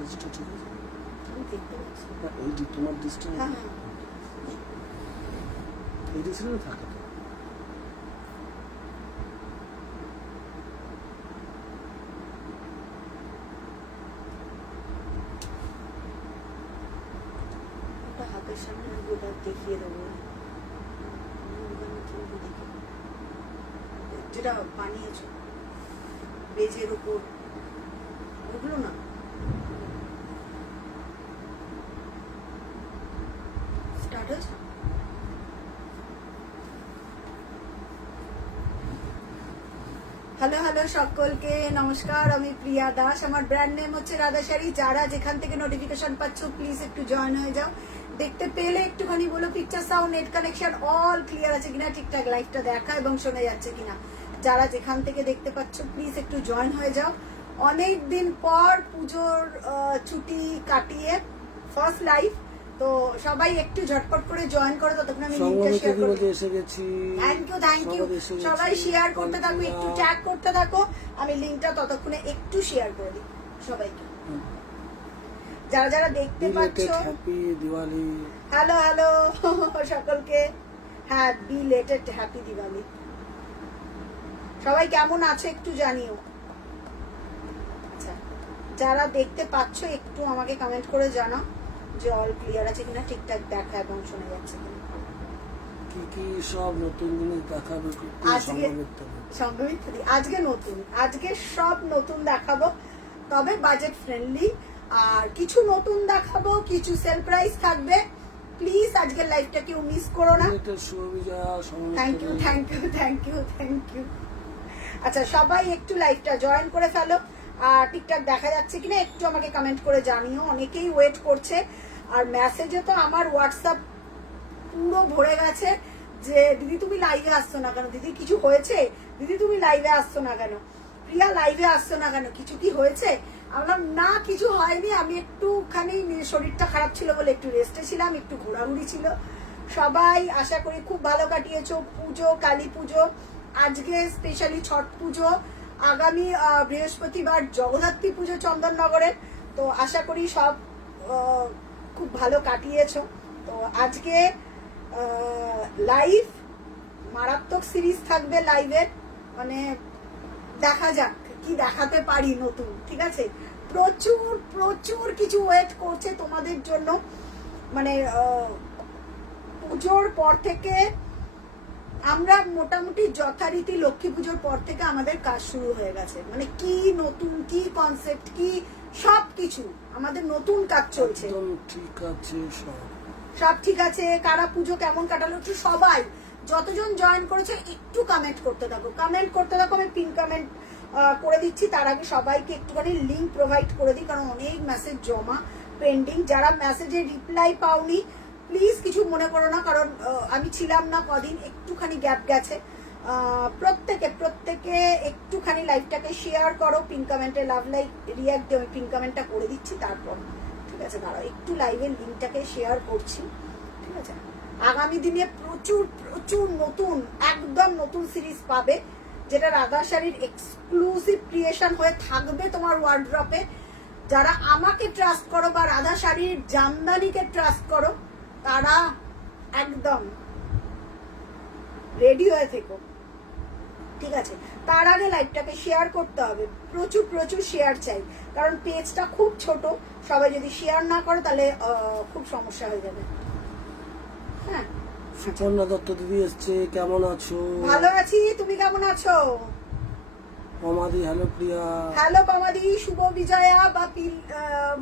সাইজটা ঠিক আছে? আমি দেখতে পাচ্ছি। না এই যে তোমার ডিস্টেন্স হ্যাঁ হ্যাঁ এই ডিস্টেন্সে থাকে তো। ওটা হাতের সামনে গোটা দেখিয়ে দেবো, যেটা বানিয়েছো বেজের উপর ওগুলো না, স্টার্ট হয়েছে। হ্যালো হ্যালো সকলকে নমস্কার, আমি প্রিয়া দাস, আমার ব্র্যান্ড নেম হচ্ছে রাধা শাড়ি। যারা যেখান থেকে নোটিফিকেশন পাচ্ছ প্লিজ একটু জয়েন হয়ে যাও। দেখতে পেলে একটুখানি বলো picture sound net connection all clear আছে কিনা, ঠিকঠাক লাইভটা দেখা এবং শোনা যাচ্ছে কিনা। যারা যেখান থেকে দেখতে পাচ্ছ প্লিজ একটু জয়েন হয়ে যাও। অনেক দিন পর পুজোর ছুটি কাটিয়ে ফার্স্ট লাইভ, তো সবাই একটু ঝটপট করে জয়েন করো, ততক্ষণ আমি লিংকটা শেয়ার করব। এসে গেছি। থ্যাংক ইউ সবাই শেয়ার করতে থাকো, একটু ট্যাগ করতে থাকো, আমি লিংকটা ততক্ষণে একটু শেয়ার করে দিই সবাইকে। যারা যারা দেখতে পাচ্ছ হ্যাপি দিওয়ালি। হ্যালো হ্যালো সকলকে, হ্যাঁ বিলেটেড হ্যাপি দিওয়ালি। সবাই কেমন আছে একটু জানিও। আচ্ছা, যারা দেখতে পাচ্ছ একটু আমাকে কমেন্ট করে জানাও যে অল ক্লিয়ার আছে কিনা, ঠিকঠাক দেখা এবং শোনা যাচ্ছে কিনা। কি কি সব নতুন জিনিস দেখাবে আজকে আজকে সব নতুন দেখাবো, তবে বাজেট ফ্রেন্ডলি। আর কিছু নতুন দেখাবো, কিছু সারপ্রাইজ থাকবে। প্লিজ আজকের লাইভটা কেউ মিস করো না। Thank you. আচ্ছা, সবাই একটু লাইভটা জয়েন করে ফেলো, আর ঠিকঠাক দেখা যাচ্ছে কিনা একটু আমাকে কমেন্ট করে জানিও। অনেকেই ওয়েট করছে, আর মেসেজে তো আমার হোয়াটসঅ্যাপ পুরো ভরে গেছে যে দিদি তুমি লাইভে আসছো না কেন, দিদি কিছু হয়েছে, দিদি তুমি লাইভে আসছো না কেন, প্রিয়া লাইভে আসছো না কেন, কিছু কি হয়েছে? আমরা না, কিছু হয়নি, আমি একটুখানি শরীরটা খারাপ ছিল বলে একটু রেস্টে ছিলাম, একটু ঘোরাঘুরি ছিল। সবাই আশা করি খুব ভালো কাটিয়েছো পুজো, কালী পুজো, আজকে স্পেশালি ছট পুজো, আগামী বৃহস্পতিবার জগদ্ধাত্রী পুজো চন্দননগরের। তো আশা করি সব খুব ভালো কাটিয়েছো। তো আজকে লাইভ মারাত্মক সিরিজ থাকবে লাইভের, মানে দেখা যাক কি দেখাতে পারি নতুন। ঠিক আছে, প্রচুর প্রচুর কিছু ওয়েট করছে তোমাদের জন্য। মানে পুজোর পর থেকে আমরা মোটামুটি যথারীতি লক্ষ্মী পুজোর পর থেকে আমাদের কাজ শুরু হয়ে গেছে। মানে কি নতুন, কি কনসেপ্ট, কি সবকিছু আমাদের নতুন কাজ চলছে। ঠিক আছে, সব ঠিক আছে। কারা পুজো কেমন কাটালো একটু সবাই যতজন জয়েন করেছে একটু কমেন্ট করতে থাকো, আমি পিন কমেন্ট করে দিচ্ছি। তার আগে সবাইকে একটুখানি লিঙ্ক প্রোভাইড করে দিই, কারণ অনেক মেসেজ জমা পেন্ডিং। যারা মেসেজে রিপ্লাই পাওনি প্লিজ কিছু মনে করো না, কারণ আমি ছিলাম না কদিন, একটুখানি গ্যাপ গেছে। প্রত্যেকে একটুখানি লাইভটাকে শেয়ার করো, পিন কমেন্টে লাভ লাইক রিয়াক্ট দিয়ে আমি পিন কমেন্টটা করে দিচ্ছি। তারপর ঠিক আছে, দাঁড়াও একটু লাইভের লিঙ্কটাকে শেয়ার করছি। ঠিক আছে, আগামী দিনে প্রচুর প্রচুর নতুন, একদম নতুন সিরিজ পাবে, যেটা রাধা শাড়ির এক্সক্লুসিভ ক্রিয়েশন হয়ে থাকবে তোমার ওয়ার্ড্রপে। যারা আমাকে ট্রাস্ট করো বা রাধা শাড়ির জামদানিকে ট্রাস্ট করো, তারা একদম রেডি হয়ে থেকো। ঠিক আছে, তার আগে লাইভটাকে শেয়ার করতে হবে, প্রচুর প্রচুর শেয়ার চাই, কারণ পেজটা খুব ছোট। সবাই যদি শেয়ার না করে তাহলে খুব সমস্যা হয়ে যাবে। হ্যাঁ, সুপর্ণা দত্ত দিদি এসছে, কেমন আছো? ভালো আছি, তুমি কেমন আছো? পমাদি, হ্যালো প্রিয়া। হ্যালো পমাদি, শুভ বিজয়া বা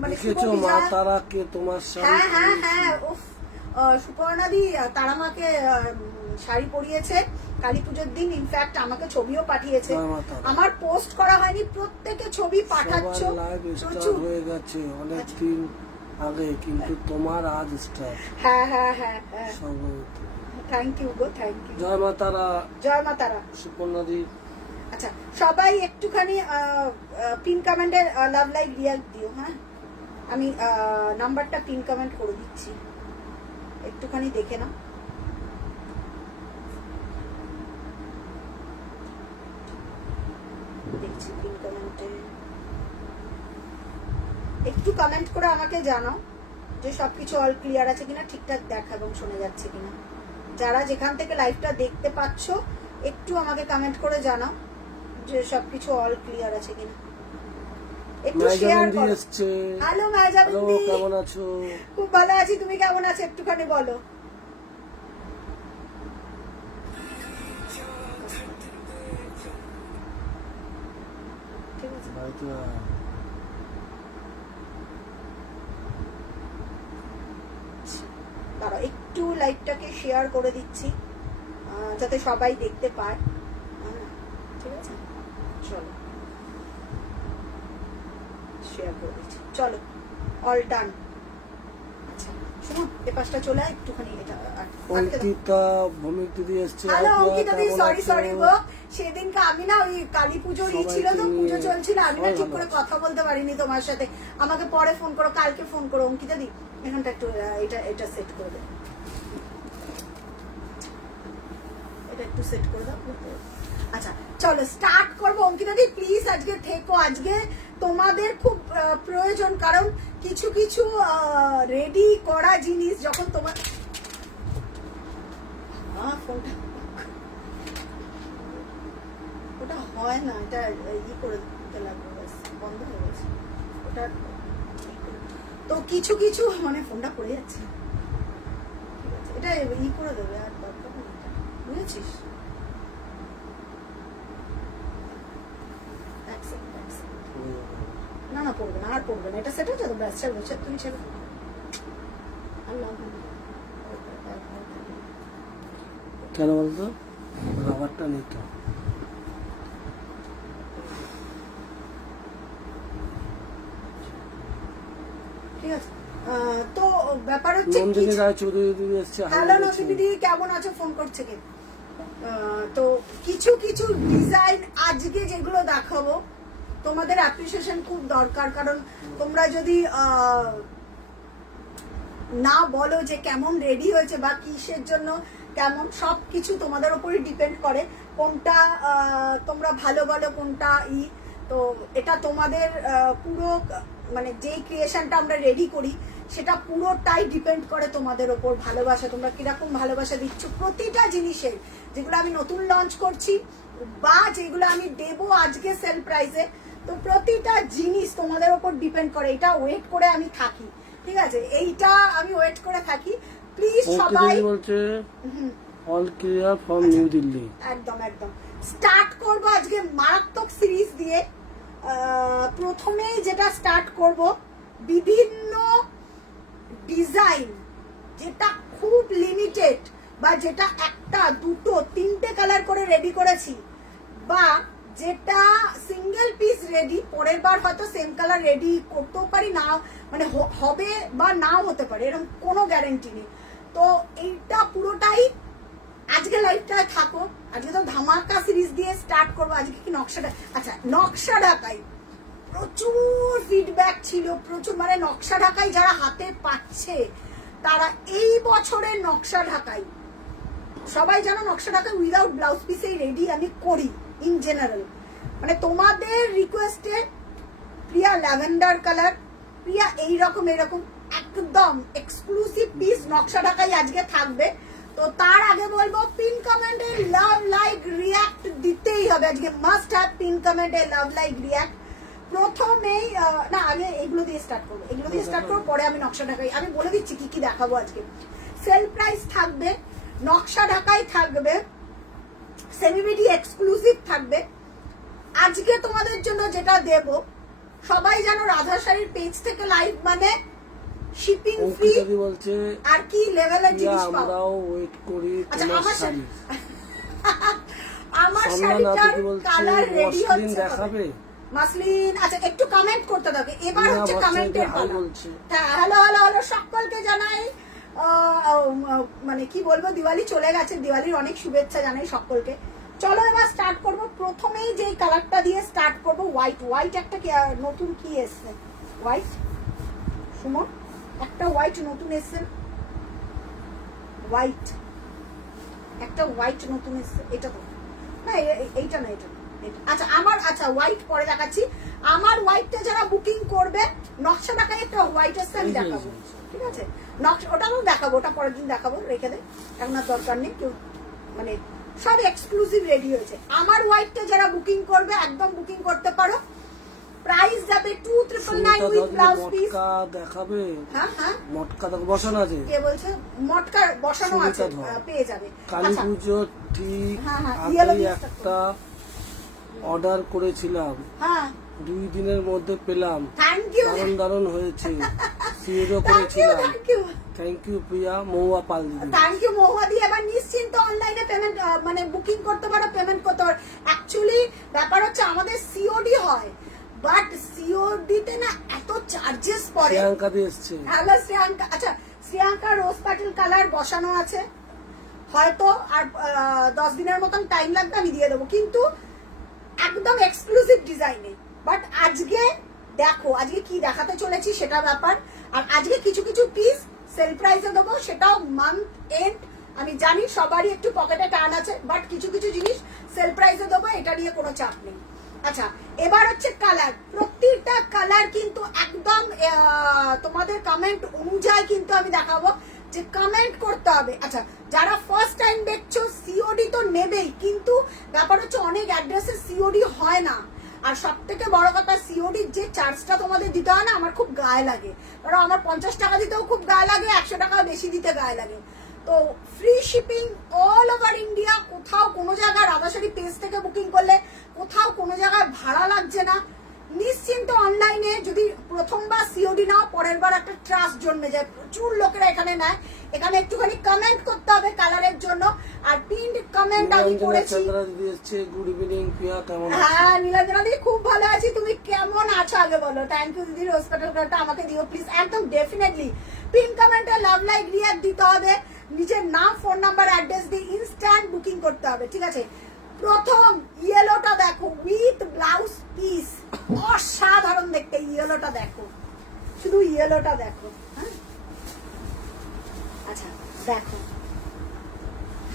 মানে শুভ মা বিজয়া। তারাকে তোমার শাড়ি? হ্যাঁ উফ, সুপর্ণাদি তারামাকে শাড়ি পরিয়েছে কালী পুজোর দিন। ইনফ্যাক্ট আমাকে ছবিও পাঠিয়েছে, আমার পোস্ট করা হয়নি, প্রত্যেকে ছবি পাঠাচ্ছ। প্রচুর হয়ে গেছে অনেকদিন আগে, কিন্তু তোমার আজ স্টার্ট। হ্যাঁ, থ্যাংক ইউ গো, থ্যাংক ইউ। জয় মা তারা। জয় মা তারা। সুপর্ণাদি, আচ্ছা সবাই একটুখানি পিন কমেন্টে লাভ লাইক রিয়াক্ট দিও। হ্যাঁ, আমি নাম্বারটা পিন কমেন্ট করে দিচ্ছি, একটুখানি দেখে নাও। দেখছি পিন কমেন্টে। একটু কমেন্ট করে আমাকে জানাও যে সবকিছু অল ক্লিয়ার আছে কিনা, ঠিকঠাক দেখা এবং শোনা যাচ্ছে কিনা। যারা যেখান থেকে লাইভটা দেখতে পাচ্ছ একটু আমাকে কমেন্ট করে জানাও যে সবকিছু অল ক্লিয়ার আছে কিনা। একটু শেয়ার করো। হ্যালো মায়াজাবিন্দি, কেমন আছো? খুব ভালো আছি, তুমি কেমন আছো একটুখানি বলো। ঠিক আছে, দাঁড়াও একটু লাইভটাকে শেয়ার করে দিচ্ছি যাতে সবাই দেখতে পায়। ঠিক আছে, চলো শেয়ার করে দিচ্ছি। চলো অল ডান। আচ্ছা শুনো, এ পাশটা চলে আয় একটুখানি। এটা অঙ্কিতা ভৌমিক দিদি এসছে। হ্যালো অঙ্কিতা দিদি, সরি গো, সেদিনকে আমি না ওই কালী পুজোর ছিল তো, পুজো চলছিল, আমি না ঠিক করে কথা বলতে পারিনি তোমার সাথে। আমাকে পরে ফোন করো, কালকে ফোন করো অঙ্কিতা দি। এখানটা একটু এটা সেট করে দে, এটা একটু সেট করে দাও। আচ্ছা চলো স্টার্ট করবো। অঙ্কিতা দি প্লিজ আজকে থেকো, আজকে তোমাদের খুব প্রয়োজন, কারণ কিছু কিছু রেডি করা জিনিস যখন তোমার ফোনটা ওটা হয় না, এটা ই করে দিতে লাগবে, বন্ধ হয়ে গেছে ওটা। তো কিছু কিছু মানে ফোনটা পড়ে যাচ্ছে, এটা ই করে দেবে আর দরকার নেই, বুঝেছিস? না না পড়বে না, আর পড়বে না, এটা সেট হচ্ছে তো, ব্যাস ছেড়ে তুমি ছেড়ে। আল্লাহ কেন বলতো রাবারটা নেই তো। ঠিক আছে, তো ব্যাপার হচ্ছে নন্দিনী রায়চৌধুরী দিদি এসছে। হ্যালো নন্দিনী দিদি, কেমন আছো? ফোন করছে কে? তো কিছু কিছু ডিজাইন আজকে যেগুলো দেখাবো তোমাদের অ্যাপ্রিসিয়েশন খুব দরকার, কারণ তোমরা যদি না বলো যে কেমন রেডি হয়েছে বা কিসের জন্য কেমন, সব কিছু তোমাদের উপরই ডিপেন্ড করে কোনটা তোমরা ভালো বলো কোনটা ই। তো এটা তোমাদের পুরো মানে যেই ক্রিয়েশনটা আমরা রেডি করি সেটা পুরোটাই ডিপেন্ড করে তোমাদের ওপর, ভালোবাসা তোমরা কিরকম ভালোবাসা দিচ্ছ প্রতিটা জিনিসের, যেগুলো আমি নতুন লঞ্চ করছি বা যেগুলো আমি দেবো আজকে সেল প্রাইসে। তো প্রতিটা জিনিস তোমাদের ওপর ডিপেন্ড করে, এটা ওয়েট করে আমি থাকি। ঠিক আছে, এইটা আমি ওয়েট করে থাকি। প্লিজ সবাই বলছে all clear from new Delhi. একদম একদম স্টার্ট করব আজকে মারাত্মক সিরিজ দিয়ে। প্রথমেই যেটা স্টার্ট করব, বিভিন্ন ডিজাইন যেটা খুব লিমিটেড বা যেটা একটা দুটো তিনটে কালার করে রেডি করেছি, বা যেটা সিঙ্গেল পিস রেডি, পরের বার হয়তো সেম কালার রেডি করতেও পারি, না মানে হবে বা নাও হতে পারে, এরকম কোনো গ্যারেন্টি নেই। তো এইটা পুরোটাই আজকে লাইভটায় থাকো। আজকে তো ধামাকা সিরিজ দিয়ে স্টার্ট করবো। আজকে কি নকশাটা, আচ্ছা নকশা ঢাকাই প্রচুর ফিডব্যাক ছিল, প্রচুর মানে নকশা ঢাকাই যারা হাতে পাচ্ছে তারা এই বছরের নকশা ঢাকাই, সবাই জানো নকশা ঢাকাই উইদাউট ব্লাউজ পিসেই রেডি আমি করি ইন জেনারেল। মানে তোমাদের রিকোয়েস্টে প্রিয়া ল্যাভেন্ডার কালার, প্রিয়া এইরকম এরকম একদম এক্সক্লুসিভ পিস নকশা ঢাকাই আজকে থাকবে। তো তার আগে বলবো পিন কমেন্টে লাভ লাইক রিয়াক্ট দিতেই হবে আজকে, মাস্ট হ্যাভ পিন কমেন্টে লাভ লাইক রিয়াক্ট। প্রথমেই না আগে এগুলো দিয়ে স্টার্ট করবো, এগুলো দিয়ে স্টার্ট করবো, পরে আমি নকশা ঢাকাই আমি বলে দিচ্ছি কি কি দেখাবো আজকে। সেল প্রাইস থাকবে, নকশা ঢাকাই থাকবে, সেলিব্রিটি এক্সক্লুসিভ থাকবে। আজকে তোমাদের জন্য যেটা দেব, সবাই জানো রাধা শাড়ির পেজ থেকে লাইভ মানে শিপিং ফ্রি, বলছে আর কি লেভেলের জিনিস পাও। আমরাও ওয়েট করি তোমার শাড়ি। আমার শাড়িটার কালার রেডি হচ্ছে, দেখাবে মাসলিন। আচ্ছা একটু কমেন্ট করতে দাও, এবার হচ্ছে কমেন্টের পালা। হ্যালো হ্যালো হ্যালো সকলকে জানাই মানে কি বলবো, দিওয়ালি চলে গেছে, দিওয়ালির অনেক শুভেচ্ছা জানাই সকলকে। চলো এবার স্টার্ট করব। প্রথমেই যেই কালারটা দিয়ে স্টার্ট করব হোয়াইট। হোয়াইট একটা নতুন কি এসছে, হোয়াইট সুমন একটা হোয়াইট নতুন এসছে, হোয়াইট একটা হোয়াইট নতুন এসছে, এটা তো না এইটা না, এটা আচ্ছা আমার হোয়াইট পরে দেখাচ্ছি। আমার হোয়াইটটা যারা বুকিং করবে, নকশা দেখাই একটা হোয়াইট আসছে আমি দেখাবো, ঠিক আছে? নকশা ওটাও দেখাবো, ওটা পরের দিন দেখাবো, রেখে দে, এখন আর দরকার নেই। কেউ মানে সব এক্সক্লুসিভ রেডি হয়েছে। আমার হোয়াইটটা যারা বুকিং করবে একদম বুকিং করতে পারো। প্রাইস যাবে 2999 উইথ ব্লাউজ পিস। মটকা দেখাবে? হ্যাঁ হ্যাঁ, মটকা তো বসানো আছে। কে বলছে? মটকা বসানো আছে, পেয়ে যাবে। কালী পুজো ঠিক হ্যাঁ হ্যাঁ, আগেই একটা অর্ডার করেছিলাম, হ্যাঁ 2 দিনের মধ্যে পেলাম। থ্যাংক ইউ, দারুণ হয়েছে। সিওরও করেছিলাম। থ্যাংক ইউ, থ্যাংক ইউ প্রিয়া মহুয়া পাল দিদি। থ্যাংক ইউ মহুয়া দি। এবার নিশ্চিন্ত অনলাইনে পেমেন্ট মানে বুকিং করতে পারো, পেমেন্ট করতে পারো। অ্যাকচুয়ালি ব্যাপার হচ্ছে আমাদের সিওডি হয়, বাট সিওডি তে না এত চার্জেস পড়ে। শ্রেয়াঙ্কা দিয়ে এসছে। হ্যালো শ্রেয়াঙ্কা, আচ্ছা শ্রেয়াঙ্কা রোজ প্যাটেল কালার বসানো আছে, হয়তো আর 10 দিনের মতন টাইম লাগবে, আমি দিয়ে দেবো, কিন্তু একদম এক্সক্লুসিভ ডিজাইনে। বাট আজকে দেখো আজকে কি দেখাতে চলেছি সেটা ব্যাপার। আর আজকে কিছু কিছু পিস সেল প্রাইসে দেবো, সেটাও মান্থ এন্ড। আমি জানি সবারই একটু পকেটে টান আছে, বাট কিছু কিছু জিনিস সেল প্রাইসে দেবো, এটা নিয়ে কোনো চাপ নেই। আচ্ছা এবার হচ্ছে কালার, প্রত্যেকটা কালার কিন্তু একদম তোমাদের কমেন্ট অনুযায়ী কিন্তু আমি দেখাবো, যে কমেন্ট করতে হবে। আচ্ছা যারা ফার্স্ট টাইম দেখছো, সিওডি তো নেবেই, কিন্তু ব্যাপার হচ্ছে অনেক অ্যাড্রেসে সিওডি হয় না। আর সব থেকে বড় কথা, সিওডির যে চার্জটা তোমাদের দিতে হয় না, আমার খুব গায়ে লাগে। কারণ আমার 50 টাকা দিতেও খুব গায়ে লাগে, 100 টাকা বেশি দিতে গায়ে লাগে। তো free shipping all over India, কোথাও কোনো জায়গায় রাধাশাড়ি পেজ থেকে বুকিং করলে কোথাও কোনো জায়গায় ভাড়া লাগছে না। নিশ্চিন্ত অনলাইনে যদি প্রথমবার সিওডি নাও, পরের বার একটা ট্রাস্ট জন্মে যায়। প্রচুর লোকেরা এখানে নেয়। এখানে একটুখানি কমেন্ট করতে হবে কালারের জন্য। আর পিন্ড কমেন্ট আমি করেছি। গুড ইভিনিং প্রিয়া, কেমন আছো? হ্যাঁ নীলাঞ্জনা দিদি খুব ভালো আছি, তুমি কেমন আছো আগে বলো। থ্যাংক ইউ দিদি, হসপিটাল কার্ডটা আমাকে দিও প্লিজ, একদম ডেফিনেটলি। পিন কমেন্টে লাভ লাইক রিয়াক্ট দিতে হবে, নিজের নাম ফোন নাম্বার অ্যাড্রেস দিয়ে ইনস্ট্যান্ট বুকিং করতে হবে, ঠিক আছে? প্রথম ইয়েলোটা দেখো উইথ ব্লাউজ পিস, অসাধারণ দেখতে। ইয়েলোটা দেখো, শুধু ইয়েলোটা দেখো। হ্যাঁ আচ্ছা দেখো,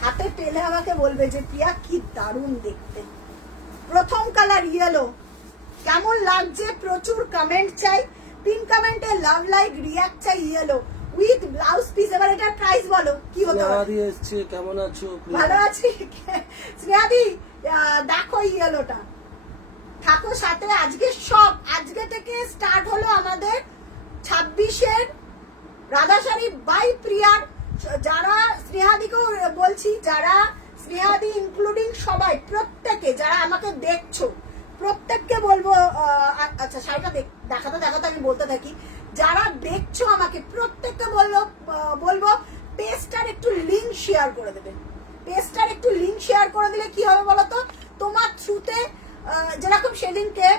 হাতে পেলে আমাকে বলবে যে প্রিয়া কি দারুণ দেখতে। প্রথম কালার ইয়েলো, কেমন লাগছে? প্রচুর কমেন্ট চাই, পিন কমেন্টে লাভ লাইক রিয়াক্ট চাই। Yellow with blouse piece. এবার এটা প্রাইস বলো কি হতে পারে? কেমন আছো? ভালো আছি স্নেহাদি। দেখো ইয়েলোটা, থাকো সাথে। আজকে সব আজকে থেকে স্টার্ট হলো আমাদের 26-এর রাধাশাড়ি বাই প্রিয়ার। যারা স্নেহাদিকেও বলছি, যারা স্নেহাদি ইনক্লুডিং সবাই, প্রত্যেকে যারা আমাকে দেখছো প্রত্যেককে বলবো, আচ্ছা শাড়িটা দেখাতে দেখাতে আমি বলতে থাকি, যারা দেখছো আমাকে প্রত্যেককে বলবো পেজটার একটু লিংক শেয়ার করে দেবে। পেজটার একটু লিংক শেয়ার করে দিলে কি হবে বলতো, তোমার থ্রুতে যেরকম সেদিনকে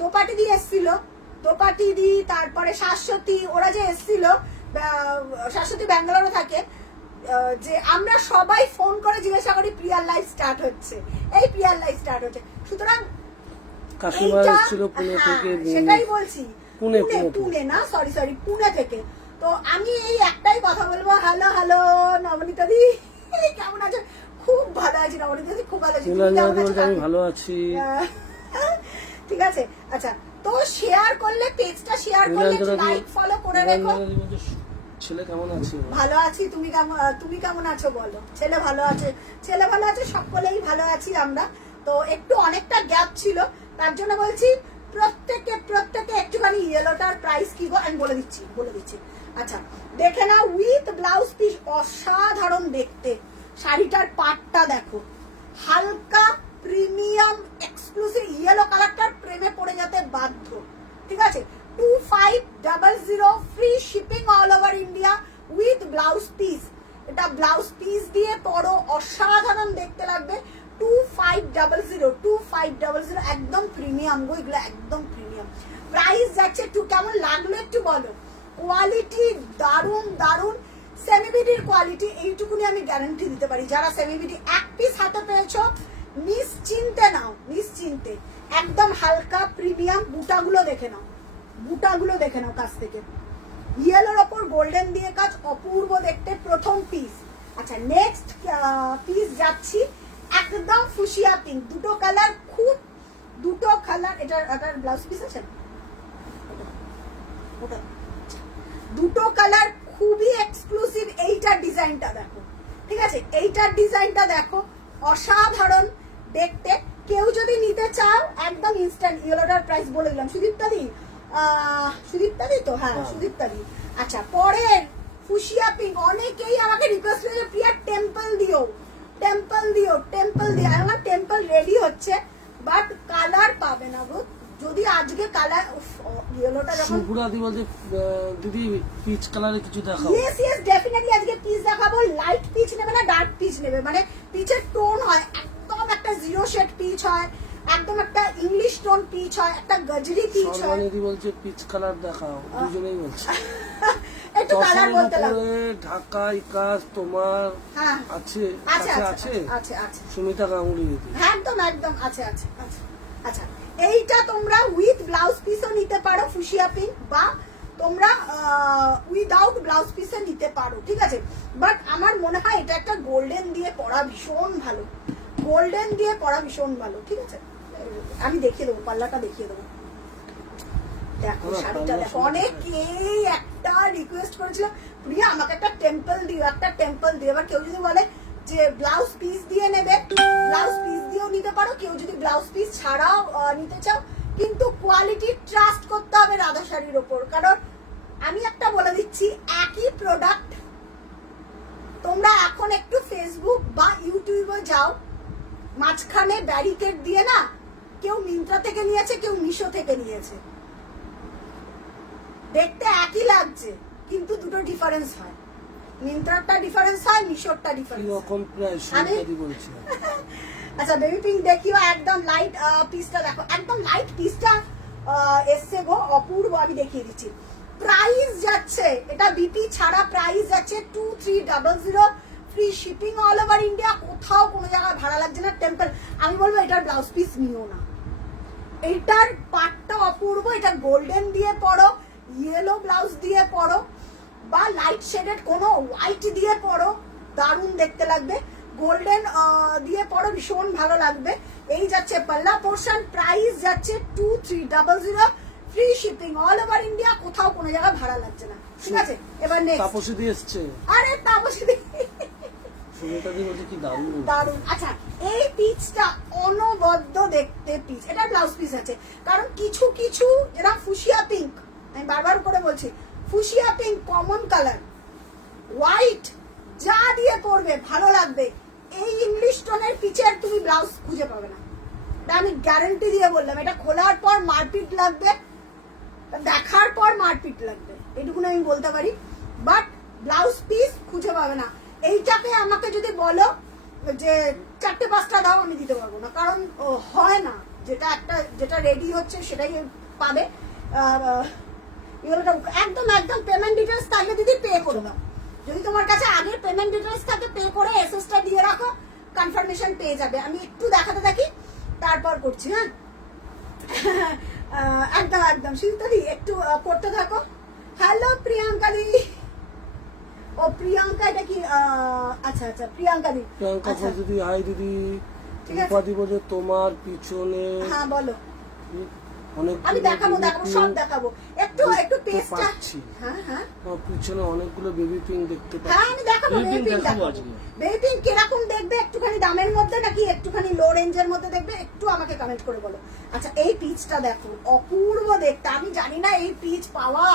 দোপাটি দিয়ে এসছিল, দোপাটি দি, তারপরে শাশ্বতী, ওরা যে এসছিল, শাশ্বতী ব্যাঙ্গালোরে থাকে, যে আমরা সবাই ফোন করে জিজ্ঞাসা করি প্রিয়ার লাইভ স্টার্ট হচ্ছে, এই প্রিয়ার লাইভ স্টার্ট হচ্ছে। সুতরাং সেটাই বলছি, পুনে না, সরি পুনে থেকে। তো আমি এই একটাই কথা বলবো, হ্যালো হ্যালো নবনীতা দি কেমন আছো? খুব ভালো আছি নবনীতা দি, খুব ভালো আছি। আমি ভালো আছি, ঠিক আছে। আচ্ছা তো শেয়ার করলে, পেজটা শেয়ার করলে, লাইক ফলো করে রেখো। ছেলে কেমন আছে? ভালো আছি। তুমি কেমন আছো বলো? ছেলে ভালো আছে, ছেলে ভালো আছে, সকলেই ভালো আছি আমরা। তো একটু অনেকটা গ্যাপ ছিল, তার জন্য বলছি প্রত্যেকে একটুখানি ইয়েলোটার প্রাইস কি গো আমি বলে দিচ্ছি। আচ্ছা দেখে নাও, উইথ ব্লাউজ পিস, অসাধারণ দেখতে। শাড়িটার পাটটা দেখো, হালকা প্রিমিয়াম এক্সক্লুসিভ। ইয়েলো কালারটার প্রেমে পড়ে যেতে বাধ্য, ঠিক আছে? 2500 free shipping all over India with blouse piece. এটা ব্লাউজ পিস দিয়ে পরো, অসাধারণ দেখতে লাগবে। 2500 একদম প্রিমিয়াম গো, এগুলো একদম প্রিমিয়াম। প্রাইস যাচ্ছে একটু, কেমন লাগলো একটু বলো। কোয়ালিটি দারুণ, সেমিবিডির কোয়ালিটি, এইটুকুনি আমি গ্যারান্টি দিতে পারি। যারা সেমিবিডি এক পিস হাতে পেয়েছো, নিশ্চিন্তে নাও, নিশ্চিন্তে। একদম হালকা প্রিমিয়াম। বুটাগুলো দেখে নাও কাছ থেকে। ইয়েলোর ওপর গোল্ডেন দিয়ে কাজ, অপূর্ব দেখতে। প্রথম পিস। আচ্ছা নেক্সট পিস যাচ্ছি, একদম ফুশিয়া পিঙ্ক। দুটো কালার কালার, এটার ব্লাউজ পিস আছে ওটা, দুটো কালার খুবই এক্সক্লুসিভ। এইটার ডিজাইনটা দেখো, ঠিক আছে, এইটার ডিজাইনটা দেখো, অসাধারণ দেখতে। কেউ যদি নিতে চাও একদম ইনস্ট্যান্ট, ইয়েলোটার প্রাইস বলে দিলাম, সুদীপ্তা দি তো, হ্যাঁ সুদীপ্তা দি। আচ্ছা, পরের ফুশিয়া পিঙ্ক, অনেকেই আমাকে রিকোয়েস্ট করেছে প্রিয়া টেম্পল দিও, টেম্পল দিও, টেম্পল দিও। আমার টেম্পল রেডি হচ্ছে, বাট কালার পাবে না গো। যদি আজকে কালার, ইয়েলোটা যখন সুপুরাদি বলছে দিদি পিচ কালারে কিছু দেখাও। ইয়েস ইয়েস, ডেফিনেটলি আজকে পিচ দেখাবো। লাইট পিচ নেবে না ডার্ক পিচ নেবে, মানে পিচের টোন হয় একদম একটা জিরো শেড পিচ হয়, একদম একটা ইংলিশ টোন পিচ হয়, একটা গজরি পিচ হয়। সর্বানিধি বলছে পিচ কালার দেখাও, দুজনেই বলছে। একটু কালার বলতে লাগবে। ঢাকা ইকাস তোমার হ্যাঁ আছে আছে আছে আছে আছে, সুমিতা গাঙ্গুলি দিদি। একদম একদম আছে আছে আছে। আচ্ছা, এইটা তোমরা উইথ ব্লাউজ পিসও নিতে পারো ফুশিয়া পিঙ্ক, বা তোমরা উইদাউট ব্লাউজ পিসে নিতে পারো, ঠিক আছে। বাট আমার মনে হয় এটা একটা গোল্ডেন দিয়ে পরা ভীষণ ভালো, গোল্ডেন দিয়ে পরা ভীষণ ভালো, ঠিক আছে। আমি দেখিয়ে দেবো, পাল্লাটা দেখিয়ে দেবো। দেখো শাড়িটা দেখো, অনেকেই একটা রিকোয়েস্ট করেছিল প্রিয়া আমাকে একটা টেম্পল দিও, একটা টেম্পল দিও। এবার কেউ যদি বলে যে ব্লাউজ পিস দিয়ে নেবে, ব্লাউজ পিস দিয়েও নিতে পারো, কেউ যদি ব্লাউজ পিস ছাড়াও নিতে চাও, কিন্তু কোয়ালিটি ট্রাস্ট করতে হবে রাধা শাড়ির ওপর। কারণ আমি একটা বলে দিচ্ছি, একই প্রোডাক্ট তোমরা এখন একটু ফেসবুক বা ইউটিউবে যাও, মাঝখানে ব্যারিকেড দিয়ে না, কেউ মিন্ত্রা থেকে নিয়েছে, কেউ মিশো থেকে নিয়েছে, দেখতে একই লাগছে কিন্তু দুটো ডিফারেন্স হয়। মিন্ত্রারটা ডিফারেন্স হয়, মিশোরটা ডিফারেন্স হয়। এরকম প্রায় সুমিতাদি বলছে। আচ্ছা, বেবি পিঙ্ক দেখিও, একদম লাইট পিসটা দেখো, একদম লাইট পিসটা এসছে গো, অপূর্ব। আমি দেখিয়ে দিচ্ছি। প্রাইস যাচ্ছে, এটা বিপি ছাড়া প্রাইস যাচ্ছে 2300, free shipping all over India, কোথাও কোনো জায়গায় ভাড়া লাগছে না। টেম্পল, আমি বলবো এটার ব্লাউজ পিস নিও না, এইটার পাটটা অপূর্ব। এটা গোল্ডেন দিয়ে পরো, ইয়েলো ব্লাউজ দিয়ে পরো, বা লাইট শেডেড কোনো হোয়াইট দিয়ে পরো, দারুণ দেখতে লাগবে। গোল্ডেন দিয়ে পরো, ভীষণ ভালো লাগবে। এই যাচ্ছে পাল্লা পোর্শন, প্রাইস যাচ্ছে 2300, free shipping all over India, কোথাও কোনো জায়গায় ভাড়া লাগছে না, ঠিক আছে। এবার নেক্সট তাপসী দিয়ে এসছে, আরে তাপসী সুমিতাদি বলছে কি দারুণ দারুণ। আচ্ছা, এই পিচটা অনবদ্য দেখতে পিচ, এটা ব্লাউজ পিস আছে। কারণ কিছু কিছু যেটা ফুশিয়া পিঙ্ক, আমি বারবার করে বলছি, fuchsia pink common colour, white যা দিয়ে পরবে ভালো লাগবে। এই ইংলিশ টোনের পিচের তুমি ব্লাউজ খুঁজে পাবে না, এটা আমি গ্যারান্টি দিয়ে বললাম। এটা খোলার পর মারপিট লাগবে, দেখার পর মারপিট লাগবে, এটুকুন আমি বলতে পারি। বাট ব্লাউজ পিস খুঁজে পাবে না। এইটাকে আমাকে যদি বলো যে 4-5টা দাও, আমি দিতে পারবো না, কারণ হয় না। যেটা রেডি হচ্ছে সেটাই পাবে। একদম একদম পেমেন্ট ডিটেলস থাকলে দিদি পে করে দাও। যদি তোমার কাছে আগের পেমেন্ট ডিটেলস থাকে, পে করে এসএসটা দিয়ে রাখো, কনফার্মেশন পেয়ে যাবে। আমি একটু দেখাতে থাকি, তারপর করছি। হ্যাঁ, একদম একদম সুজিতা দি একটু করতে থাকো। হ্যালো প্রিয়াঙ্কা দি, ও প্রিয়াঙ্কা, এটা কি? আচ্ছা আচ্ছা, প্রিয়াঙ্কা দি। প্রিয়াঙ্কা দিদি, হাই দিদি। ঠিক আছে, উপাদি বলছে তোমার পিছনে, হ্যাঁ বলো। অনেক আমি দেখাবো সব দেখাবো, একটু একটু পেস্টটা। হ্যাঁ হ্যাঁ, পিছনে অনেকগুলো বেবি পিঙ্ক দেখতে পাচ্ছি। হ্যাঁ আমি দেখাবো বেবি পিঙ্ক দেখাবো। বেবি পিঙ্ক কিরকম দেখবে, একটুখানি দামের মধ্যে নাকি একটুখানি লো রেঞ্জের মধ্যে দেখবে, একটু আমাকে কমেন্ট করে বলো। আচ্ছা, এই পিচটা দেখো, অপূর্ব দেখতে। আমি জানি না এই পিচ পাওয়া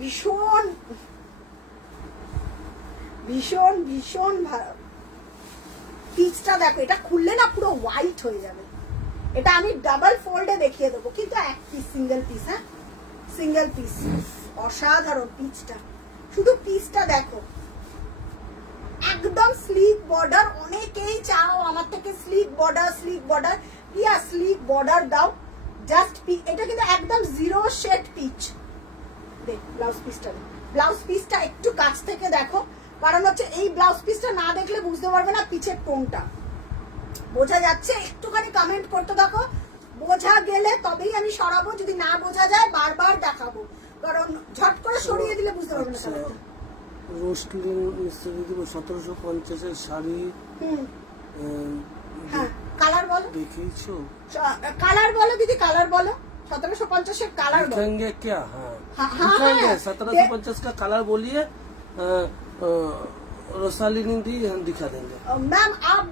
ভীষণ ভীষণ ভীষণ ভালো। পিচটা দেখো, এটা খুললে না পুরো হোয়াইট হয়ে যাবে। এটা আমি ডাবল ফোল্ডে দেখিয়ে দেবো, কিন্তু এক পিস, সিঙ্গেল পিস। হ্যাঁ, সিঙ্গেল পিস, অসাধারণ পিচটা। শুধু পিচটা দেখো, একদম স্লিক বর্ডার। অনেকেই চাও আমার থেকে স্লিক বর্ডার, স্লিক বর্ডার। প্রিয়া স্লিক বর্ডার দাও, জাস্ট এটা কিন্তু একদম জিরো শেড পিচ। দেখ ব্লাউজ পিসটা, ব্লাউজ পিসটা একটু কাছ থেকে দেখো, কারণ হচ্ছে এই ব্লাউজ পিসটা না দেখলে বুঝতে পারবে না পিচের টোনটা। বোঝা যাচ্ছে? একটুখানি কমেন্ট করতে থাকো, বোঝা গেলে তবেই আমি সরাবো, যদি না বোঝা যায় বারবার দেখাবো, কারণ ঝট করে সরিয়ে দিলে বুঝতে পারবে না। রোস্টলিন 1750-এর শাড়ি, কালার বলো, দেখিয়েছো? কালার বলো দিদি, কালার বলো। 1750 কালার बोलो। दिखाएंगे क्या? हाँ हाँ, दिखाएंगे। हाँ। 1750 का कलर बोलिए, रोसालिनी दी हम दिखा देंगे। मैम आप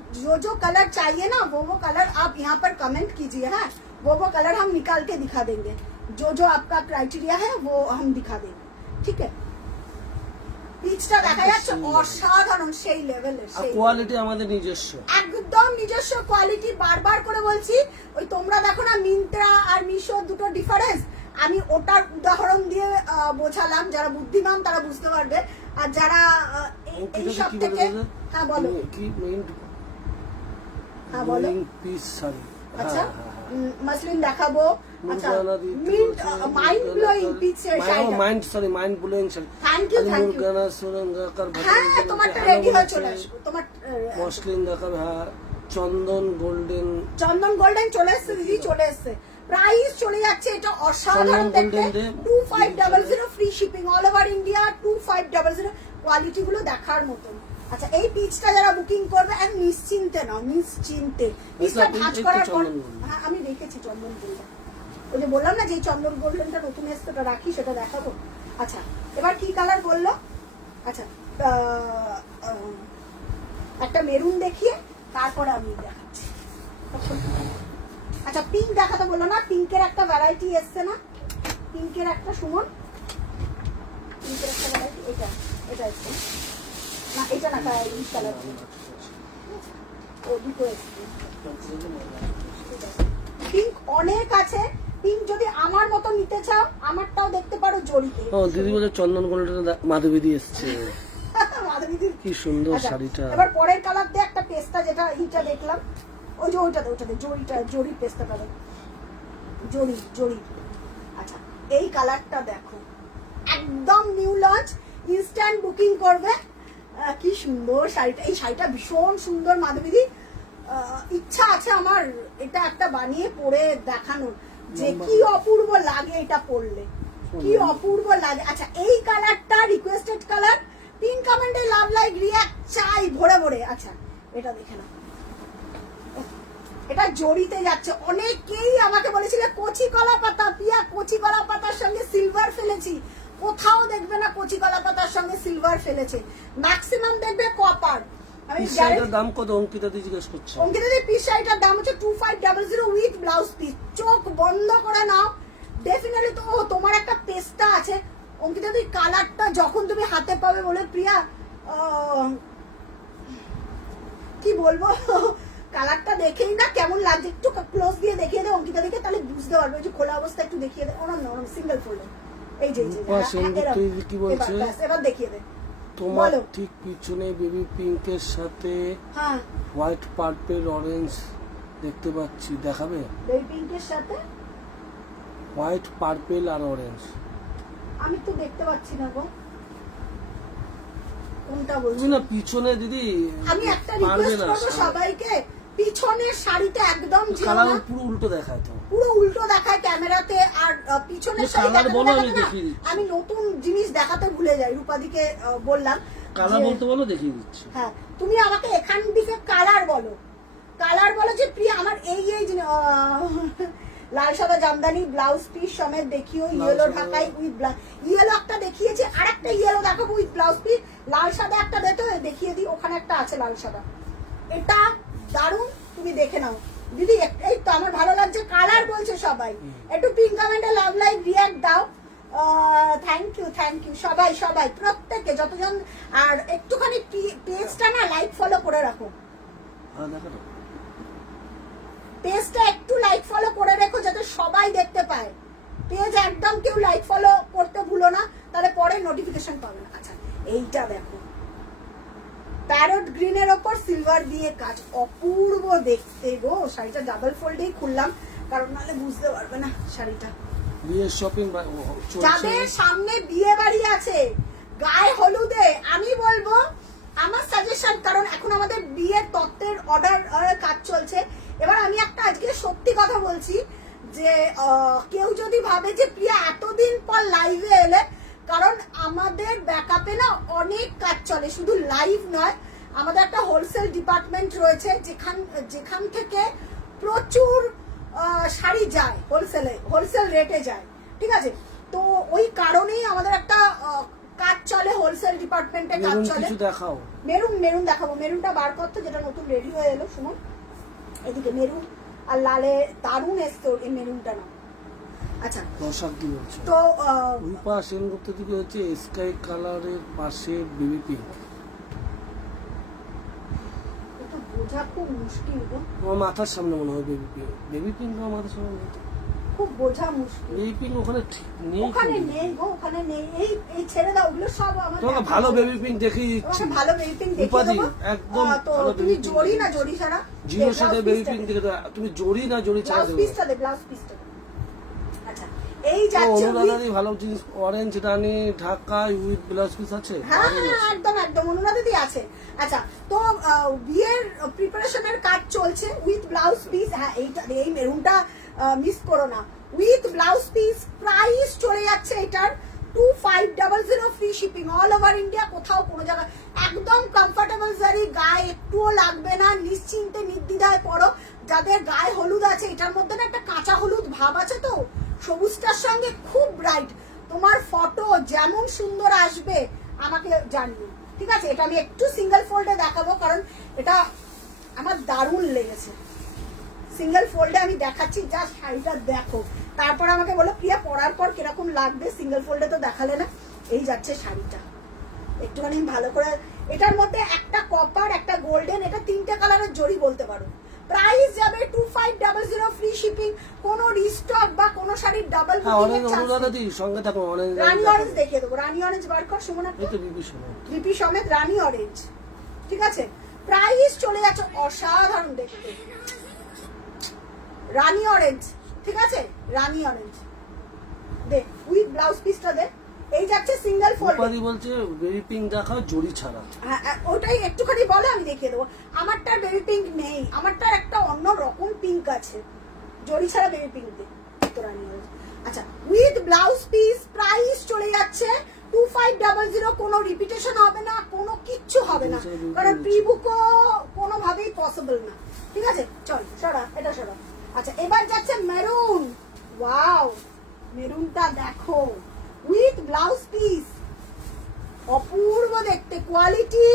जो कलर चाहिए ना वो कलर आप यहाँ पर कमेंट कीजिए। हाँ, वो कलर हम निकाल के दिखा देंगे। जो आपका क्राइटेरिया है वो हम दिखा देंगे, ठीक है। পিচটা দেখা যাচ্ছে অসাধারণ, সেই লেভেলের, আর সেই কোয়ালিটি আমাদের নিজস্ব, একদম নিজস্ব কোয়ালিটি। বারবার করে বলছি, ওই তোমরা দেখো না মিন্ত্রা আর মিশো দুটো ডিফারেন্স, আমি ওটার উদাহরণ দিয়ে বোঝালাম। যারা বুদ্ধিমান তারা বুঝতে পারবে, আর যারা এই সব থেকে। হ্যাঁ বলো, কি মেইন? হ্যাঁ বলো। পিস শাড়ি, আচ্ছা মাসলিন দেখাবো। আচ্ছা মাইন্ড ব্লোয়িং পিচ শাড়িটা, mind blowing sari. Thank you, thank you. গানা সুরঙ্গাকার হ্যাঁ তোমারটা রেডি হয়ে চলে আসবে, তোমার মসলিন দেখাবে। হ্যাঁ, চন্দন গোল্ডেন, চন্দন গোল্ডেন চলে এসছে দিদি, চলে এসছে। প্রাইস চলে যাচ্ছে এটা অসাধারণ দেখতে, 2500 free shipping all over India, 2500। Quality গুলো দেখার মতন। আচ্ছা এই পিচটা যারা বুকিং করবে এক নিশ্চিন্তে নাও, নিশ্চিন্তে। পিচটা ভাঁজ করার পর, হ্যাঁ আমি রেখেছি চন্দন গোল্ডেন, ওই যে বললাম না যে চন্দন গোল্ডেনটা নতুন এসছে, ওটা রাখি, সেটা দেখাবো। আচ্ছা এবার কি কালার বললো? আচ্ছা একটা মেরুন দেখিয়ে তারপরে আমি দেখাচ্ছি। আচ্ছা পিঙ্ক দেখাতে বললো না, পিঙ্কের একটা ভ্যারাইটি এসছে না, পিঙ্কের একটা, সুমন পিঙ্কের একটা ভ্যারাইটি, এটা এসছে না, এটা না এই কালার, ও দুটো এসছে। পিঙ্ক অনেক আছে, পিঙ্ক যদি আমার মতো নিতে চাও আমারটাও দেখতে পারো জড়িতে। ও দিদি বলে চন্দন গোল্ডেন মাধবী দিয়ে এসছে, কি সুন্দর শাড়িটা। এবার পরের কালার দিয়ে একটা পেস্তা, যেটা এইটা দেখলাম, ওই যে ওইটাতে জড়ি পেস্তাটা দেখ, জড়ি। আচ্ছা এই কালারটা দেখো, একদম নিউ লঞ্চ, ইনস্ট্যান্ট বুকিং করবে। কি সুন্দর শাড়িটা, এই শাড়িটা ভীষণ সুন্দর মাধবীদি। ইচ্ছা আছে আমার এটা একটা বানিয়ে পরে দেখানোর, যে কি অপূর্ব লাগে এটা পরলে, কি অপূর্ব লাগে। আচ্ছা এই কালারটা রিকোয়েস্টেড কালার, পিঙ্ক কমেন্টে লাভ লাইক রিঅ্যাক্ট চাই ভরে ভরে। আচ্ছা এটা দেখে না, এটা জড়িতে যাচ্ছে। অনেকেই আমাকে বলেছিল কচি কলা পাতা, পিয়া কচি কলা পাতার সঙ্গে সিলভার ফেলেছি, কোথাও দেখবে না কচি কলা পাতার সঙ্গে সিলভার ফেলেছে, ম্যাক্সিমাম দেখবে কপার। শাড়িটার দাম কত অঙ্কিতা দি জিজ্ঞেস করছে? অঙ্কিতা দি পিস শাড়িটার দাম হচ্ছে 2500 উইথ ব্লাউজ পিস। চোখ বন্ধ করে নাও, ডেফিনেটলি। তো তোমার একটা পেস্টা আছে অঙ্কিতা দি, কালারটা যখন তুমি হাতে পাবে বলে প্রিয়া কি বলবো, কালারটা দেখেই না কেমন লাগছে, একটু ক্লোজ দিয়ে দেখিয়ে দে অঙ্কিতা দিকে, তাহলে বুঝতে পারবে। ওই যে খোলা অবস্থা একটু দেখিয়ে দে, ওরম না, ওরম সিঙ্গেল ফোল্ডার, এই যে কি বলছে এবার দেখিয়ে দে। তোমার ঠিক পিছনে বেবি পিঙ্কের সাথে হোয়াইট পার্পল অরেঞ্জ দেখতে পাচ্ছি, দেখাবে? বেবি পিঙ্কের সাথে হোয়াইট পার্পল আর অরেঞ্জ, আমি তো দেখতে পাচ্ছি না গো, কোনটা বলছি না পিছনে দিদি। আমি একটা রিকোয়েস্ট করব সবাইকে, পিছনের শাড়িটা একদম কালার পুরো উল্টো দেখায়, তো পুরো উল্টো দেখায় ক্যামেরাতে, আর পিছনের শাড়িটা আমি নতুন জিনিস দেখাতে ভুলে যাই। রূপাদিকে বললাম কালার বলতে বলো, দেখিয়ে দিচ্ছি। হ্যাঁ তুমি আমাকে এখান দিকে কালার বলো, কালার বলো যে প্রিয়া আমার এই লাল সাদা জামদানি ব্লাউজ পিস সমেত দেখিও, ইয়েলো ঢাকাই উইথ ইয়েলো একটা দেখিয়েছি, আর একটা ইয়েলো দেখাবো উইথ ব্লাউজ পিস, লাল সাদা একটা দেখিয়ে দিই, ওখানে একটা আছে লাল সাদা, এটা দারুণ, তুমি দেখে নাও দিদি। এই তো আমার ভালো লাগছে, কালার বলছে সবাই, একটু পিঙ্ক কমেন্টে লাভ লাইক রিঅ্যাক্ট দাও। থ্যাংক ইউ সবাই প্রত্যেককে যতজন, আর একটুখানি পেজটা না লাইক ফলো করে রাখো, পেজটা একটু লাইক ফলো করে রেখো যাতে সবাই দেখতে পায়। পেজ একদম কেউ লাইক ফলো করতে ভুলো না, তাহলে পরে নোটিফিকেশন পাবে না। আচ্ছা এইটা দেখো, প্যারট গ্রিনের ওপর সিলভার দিয়ে কাজ, অপূর্ব দেখতে গো। শাড়িটা ডাবল ফোল্ডেই খুললাম, কারণ নাহলে বুঝতে পারবে না শাড়িটা। বিয়ের শপিং যাদের সামনে বিয়ে বাড়ি আছে, গায়ে হলুদে, আমি বলবো আমার সাজেশন, কারণ এখন আমাদের বিয়ের তত্ত্বের অর্ডার কাজ চলছে। এবার আমি একটা আজকে সত্যি কথা বলছি, যে কেউ যদি ভাবে যে প্রিয়া এতদিন পর লাইভে এলে, কারণ আমাদের ব্যাকআপে না অনেক কাজ চলে, শুধু লাইভ নয়, আমাদের একটা হোলসেল ডিপার্টমেন্ট রয়েছে যেখান থেকে প্রচুর শাড়ি যায়, হোলসেল রেটে যায়, ঠিক আছে। তো ওই কারণেই আমাদের একটা কাজ চলে, হোলসেল ডিপার্টমেন্টে কাজ চলে। দেখাও মেরুন দেখাবো, মেরুনটা বার করতে, যেটা নতুন রেডি হয়ে এলো সুমন। এদিকে মেরুন আর লালে দারুণ এসছে, এই মেরুনটা না। আচ্ছা তো রূপা সেনগুপ্ত থেকে হচ্ছে স্কাই কালারের পাশে বেবি পিঙ্ক। এটা বোঝা খুব মুশকিল গো, আমার মাথার সামনে মনে হয় বেবি পিঙ্ক আমার মাথার সামনে খুব বোঝা মুশকিল। বেবি পিঙ্ক ওখানে নেই, ওখানে নেই গো, ওখানে নেই। এই ছেড়ে দাও, ওগুলো সব আমাদের। তোমাকে ভালো বেবি পিঙ্ক দেখিয়ে দিচ্ছি, ভালো বেবি পিঙ্ক দেখিয়ে দেবো একদম। তো তুমি জড়ি না জড়ি ছাড়া জিরোর সাথে বেবি পিঙ্ক দেখে দাও, তুমি জড়ি না জড়ি ছাড়া ব্লাউজ পিসটা দে, ব্লাউজ পিসটা। আচ্ছা এই যাচ্ছে অনুরাধাদি ভালো জিনিস, অরেঞ্জ রানী ঢাকায় উইথ ব্লাউজ পিস আছে। হ্যাঁ একদম অনুরাধাদি আছে। আচ্ছা তো বিয়ের প্রিপারেশনের কাজ চলছে উইথ ব্লাউজ পিস। হ্যাঁ এই মেরুনটা মিস করো না, উইথ ব্লাউজ পিস। প্রাইস চলে যাচ্ছে এটার 2500 free shipping all over India, কোথাও কোনো জায়গায়। একদম কমফোর্টেবল জারি, গায়ে একটুও লাগবে না, নিশ্চিন্তে নির্দ্বিধায় পরো। যাদের গায়ে হলুদ আছে, এটার মধ্যে না একটা কাঁচা হলুদ ভাব আছে, তো সবুজটার সঙ্গে খুব ব্রাইট। তোমার ফটো যেমন সুন্দর আসবে আমাকে জানিও, ঠিক আছে। এটা আমি একটু সিঙ্গেল ফোল্ডে দেখাবো, কারণ এটা আমার দারুণ লেগেছে। সিঙ্গেল ফোল্ডে আমি দেখাচ্ছি, যা শাড়িটা দেখো, তারপর আমাকে বলো প্রিয়া পরার পর কিরকম লাগবে। সিঙ্গেল ফোল্ডে তো দেখালে না। এই যাচ্ছে শাড়িটা, একটুখানি ভালো করে। এটার মধ্যে একটা কপার, একটা গোল্ডেন, এটা 3টে কালারের জড়ি বলতে পারো। প্রাইস যাবে 2500 ফ্রি শিপিং। কোনো রিস্টক বা কোনো শাড়ির ডাবল বুকিং এর চান্স নেই। সঙ্গে থাকো অরেঞ্জ, রানী অরেঞ্জ দেখিয়ে দেবো। রানী অরেঞ্জ বার কর সুমন, এই তো বিপি সমেত রানী অরেঞ্জ, ঠিক আছে। প্রাইস চলে যাচ্ছে অসাধারণ দেখতে, রানী অরেঞ্জ, ঠিক আছে। রানী অরেঞ্জ দে, উইথ ব্লাউজ পিসটা দে। এই যাচ্ছে সিঙ্গেল ফোল্ড। উপাধি বলছে বেবি পিঙ্ক দেখাও জড়ি ছাড়া। হ্যাঁ ওটাই একটুখানি বলে, আমি দেখিয়ে দেবো। আমারটার বেবি পিঙ্ক নেই, আমারটার একটা অন্য রকম পিঙ্ক আছে, জড়ি ছাড়া বেবি পিঙ্ক দে তো রানী অরেঞ্জ। আচ্ছা উইথ ব্লাউজ পিস, প্রাইস চলে যাচ্ছে 2500। কোনো রিপিটেশন হবে না, কোনো কিচ্ছু হবে না, কারণ প্রি বুকও কোনোভাবেই পসিবল না, ঠিক আছে। চল সরা, এটা সরা। আচ্ছা এবার যাচ্ছে মেরুন। ওয়াও মেরুনটা দেখো, উইথ ব্লাউজ পিস, অপূর্ব দেখতে, কোয়ালিটি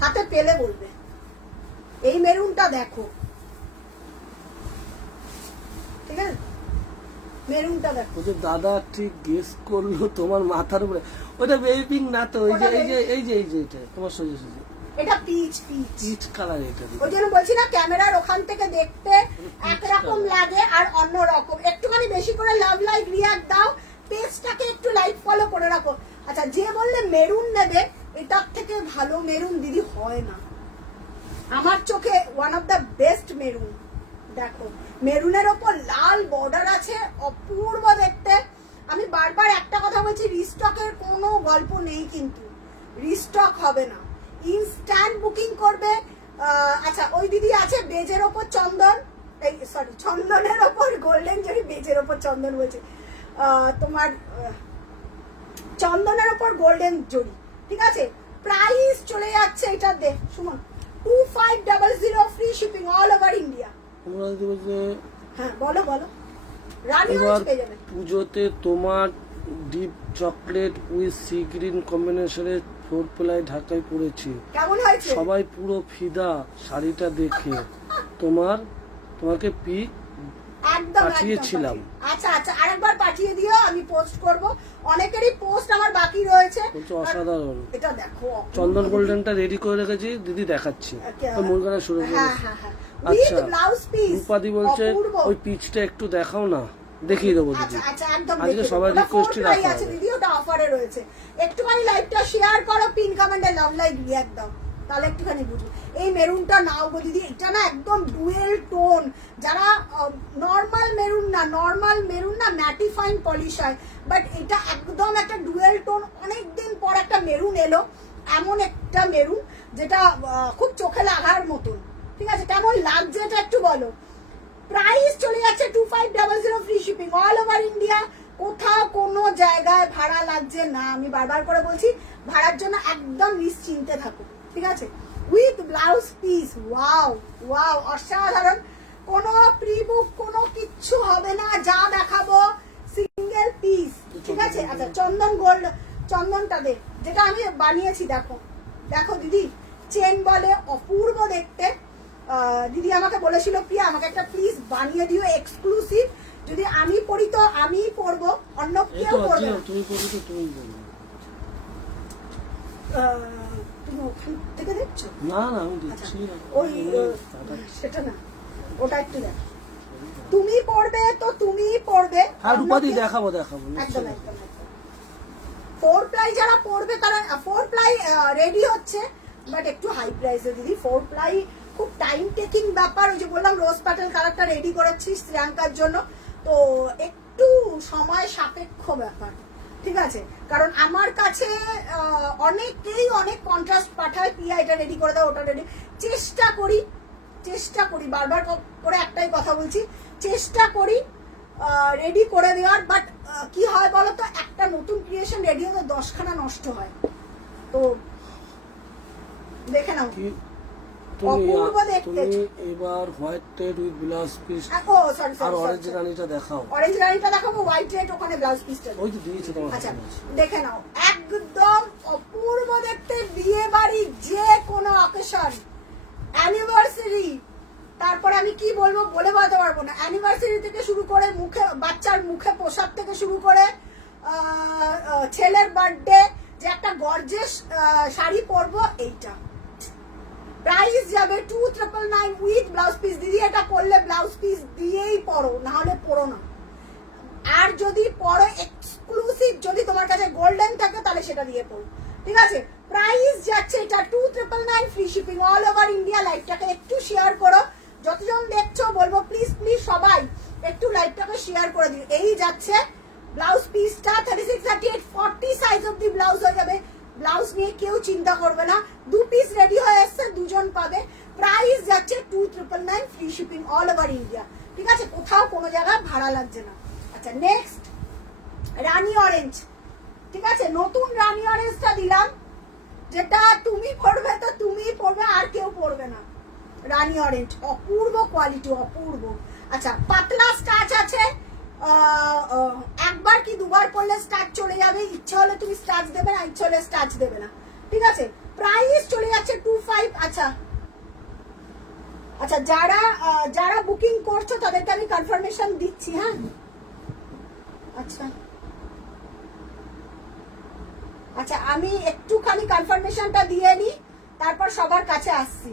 হাতে পেলে বলবে। এই মেরুনটা দেখো, ঠিক আছে। মেরুনটা দেখো, ওই যে দাদা ঠিক গেস করলো তোমার মাথার উপরে। ওটা বেবি পিঙ্ক না তো, এই যে এটা তোমার সোজা সোজা, এটা পিচ কালার। এটা ওই জন্য বলছি না, ক্যামেরার ওখান থেকে দেখতে একরকম লাগে আর অন্য রকম। একটুখানি বেশি করে লাভ লাইক রিয়াক্ট দাও, পেজটাকে একটু লাইক ফলো করে রাখো। আচ্ছা যে বললে মেরুন নেবে, এটার থেকে ভালো মেরুন দিদি হয় না আমার চোখে। One of the best maroon. দেখো মেরুনের ওপর লাল বর্ডার আছে, অপূর্ব দেখতে। আমি বারবার একটা কথা বলছি, রিস্টকের কোনো গল্প নেই, কিন্তু রিস্টক হবে না, ইনস্ট্যান্ট বুকিং করবে। আচ্ছা ওই দিদি আছে বেজের ওপর চন্দন, এই সরি চন্দনের ওপর গোল্ডেন জড়ি, বেজের ওপর চন্দন বলছে, তোমার চন্দনের ওপর গোল্ডেন জড়ি, ঠিক আছে। প্রাইস চলে যাচ্ছে এটা দে Suman 2500 free shipping all over India. হ্যাঁ বলো রানী অরেঞ্জ পেয়ে যাবে। পুজোতে তোমার deep chocolate with sea green কম্বিনেশনের 4 প্লাই ঢাকায় পড়েছি, কেমন হয়েছে? সবাই পুরো ফিদা শাড়িটা দেখে। তোমাকে পিক পাঠিয়েছিলাম। আচ্ছা আরেকবার পাঠিয়ে দিও, আমি পোস্ট করব। অনেকেরই পোস্ট আমার বাকি রয়েছে। অসাধারণ, এটা দেখো চন্দন গোল্ডেনটা রেডি করে রেখেছি দিদি, দেখাচ্ছি মুরগানা শুরু করে। আচ্ছা ব্লাউজ পিস রূপাদি বলছে ওই পিচটা একটু দেখাও না, দেখিয়ে দেবো দিদি। আচ্ছা একদম আজকে সবাই রিকোয়েস্টই রাখা আছে দিদি, ওটা অফারে রয়েছে। একটুখানি লাইভটা শেয়ার করো, পিন কমেন্টে লাভ লাইক রিঅ্যাক্ট দাও, তাহলে একটুখানি বুঝবো। এই মেরুনটা নাও গো দিদি, এটা না একদম ডুয়েল টোন। যারা নর্মাল মেরুন না ম্যাটিফাইং পলিশ হয়, বাট এটা একদম একটা ডুয়েল টোন। অনেকদিন পর একটা মেরুন এলো, এমন একটা মেরুন যেটা খুব চোখে লাগার মতন, ঠিক আছে। কেমন লাগছে এটা একটু বলো। প্রাইস চলে যাচ্ছে 2500 free shipping all over India. কোথাও কোনো জায়গায় ভাড়া লাগছে না, আমি বারবার করে বলছি ভাড়ার জন্য একদম নিশ্চিন্তে থাকো, ঠিক আছে। With blouse piece, wow wow, অসাধারণ। কোনো প্রি বুক কোনো কিচ্ছু হবে না, যা দেখাবো সিঙ্গেল পিস, ঠিক আছে। আচ্ছা চন্দন গোল্ড, চন্দনটা দে, যেটা আমি বানিয়েছি, দেখো দেখো দিদি, চেন বলে, অপূর্ব দেখতে। দিদি আমাকে বলেছিল প্রিয়া আমাকে একটা প্লিজ বানিয়ে দিও এক্সক্লুসিভ, যদি আমি পরি তো আমি পরবো, অন্য কেউ পরবে না। তুমি পরবে তো তুমি পরবে। তুমি ওখান থেকে দেখছো? না না আমি দেখছি না, ওই সেটা না, ওটা একটু দেখ। তুমি পরবে তো তুমি পরবে, আর উপাধি দেখাবো দেখাবো একদম একদম। 4 প্লাই যারা পরবে তারা 4 প্লাই রেডি হচ্ছে, বাট একটু হাই প্রাইসে দিদি। 4 প্লাই খুব টাইম টেকিং ব্যাপার, ওই যে বললাম রোজ প্যাটেল কালারটা রেডি করেছি শ্রেয়াঙ্কার জন্য, তো একটু সময় সাপেক্ষ ব্যাপার, ঠিক আছে। কারণ আমার কাছে অনেকেই অনেক কন্ট্রাস্ট পাঠায়, পিয়া এটা রেডি করে দাও ওটা রেডি, চেষ্টা করি বারবার করে একটাই কথা বলছি, চেষ্টা করি রেডি করে দেওয়ার, বাট কি হয় বলো তো, একটা নতুন ক্রিয়েশন রেডি হতে 10খানা নষ্ট হয়, তো দেখে নাও। তুমি এবার white red with blouse piece আর অরেঞ্জ রানীটা দেখাও। অরেঞ্জ রানীটা দেখাবো, হোয়াইট রেড ওখানে ব্লাউজ পিসটা ওই তো দিয়েছে তোমার। আচ্ছা দেখে নাও, একদম অপূর্ব দেখতে, বিয়ে বাড়ি যে কোনো অকেশন, অ্যানিভার্সারি, তারপরে আমি কি বলবো বলে বলতে পারবো না, অ্যানিভার্সারি থেকে শুরু করে মুখে বাচ্চার মুখে পোশাক থেকে শুরু করে ছেলের বার্থডে, যে একটা গর্জেস শাড়ি পরবো, এইটা প্রাইস যাবে 2999 উইথ ব্লাউজ পিস। দিদি এটা করলে ব্লাউজ পিস দিয়েই পরো, না হলে পরো না। আর যদি পরো এক্সক্লুসিভ, যদি তোমার কাছে গোল্ডেন থাকে তাহলে সেটা দিয়ে পরো, ঠিক আছে। প্রাইস যাচ্ছে এটা 2999, free shipping all over India. লাইভটাকে একটু শেয়ার করো, যতজন দেখছো বলবো প্লিজ প্লিজ সবাই একটু লাইভটাকে শেয়ার করে দিও। এই যাচ্ছে ব্লাউজ পিসটা 36, 38, 40 সাইজ অবধি ব্লাউজ হয়ে যাবে। ব্লাউজ নিয়ে কেউ চিন্তা করবে না, 2 পিস রেডি হয়ে এসছে, 2জন পাবে। প্রাইস যাচ্ছে 2999, free shipping all over India, ঠিক আছে। কোথাও কোনো জায়গায় ভাড়া লাগছে না। আচ্ছা নেক্সট রানী অরেঞ্জ, ঠিক আছে, নতুন রানী অরেঞ্জটা দিলাম, যেটা তুমি পরবে তো তুমি পরবে, আর কেউ পরবে না। রানী অরেঞ্জ অপূর্ব কোয়ালিটি, অপূর্ব। আচ্ছা পাতলা স্টাচ আছে, একবার কি দুবার পরলে স্টাচ চলে যাবে, ইচ্ছা হলে তুমি স্টাচ দেবে না, ইচ্ছা হলে স্টাচ দেবে না, ঠিক আছে। প্রাইস চলে যাচ্ছে 25। আচ্ছা আচ্ছা যারা যারা বুকিং করছো তাদেরকে আমি কনফার্মেশন দিচ্ছি, হ্যাঁ। আচ্ছা আচ্ছা আমি একটুখানি কনফার্মেশনটা দিয়ে নিই, তারপর সবার কাছে আসছি,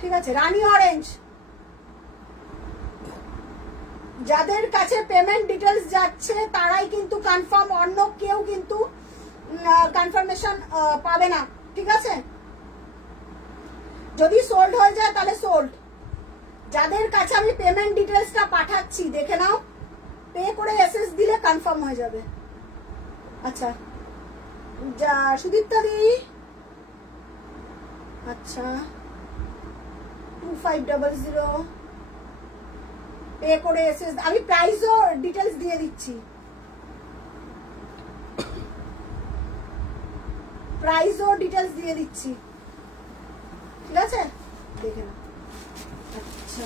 ঠিক আছে। রানী অরেঞ্জ, যাদের কাছে পেমেন্ট ডিটেলস যাচ্ছে তারাই কিন্তু কনফার্ম, অন্য কেউ কিন্তু কনফার্মেশন পাবে না, ঠিক আছে। যদি সোল্ড হয়ে যায় তাহলে সোল্ড। যাদের কাছে আমি পেমেন্ট ডিটেলসটা পাঠাচ্ছি দেখে নাও, পে করে এসএস দিলে কনফার্ম হয়ে যাবে। আচ্ছা সুদীপ্তা দি, আচ্ছা 2500 পে করে এসএস, আমি প্রাইসও ডিটেলস দিয়ে দিচ্ছি, প্রাইসও ডিটেলস দিয়ে দিচ্ছি, ঠিক আছে, দেখে না। আচ্ছা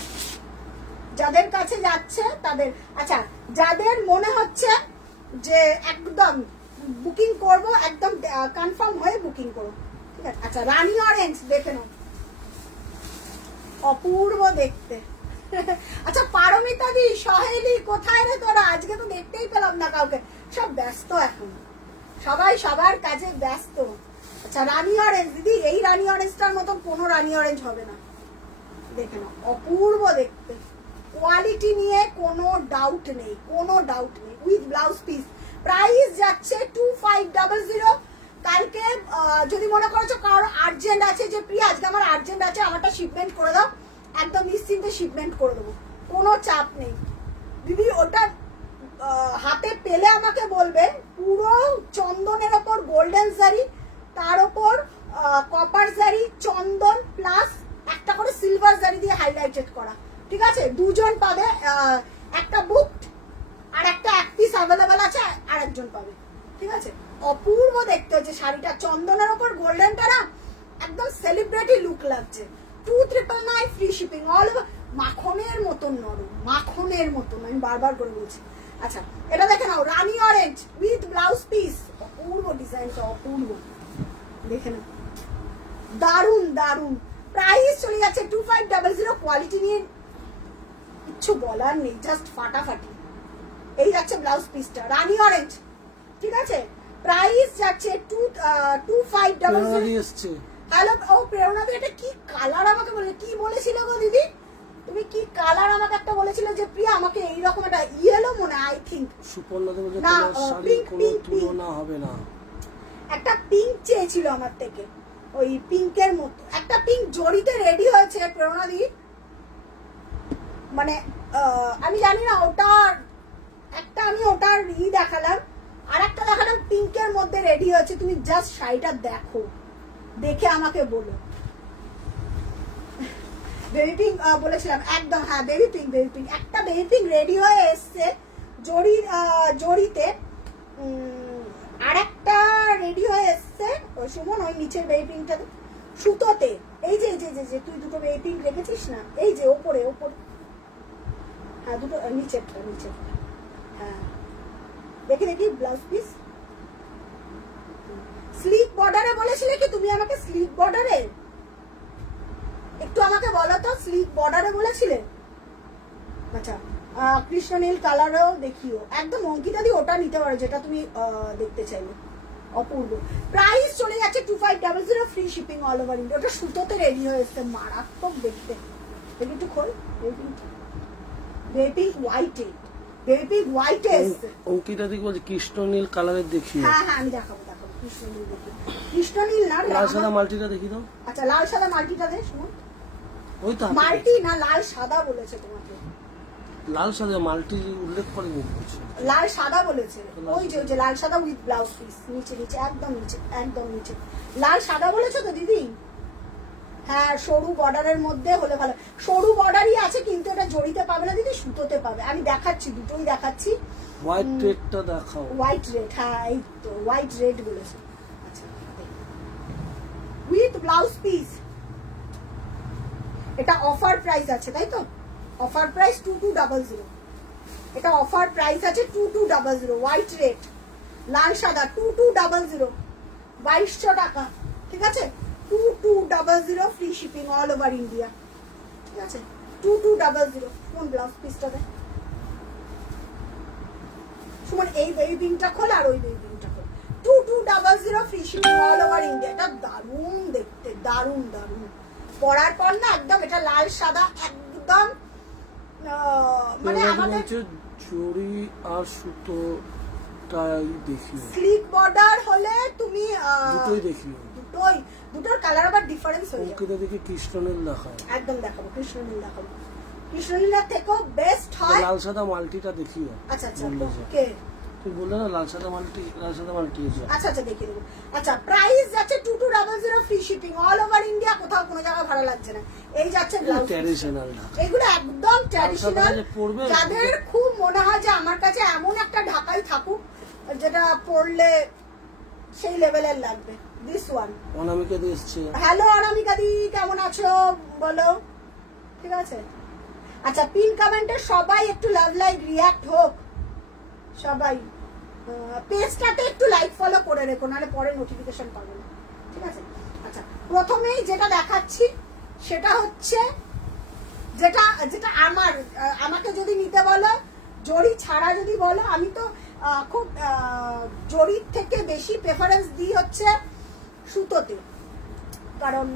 যাদের কাছে যাচ্ছে তাদের, আচ্ছা যাদের মনে হচ্ছে যে একদম বুকিং করব, একদম কনফার্ম হয়ে বুকিং করো, ঠিক আছে। আচ্ছা রানী অরেঞ্জ দেখে নাও, অপূর্ব দেখতে। আচ্ছা পারমিতা দি, সহেলি, কোথায় রে তোরা? আজকে তো দেখতেই পেলাম না কাউকে, সব ব্যস্ত এখন, সবাই সবার কাজে ব্যস্ত। আচ্ছা রানী অরেঞ্জ দিদি, এই রানী অরেঞ্জটার মতন কোনো রানী অরেঞ্জ হবে না, দেখে নাও, অপূর্ব দেখতে, কোয়ালিটি নিয়ে কোনো ডাউট নেই, কোনো ডাউট নেই, উইথ ব্লাউজ পিস। প্রাইস যাচ্ছে 2500। কালকে যদি মনে করছো কারো আর্জেন্ট আছে, যে প্রিয়া আজকে আমার আর্জেন্ট আছে, আমারটা শিপমেন্ট করে দাও, একদম নিশ্চিন্তে শিপমেন্ট করে দেবো, কোনো চাপ নেই দিদি। ওটা হাতে পেলে আমাকে বলবে, পুরো চন্দনের ওপর গোল্ডেন জারি, তার ওপর কপার জারি, চন্দন প্লাস একটা করে সিলভার জারি দিয়ে হাইলাইটেড করা, ঠিক আছে। 2জন পাবে, একটা বুকড আর একটা এক পিস অ্যাভেলেবেল আছে, আর একজন পাবে, ঠিক আছে? অপূর্ব দেখতে হচ্ছে শাড়িটা, চন্দনের ওপর গোল্ডেনটা না একদম সেলিব্রিটি লুক লাগছে। 2,999 ফ্রি শিপিং অল ওভার। মাখনের মতন নরম, মাখনের মতন, আমি বারবার করে বলছি। আচ্ছা এটা দেখে নাও, রানী অরেঞ্জ উইথ ব্লাউজ পিস, অপূর্ব ডিজাইনটা, অপূর্ব, দেখে নাও, দারুন দারুন। প্রাইস চলে যাচ্ছে 2500। কোয়ালিটি নিয়ে কিছু বলার নেই, জাস্ট ফাটাফাটি। এই যাচ্ছে ব্লাউজ পিসটা, রানী অরেঞ্জ, ঠিক আছে? প্রাইস যাচ্ছে 2500। হ্যালো, ও প্রেরণা দি, এটা কি কালার আমাকে বলে, কি বলেছিল গো দিদি? তুমি কি কালার আমাকে একটা বলেছিল যে প্রিয়া আমাকে এইরকম একটা ইয়েলো মনে হয়, আই থিঙ্ক সুপর্ণা দেবী বলে তোমার শাড়ি কোনো তুলনা হবে না। একটা পিঙ্ক চেয়েছিল আমার থেকে, ওই পিঙ্কের মতো একটা পিঙ্ক জড়িতে রেডি হয়েছে প্রেরণা দি, মানে আমি জানি না ওটার একটা, আমি ওটার দেখালাম, আর একটা দেখালাম পিঙ্কের মধ্যে রেডি হয়েছে। তুমি জাস্ট শাড়িটা দেখো, দেখে আমাকে বলো। বেবি পিঙ্ক বলেছিলাম একদম, হ্যাঁ বেবি পিঙ্ক, বেবি পিঙ্ক, একটা বেবি পিঙ্ক রেডি হয়ে এসছে জড়িতে, আর একটা রেডি হয়ে এসছে ওই সুমন, ওই নিচের বেবি পিঙ্কটা সুতোতে। এই যে যে তুই দুটো বেবি পিঙ্ক রেখেছিস না, এই যে ওপরে, হ্যাঁ দুটো নিচেরটা, হ্যাঁ দেখি ব্লাউজ পিস স্লিক বর্ডারে বলেছিলে কি তুমি আমাকে? স্লিক বর্ডারে একটু আমাকে বলো তো, স্লিক বর্ডারে বলেছিলে? আচ্ছা কৃষ্ণ নীল কালারও দেখিও, একদম অঙ্কিতা দি ওটা নিতে পারো যেটা তুমি দেখতে চাইলে, অপূর্ব। প্রাইস চলে যাচ্ছে 2500 free shipping all over India. ওটা সুতোতে রেডি হয়ে এসছে, মারাত্মক দেখতে। দেখি একটু খোল, বেবি হোয়াইটে, বেবি হোয়াইটে এসছে। অঙ্কিতা দি বলছে কৃষ্ণ নীল কালারের দেখিও। হ্যাঁ আমি দেখাবো কৃষ্ণ নীল, দেখি কৃষ্ণ নীল না, লাল সাদা মাল্টিটা দেখি দাও। আচ্ছা লাল সাদা মাল্টিটা দে শুনুন। ওই তো মাল্টি না, লাল সাদা বলেছে তোমাকে, লাল সাদা মাল্টি উল্লেখ করেনি, লাল সাদা বলেছে। ওই যে লাল সাদা উইথ ব্লাউজ পিস, নিচে একদম নিচে লাল সাদা বলেছো তো দিদি? হ্যাঁ সরু বর্ডারের মধ্যে হলে ভালো, সরু বর্ডারই আছে কিন্তু এটা জড়িতে পাবে না দিদি, সুতোতে পাবে। আমি দেখাচ্ছি, দুটোই দেখাচ্ছি। হোয়াইট রেডটা দেখাও, হোয়াইট রেড, হ্যাঁ এই তো হোয়াইট রেড বলেছে। আচ্ছা উইথ ব্লাউজ পিস, এটা অফার প্রাইস আছে তাই তো? অফার প্রাইস 2200, এটা অফার প্রাইস আছে 2200। হোয়াইট রেড লাল সাদা 2200, 2200 টাকা, ঠিক আছে? 2200 free shipping all over India, ঠিক আছে? 2200। কোন ব্লাউজ পিসটা দেয় সুমন? এই বেবি পিঙ্কটা খোল আর ওই বেবি পিঙ্কটা খোল। 2200 free shipping all over India. এটা দারুণ দেখতে, দারুণ দারুণ। পরার পর না একদম এটা লাল সাদা একদম, মানে আমাদের জড়ি আর সুতোটাই দেখিও। স্লিক বর্ডার হলে তুমি দুটোই দেখিও, দুটোর কালার আবার ডিফারেন্স হয়ে যায়। অঙ্কিতা দিকে কৃষ্ণ নীল দেখাও, একদম দেখাবো কৃষ্ণ নীল দেখাবো। কৃষ্ণ নীলের থেকেও বেস্ট হয় লাল সাদা মাল্টিটা দেখিও। আচ্ছা ওকে, তুই বললে না লাল সাদা মাল্টি আচ্ছা দেখিয়ে দেবো। আচ্ছা প্রাইস যাচ্ছে 2200 free shipping all over India, কোথাও কোনো জায়গা ভাড়া লাগছে না। এই যাচ্ছে ব্লাউজ, ট্র্যাডিশনাল, এগুলো একদম ট্র্যাডিশনাল। যাদের খুব মনে হয় যে আমার কাছে এমন একটা ঢাকাই থাকুক যেটা পরলে সেই লেভেলের লাগবে, দিস ওয়ান। অনামিকা দি এসছে। হ্যালো অনামিকা দি, কেমন আছো বলো? ঠিক আছে। আচ্ছা পিন কমেন্টে সবাই একটু লাভ লাইক রিঅ্যাক্ট হোক সবাই। পেজটাতে একটু লাইক ফলো করে রেখো, নাহলে পরে নোটিফিকেশন পাবে না, ঠিক আছে? আচ্ছা প্রথমেই যেটা দেখাচ্ছি সেটা হচ্ছে যেটা আমাকে যদি নিতে বলো, জড়ি ছাড়া যদি বলো, আমি তো খুব জড়ির থেকে বেশি প্রেফারেন্স দিই হচ্ছে সুতোতে, কারণ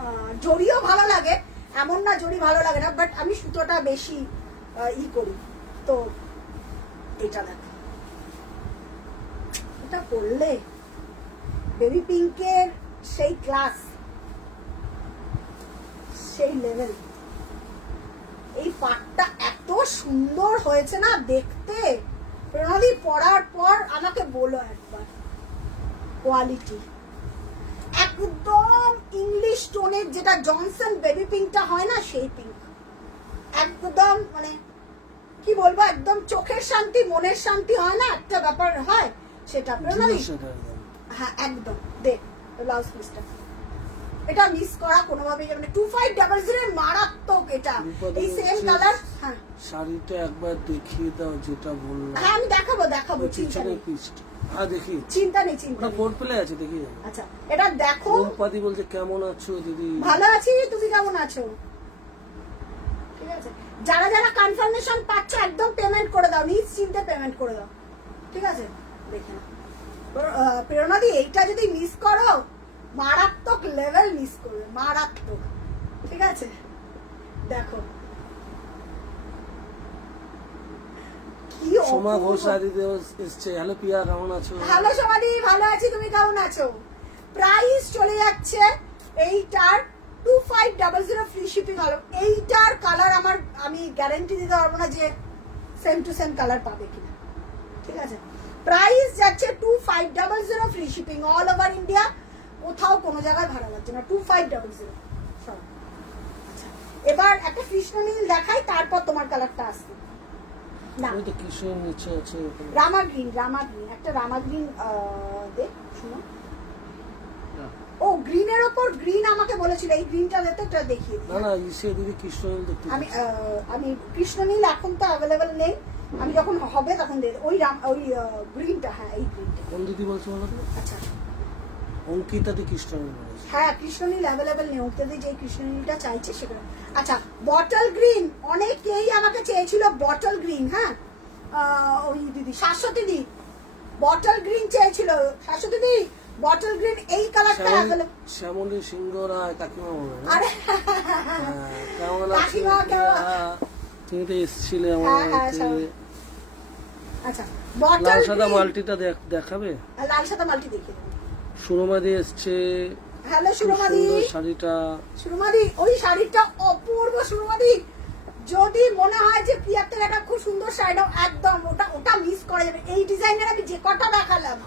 জড়িও ভালো লাগে, এমন না জড়ি ভালো লাগে না, বাট আমি সুতোটা বেশি করি। তো এটা দেখো, এটা পরলে বেবি পিঙ্কের সেই ক্লাস, সেই লেভেল। এই পাটটা এত সুন্দর হয়েছে না দেখতে, প্রণালী পরার পর আমাকে বলো একবার। কোয়ালিটি একদম ইংলিশ টোনের, যেটা জনসন বেবি পিঙ্কটা হয় না সেই পিঙ্ক, একদম মানে কি বলবো, একদম চোখের শান্তি মনের শান্তি হয় না, একটা ব্যাপার হয় সেটা। হ্যাঁ একদম। দেখ ব্লাউজ পিসটা, এটা মিস করা কোনোভাবেই যাবে না। 2500 এর মারাত্মক এটা, এই সেম কালার। হ্যাঁ শাড়িটা একবার দেখিয়ে দাও যেটা বললাম। হ্যাঁ আমি দেখাবো চিন্তা নেই। দেখি চিন্তা নেই চিন্তা ফোর প্লে আছে, দেখি। আচ্ছা এটা দেখো। রূপাদি বলছে কেমন আছো দিদি? ভালো আছি, তুমি কেমন আছো? ঠিক আছে, যারা যারা কনফার্মেশন পাচ্ছে একদম পেমেন্ট করে দাও, নিশ্চিন্তে পেমেন্ট করে দাও। ঠিক আছে, দেখে নাও প্রেরণাদি, এইটা যদি মিস করো মারাত্মক লেভেল মিস করবে, মারাত্মক। ঠিক আছে, দেখো কি সোমা ঘোষ এসছে। হ্যালো পিয়া, কেমন আছো? হ্যালো সোমাদি, ভালো আছি, তুমি কেমন আছো? প্রাইস চলে যাচ্ছে এইটার 2500 ফ্রি শিপিং হলো। এইটার কালার আমি গ্যারান্টি দিতে পারবো না যে সেম টু সেম কালার পাবে কিনা। ঠিক আছে, প্রাইস যাচ্ছে 2500 free shipping all over India, কোথাও কোনো জায়গায় ভাড়া লাগছে না। 2500। আচ্ছা এবার একটা কৃষ্ণ নীল দেখাই, তারপর তোমার কালারটা আসবে না। ওই তো কিশোর নিচে আছে, রামা গ্রিন একটা রামা গ্রিন দেখ শুনো। ও গ্রিনের ওপর গ্রিন আমাকে বলেছিল এই গ্রিনটা দেখতে, এটা দেখিয়ে দিই। না ইসে দিদি কৃষ্ণ নীল দেখতে। আমি কৃষ্ণ নীল এখন তো অ্যাভেলেবল নেই, আমি যখন হবে তখন দেখ। ওই গ্রিনটা, হ্যাঁ এই গ্রিনটা। কোন দিদি বলছো বলো তো? আচ্ছা অঙ্কিতা দি কৃষ্ণ নীল বলেছে। হ্যাঁ কৃষ্ণ নীল অ্যাভেলেবল নেই, অঙ্কিতা দি যে কৃষ্ণ নীলটা চাইছে সেটা। আচ্ছা বটল গ্রিন, অনেকেই আমাকে চেয়েছিল বটল গ্রিন। হ্যাঁ ওই দিদি শাশ্বতী দি বটল গ্রিন চেয়েছিল। শাশ্বতী দি বটল গ্রিন এই কালারটা अवेलेबल। শ্যামলী সিংহ রায় কাকিমা বলে। আরে কেমন আছো? কাকিমা তুমি তো এসেছিলে আমার কাছে। আচ্ছা বটল লাল সাদা মাল্টিটা দেখাবে? লাল সাদা মাল্টি দেখিয়ে দেব। সুরমাদি এসছে। হ্যালো সুরমাদি। শাড়িটা সুরমাদি, ওই শাড়িটা অপূর্ব সুরমাদি। যদি মনে হয় যে প্রিয়ার থেকে একটা খুব সুন্দর শাড়ি দাও, একদম ওটা মিস করা যাবে। এই ডিজাইনের আমি যে কটা দেখালাম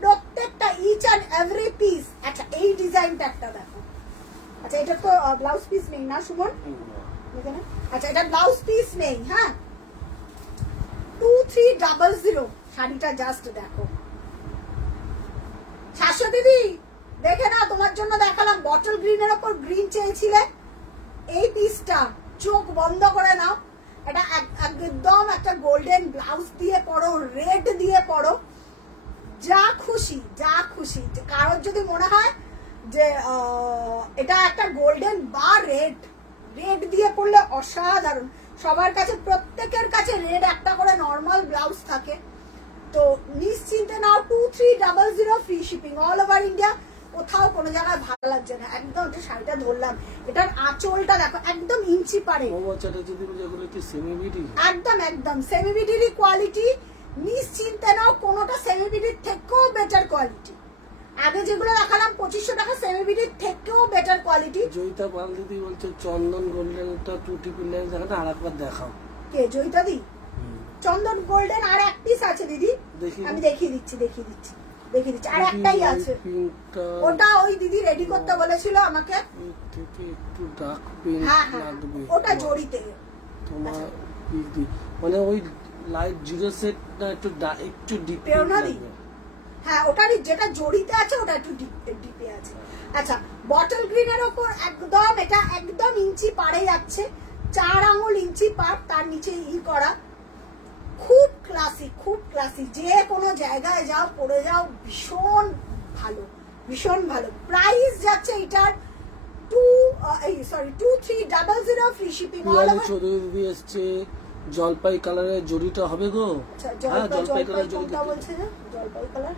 প্রত্যেকটা ইচ অ্যান্ড এভরি পিস। আচ্ছা এই ডিজাইনটা একটা দেখো। আচ্ছা এটা তো ব্লাউজ পিস নেই না সুমন? আচ্ছা এটা ব্লাউজ পিস নেই। হ্যাঁ 2300 শাড়িটা জাস্ট দেখো। শাশ্বতী দিদি দেখে না, তোমার জন্য দেখালাম। বটল গ্রিনের ওপর গ্রিন চেয়েছিলে, এই পিসটা চোখ বন্ধ করে নাও। এটা একদম একটা গোল্ডেন ব্লাউজ দিয়ে পরো, রেড দিয়ে পরো, যা খুশি। কারোর যদি মনে হয় যে এটা একটা গোল্ডেন বা রেড দিয়ে পরলে অসাধারণ। সবার কাছে, প্রত্যেকের কাছে রেড একটা করে নর্মাল ব্লাউজ থাকে। তো নিশ্চিন্তে নাও, 2300 free shipping all over India, কোথাও কোনো জায়গায় ভালো লাগছে না। একদম যে শাড়িটা ধরলাম, এটার আঁচলটা দেখো একদম ইঞ্চি পারে, একদম সেমিবিডির কোয়ালিটি। নিশ্চিন্তে নাও, কোনোটা সেমিবিডির থেকেও বেটার কোয়ালিটি। আগে যেগুলো দেখালাম 2500 টাকা, সেমিবিডির থেকেও বেটার কোয়ালিটি। জয়িতা পাল দিদি বলছে চন্দন গোল্ডেনটা টুটি পিলে দেখাতে আরেকবার দেখাও। কে জয়িতা দি? চন্দন গোল্ডেন আর এক পিস আছে দিদি, আমি দেখিয়ে দিচ্ছি। আর একটাই আছে, ওটা ওই দিদি রেডি করতে বলেছিল আমাকে। একটু ডার্ক পিঙ্ক লাগবে, ওটা জড়িতে তোমার মানে ওই লাইট জিরো সেট না, একটু ডিপ লাগবে। হ্যাঁ ওটারই যেটা জড়িতে আছে ওটা একটু ডিপে আছে। আচ্ছা বটল গ্রিনের ওপর একদম, এটা একদম ইঞ্চি পারে যাচ্ছে, 4 আঙুল ইঞ্চি পার, তার নিচে করা। খুব ক্লাসিক, যে কোনো জায়গায় যাও পরে যাও, ভীষণ ভালো। প্রাইস যাচ্ছে এটার 2300 free shipping all over. Chowdhury এসছে জলপাই কালারের জড়িটা হবে গো। হ্যাঁ জলপাই কালার কোনটা বলছে না? জলপাই কালার,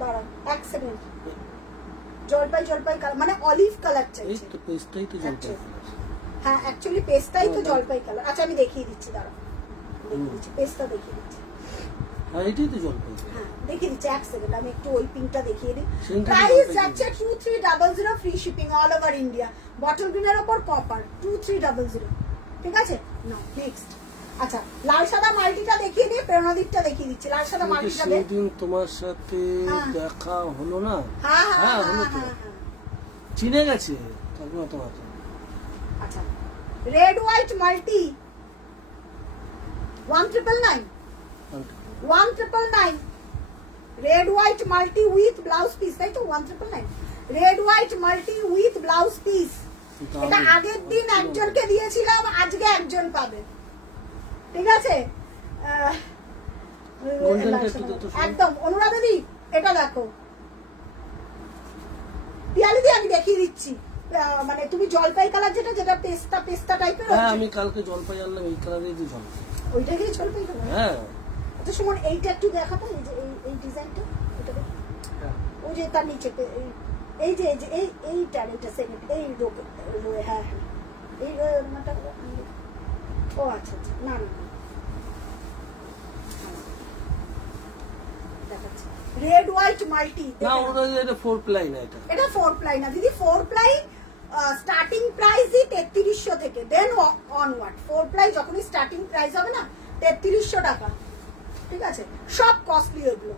দাঁড়াও এক সেকেন্ড। জলপাই কালার মানে অলিভ কালার চাইছে। এই তো পেস্টটাই তো জলপাই কালার। হ্যাঁ অ্যাকচুয়ালি পেস্টটাই তো জলপাই কালার। আচ্ছা আমি দেখিয়ে দিচ্ছি, দাঁড়াও পেস্টটা দেখিয়ে দিচ্ছি। হ্যাঁ এটাই তো জলপাই। হ্যাঁ দেখিয়ে দিচ্ছি, এক সেকেন্ড আমি একটু ওই পিঙ্কটা দেখিয়ে দিই। প্রাইস যাচ্ছে 2300 free shipping all over India. Bottle গ্রিনের ওপর কপার 2300। ঠিক আছে না নেক্সট। আচ্ছা লাল সাদা মাল্টিটা দেখিয়ে দিই, প্রেরণাদীপটা দেখিয়ে দিচ্ছি। লাল সাদা মাল্টিটা সেদিন তোমার সাথে দেখা হলো না? হ্যাঁ হলো তো, চিনে গেছে তোমাকে। আচ্ছা red white multi 1999 1999 red white multi with blouse piece, তাই তো 1999 red white multi with blouse piece. এটা আগের দিন একজনকে দিয়েছিলাম, আজকে একজন পাবে, ঠিক আছে? একদম অনুরাধা দি এটা দেখো, পিয়ালি দি আমি দেখিয়ে দিচ্ছি, মানে তুমি জলপাই কালার যেটা যেটা পেস্তা পেস্তা টাইপের। হ্যাঁ আমি কালকে জলপাই আনলাম, এই কালারের যে জলপাই, ওইটাকেই জলপাই কালার। হ্যাঁ আচ্ছা সুমন এইটা একটু দেখাতো, এই যে এই ডিজাইনটা, এটা ওই যে তার নিচে এই যে এইটা সেকেন্ড এই রোয়ে, হ্যাঁ হ্যাঁ এই রোয়েটা, ও আচ্ছা আচ্ছা, না না দেখাচ্ছি রেড হোয়াইট মাল্টি। না ওটা এটা 4 প্লাই না, এটা 4 প্লাই না দিদি, 4 প্লাই স্টার্টিং প্রাইসই 3300 থেকে, দেন অনওয়ার্ড 4 প্লাই যখনই স্টার্টিং প্রাইস হবে না 3300 টাকা, ঠিক আছে? সব কস্টলি এগুলো।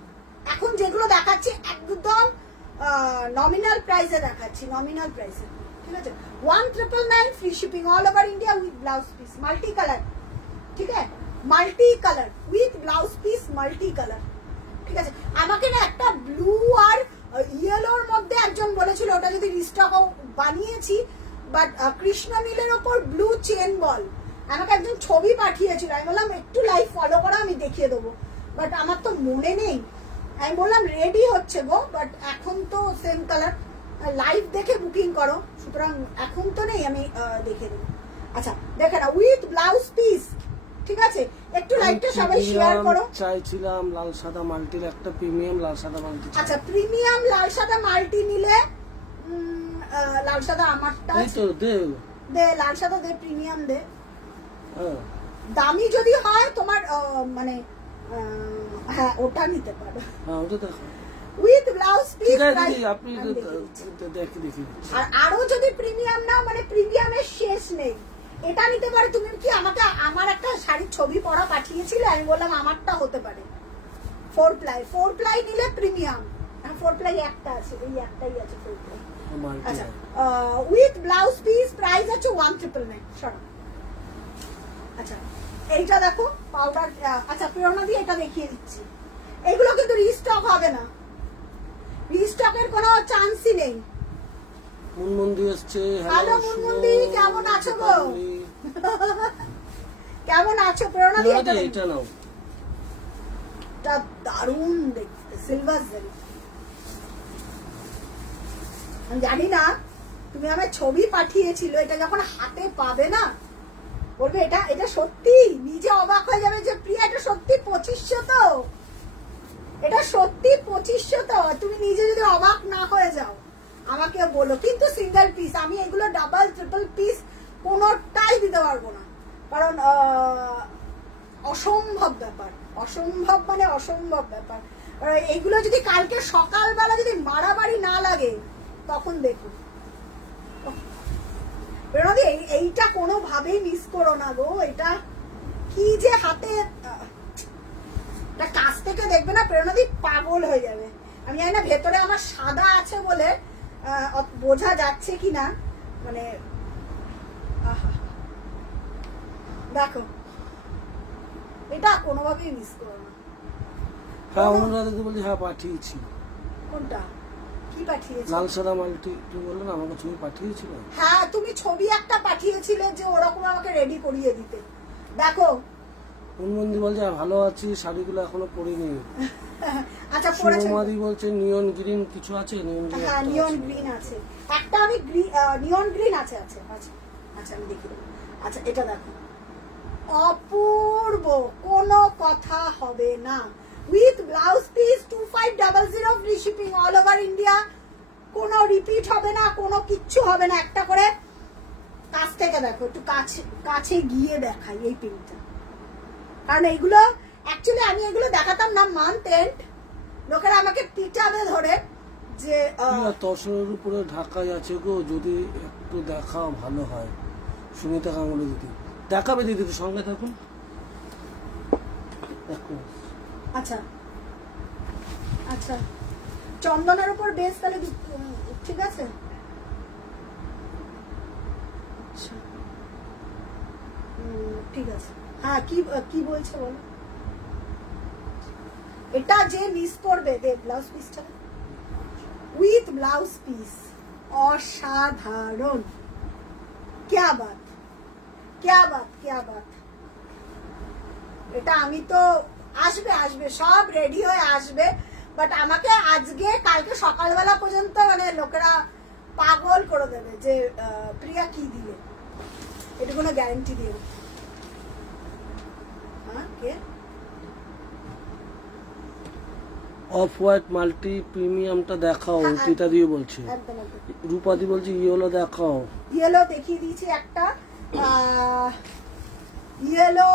এখন যেগুলো দেখাচ্ছি একদম নমিনাল প্রাইসে দেখাচ্ছি, নমিনাল প্রাইসে, ঠিক আছে? 1999 free shipping all over India with blouse piece multi colour, ঠিক আছে? Multi colour with blouse piece multi colour, ঠিক আছে? আমাকে না একটা ব্লু আর ইয়েলোর মধ্যে একজন বলেছিল ওটা যদি রিস্টক বানিয়েছি, বাট কৃষ্ণ নীলের ওপর ব্লু চেন বল আমাকে একজন ছবি পাঠিয়েছিল, আমি বললাম একটু লাইভ ফলো করো আমি দেখিয়ে দেবো, বাট আমার তো মনে নেই। আমি বললাম রেডি হচ্ছে গো, বাট এখন তো সেম কালার, লাইভ দেখে বুকিং করো, সুতরাং এখন তো নেই, আমি দেখে দেবো। আচ্ছা দেখে না উইথ ব্লাউজ পিস, ঠিক আছে? একটু লাইভটা সবাই শেয়ার করো। চাইছিলাম লাল সাদা মাল্টির একটা প্রিমিয়াম লাল সাদা মাল্টি। আচ্ছা প্রিমিয়াম লাল সাদা মাল্টি নিলে লাল সাদা আমারটা এই তো দে লাল সাদা দে, প্রিমিয়াম দে। হ্যাঁ দামি যদি হয় তোমার মানে হ্যাঁ ওটা নিতে পারো। হ্যাঁ ওটা দেখো উইথ ব্লাউজ পিস আপনি দেখি। আর আরো যদি প্রিমিয়াম নাও, মানে প্রিমিয়ামের শেষ নেই, এটা নিতে পারে। তুমি কি আমাকে আমার একটা শাড়ির ছবি পড়া পাঠিয়েছিলে, আমি বললাম আমারটা হতে পারে 4 প্লাই নিলে প্রিমিয়াম। 4 প্লাই একটা আছে, এই একটাই আছে 4 প্লাই। আচ্ছা উইথ ব্লাউজ পিস প্রাইস আছে 1999। সরো আচ্ছা এইটা দেখো পাউডার। আচ্ছা প্রেরণা দিয়ে এটা দেখিয়ে দিচ্ছি, এগুলো কিন্তু রিস্টক হবে না, রিস্টকের কোনো চান্সই নেই। মুনমুন্দি আসছে। হ্যালো মুনমুন্দি, কেমন আছো গো? কেমন আছো? প্রেরণা দিয়ে এটা নাও, এটা দারুণ দেখতে, সিলভার জারি। আমি জানি না, তুমি আমার ছবি পাঠিয়েছিল, এটা যখন হাতে পাবে না বলবে এটা এটা সত্যি, নিজে অবাক হয়ে যাবে যে প্রিয়া এটা সত্যি 2500 তো, এটা সত্যি 2500 তো। তুমি নিজে যদি অবাক না হয়ে যাও আমাকে বলো, কিন্তু সিঙ্গেল পিস, আমি এগুলো ডাবল ট্রিপল পিস কোনোটাই দিতে পারবো না, কারণ অসম্ভব ব্যাপার, অসম্ভব মানে অসম্ভব ব্যাপার। এইগুলো যদি কালকে সকালবেলা যদি মারামারি না লাগে তখন দেখো। প্রেরণাদি এইটা কোনোভাবেই মিস করো না গো, এটা কি যে হাতে কাছ থেকে দেখবে না প্রেরণাদি পাগল হয়ে যাবে। আমি জানি না ভেতরে আমার সাদা আছে বলে বোঝা যাচ্ছে কিনা, মানে দেখো এটা কোনোভাবেই মিস করো না। হ্যাঁ অনুরাধা বলছি, হ্যাঁ পাঠিয়েছি। কোনটা কি পাঠিয়েছি? লাল সাদা মাল্টি, তুমি বললে না আমাকে ছবি পাঠিয়েছিল। হ্যাঁ তুমি ছবি একটা পাঠিয়েছিলে যে ওরকম আমাকে রেডি করিয়ে দিতে, দেখো। মুনমুন্দি বলছে ভালো আছি, শাড়িগুলো এখনো পরিনি। আচ্ছা পরেছে। সুমাদি বলছে নিয়ন গ্রিন কিছু আছে? হ্যাঁ নিয়ন গ্রিন আছে একটা, আমি নিয়ন গ্রিন আছে আছে আচ্ছা আচ্ছা আমি দেখি। আচ্ছা এটা দেখো অপূর্ব, কোনো কথা হবে না। With blouse piece 2500 free shipping all over India, কোনো রিপিট হবে না, কোনো কিচ্ছু হবে না। একটা করে কাছ থেকে দেখো, একটু কাছে গিয়ে দেখাই এই পিনটা, কারণ এইগুলো অ্যাকচুয়ালি আমি এগুলো দেখাতাম না মান্থ এন্ড, লোকেরা আমাকে পিটাবে ধরে যে তসরের উপরে ঢাকায় আছে গো, যদি একটু দেখাও ভালো হয়। সুমিতা গাঙ্গুলি দিদি দেখাবে, দিদি তো সঙ্গে থাকুন। আচ্ছা আচ্ছা চন্দনের উপর বেশ, তাহলে ঠিক আছে। আচ্ছা ঠিক আছে হ্যাঁ কি বলছে বলো। এটা যে মিস করবে দে ব্লাউজ পিসটা উইথ ব্লাউজ পিস, অসাধারণ। क्या बात क्या बात क्या बात। এটা আমি তো আসবে সব রেডি হয়ে আসবে, বাট আমাকে আজকে কালকে সকালবেলা পর্যন্ত মানে লোকেরা পাগল করে দেবে যে প্রিয়া কি দিলে, এটা কোনো গ্যারান্টি দিও। হ্যাঁ কে অফ হোয়াইট মাল্টি প্রিমিয়ামটা দেখাও, অঙ্কিতা দিয়ে বলছে। একদম একদম। রূপাদি বলছে ইয়েলো দেখাও। ইয়েলো দেখিয়ে দিয়েছি একটা, ইয়েলো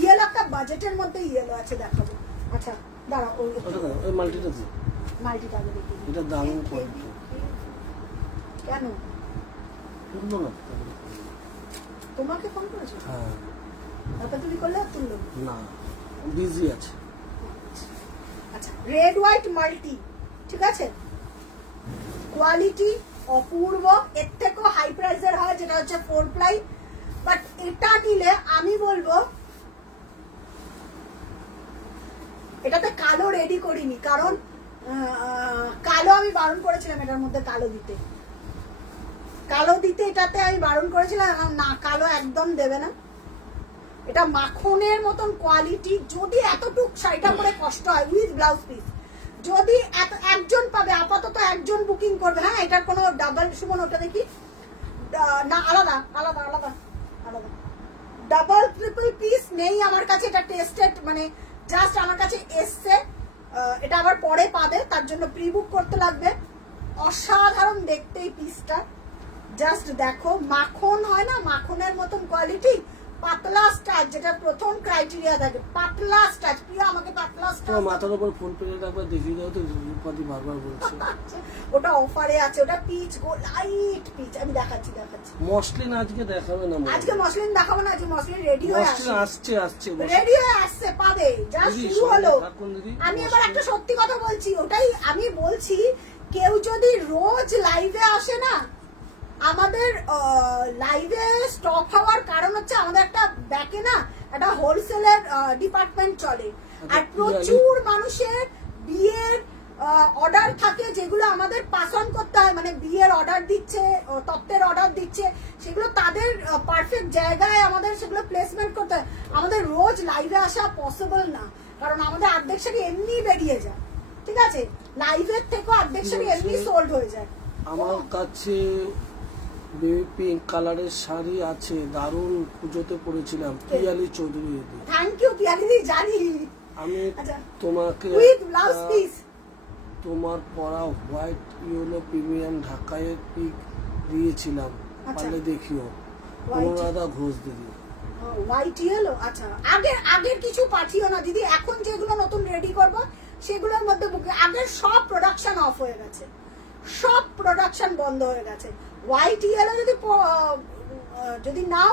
ইয়েলো একটা বাজেটের মধ্যে ইয়েলো আছে, দেখাবো। আচ্ছা দাঁড়াও ওই মাল্টিটা দিয়ে মাল্টিটা আগে দেখিয়ে দিই। এটা দারুণ কোয়ালিটি। কেন তুললো না? তোমাকে ফোন করেছো? হ্যাঁ। তারপর তুমি করলে আর তুললো না, বিজি আছে। আচ্ছা রেড হোয়াইট মাল্টি, ঠিক আছে, কোয়ালিটি অপূর্ব। এর থেকেও হাই প্রাইসের হয় যেটা হচ্ছে 4 প্লাই, বাট এটা নিলে আমি বলবো এটাতে কালো রেডি করিনি, কারণ কালো আমি বারণ করেছিলাম এটার মধ্যে কালো দিতে, এটাতে আমি বারণ করেছিলাম, না কালো একদম দেবে না। এটা মাখনের মতন কোয়ালিটি, যদি এতটুক শাড়িটা পরে কষ্ট হয় উইথ ব্লাউজ পিস, যদি একজন পাবে, আপাতত একজন বুকিং করবে। হ্যাঁ এটার কোনো ডাবল, সুমন ওটা দেখি না, আলাদা আলাদা আলাদা আলাদা, ডাবল ট্রিপল পিস নেই আমার কাছে। এটা টেস্টেড, মানে জাস্ট আমার কাছে এসছে, এটা আবার পরে পাবে, তার জন্য প্রি বুক করতে লাগবে। অসাধারণ দেখতে এই পিসটা, জাস্ট দেখো, মাখন হয় না, মাখনের মতন কোয়ালিটি, পাতলা স্টাচ, যেটা প্রথম ক্রাইটেরিয়া থাকে, পাতলা স্টাচ। প্রিয়া আমাকে পাতলা স্টাচ, মাথার উপর ফুল পেলে একবার দেখিয়ে দাও তো, রূপাদি বারবার বলছে। ওটা অফারে আছে, ওটা পিচ লাইট পিচ, আমি দেখাচ্ছি। মসলিন আজকে দেখাবে না? আজকে মসলিন দেখাবো না, আজকে মসলিন রেডি হয়ে আসছে রেডি হয়ে আসছে, পাবে, জাস্ট শুরু হলো। আমি এবার একটা সত্যি কথা বলছি, ওটাই আমি বলছি, কেউ যদি রোজ লাইভে আসে না, আমাদের লাইভে স্টক হওয়ার কারণ হচ্ছে আমাদের একটা ব্যাকে না একটা হোলসেলের ডিপার্টমেন্ট চলে, আর প্রচুর মানুষের বিয়ের অর্ডার থাকে, যেগুলো আমাদের পাস অন করতে হয়, মানে বিয়ের অর্ডার দিচ্ছে, তত্ত্বের অর্ডার দিচ্ছে, সেগুলো তাদের পারফেক্ট জায়গায় আমাদের সেগুলো প্লেসমেন্ট করতে হয়। আমাদের রোজ লাইভে আসা পসিবল না, কারণ আমাদের অর্ধেক শাড়ি এমনি বেরিয়ে যায়, ঠিক আছে, লাইভের থেকেও অর্ধেক শাড়ি এমনি সোল্ড হয়ে যায়। আমার কাছে বেবি পিঙ্ক কালারের শাড়ি আছে, দারুণ, পুজোতে পরেছিলাম। পিয়ালি চৌধুরী। থ্যাংক ইউ পিয়ালি দি, জানি আমি তোমাকে উইথ ব্লাউজ পিস তোমার পরা হোয়াইট ইয়েলো প্রিমিয়াম ঢাকায় পিক দিয়েছিলাম, পারলে দেখিও। অনুরাধা ঘোষ দিদি। হোয়াইট ইয়েলো, আচ্ছা আগের কিছু পাঠিও না দিদি, এখন যেগুলো নতুন রেডি করব সেগুলোর মধ্যে বুকে, আগের সব প্রোডাকশন অফ হয়ে গেছে, সব প্রোডাকশন বন্ধ হয়ে গেছে। হোয়াইট ইয়েলো যদি নাও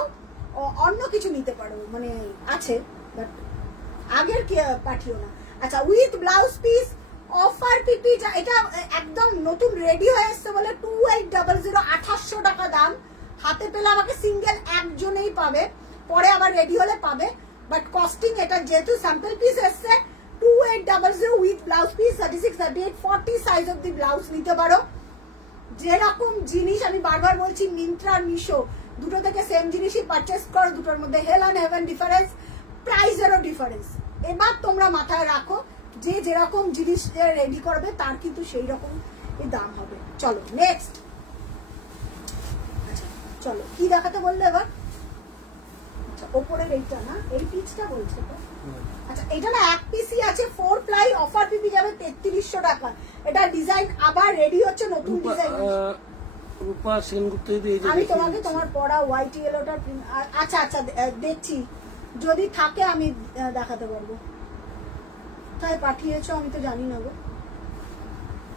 অন্য কিছু নিতে পারো, মানে আছে, বাট আগের পাঠিও না। আচ্ছা উইথ ব্লাউজ পিস অফার পিপি, এটা একদম নতুন রেডি হয়ে এসছে বলে 2800, 2800 টাকা দাম। হাতে পেলে আমাকে সিঙ্গেল একজনেই পাবে, পরে আবার রেডি হলে পাবে, বাট কস্টিং এটা যেহেতু স্যাম্পল পিস এসছে 2800 with blouse piece, 36, 38, 40 size of the blouse নিতে পারো। যেরকম জিনিস আমি বারবার বলছি, মিন্ত্রা আর মিশো দুটো থেকে সেম জিনিসই পারচেস করো, দুটোর মধ্যে হেল অ্যান্ড হেভেন ডিফারেন্স, প্রাইসেরও ডিফারেন্স। এবার তোমরা মাথায় রাখো, যে যেরকম জিনিস রেডি করবে তার কিন্তু সেই রকম দাম হবে। চলো নেক্সট, আচ্ছা চলো কি দেখাতে বললে এবার? আচ্ছা ওপরের এইটা না, এই পিসটা বলছে তো। আচ্ছা এটা না এক পিসই আছে, 4 প্লাই, অফার পিপি যাবে 3300 টাকা। এটা ডিজাইন আবার রেডি হচ্ছে, নতুন ডিজাইন। রূপা সেনগুপ্ত দিদি, এই যে আমি তোমাকে তোমার পরা হোয়াইট ইয়েলোটা, আচ্ছা আচ্ছা দেখছি, যদি থাকে আমি দেখাতে পারবো। কোথায় পাঠিয়েছো আমি তো জানি না গো,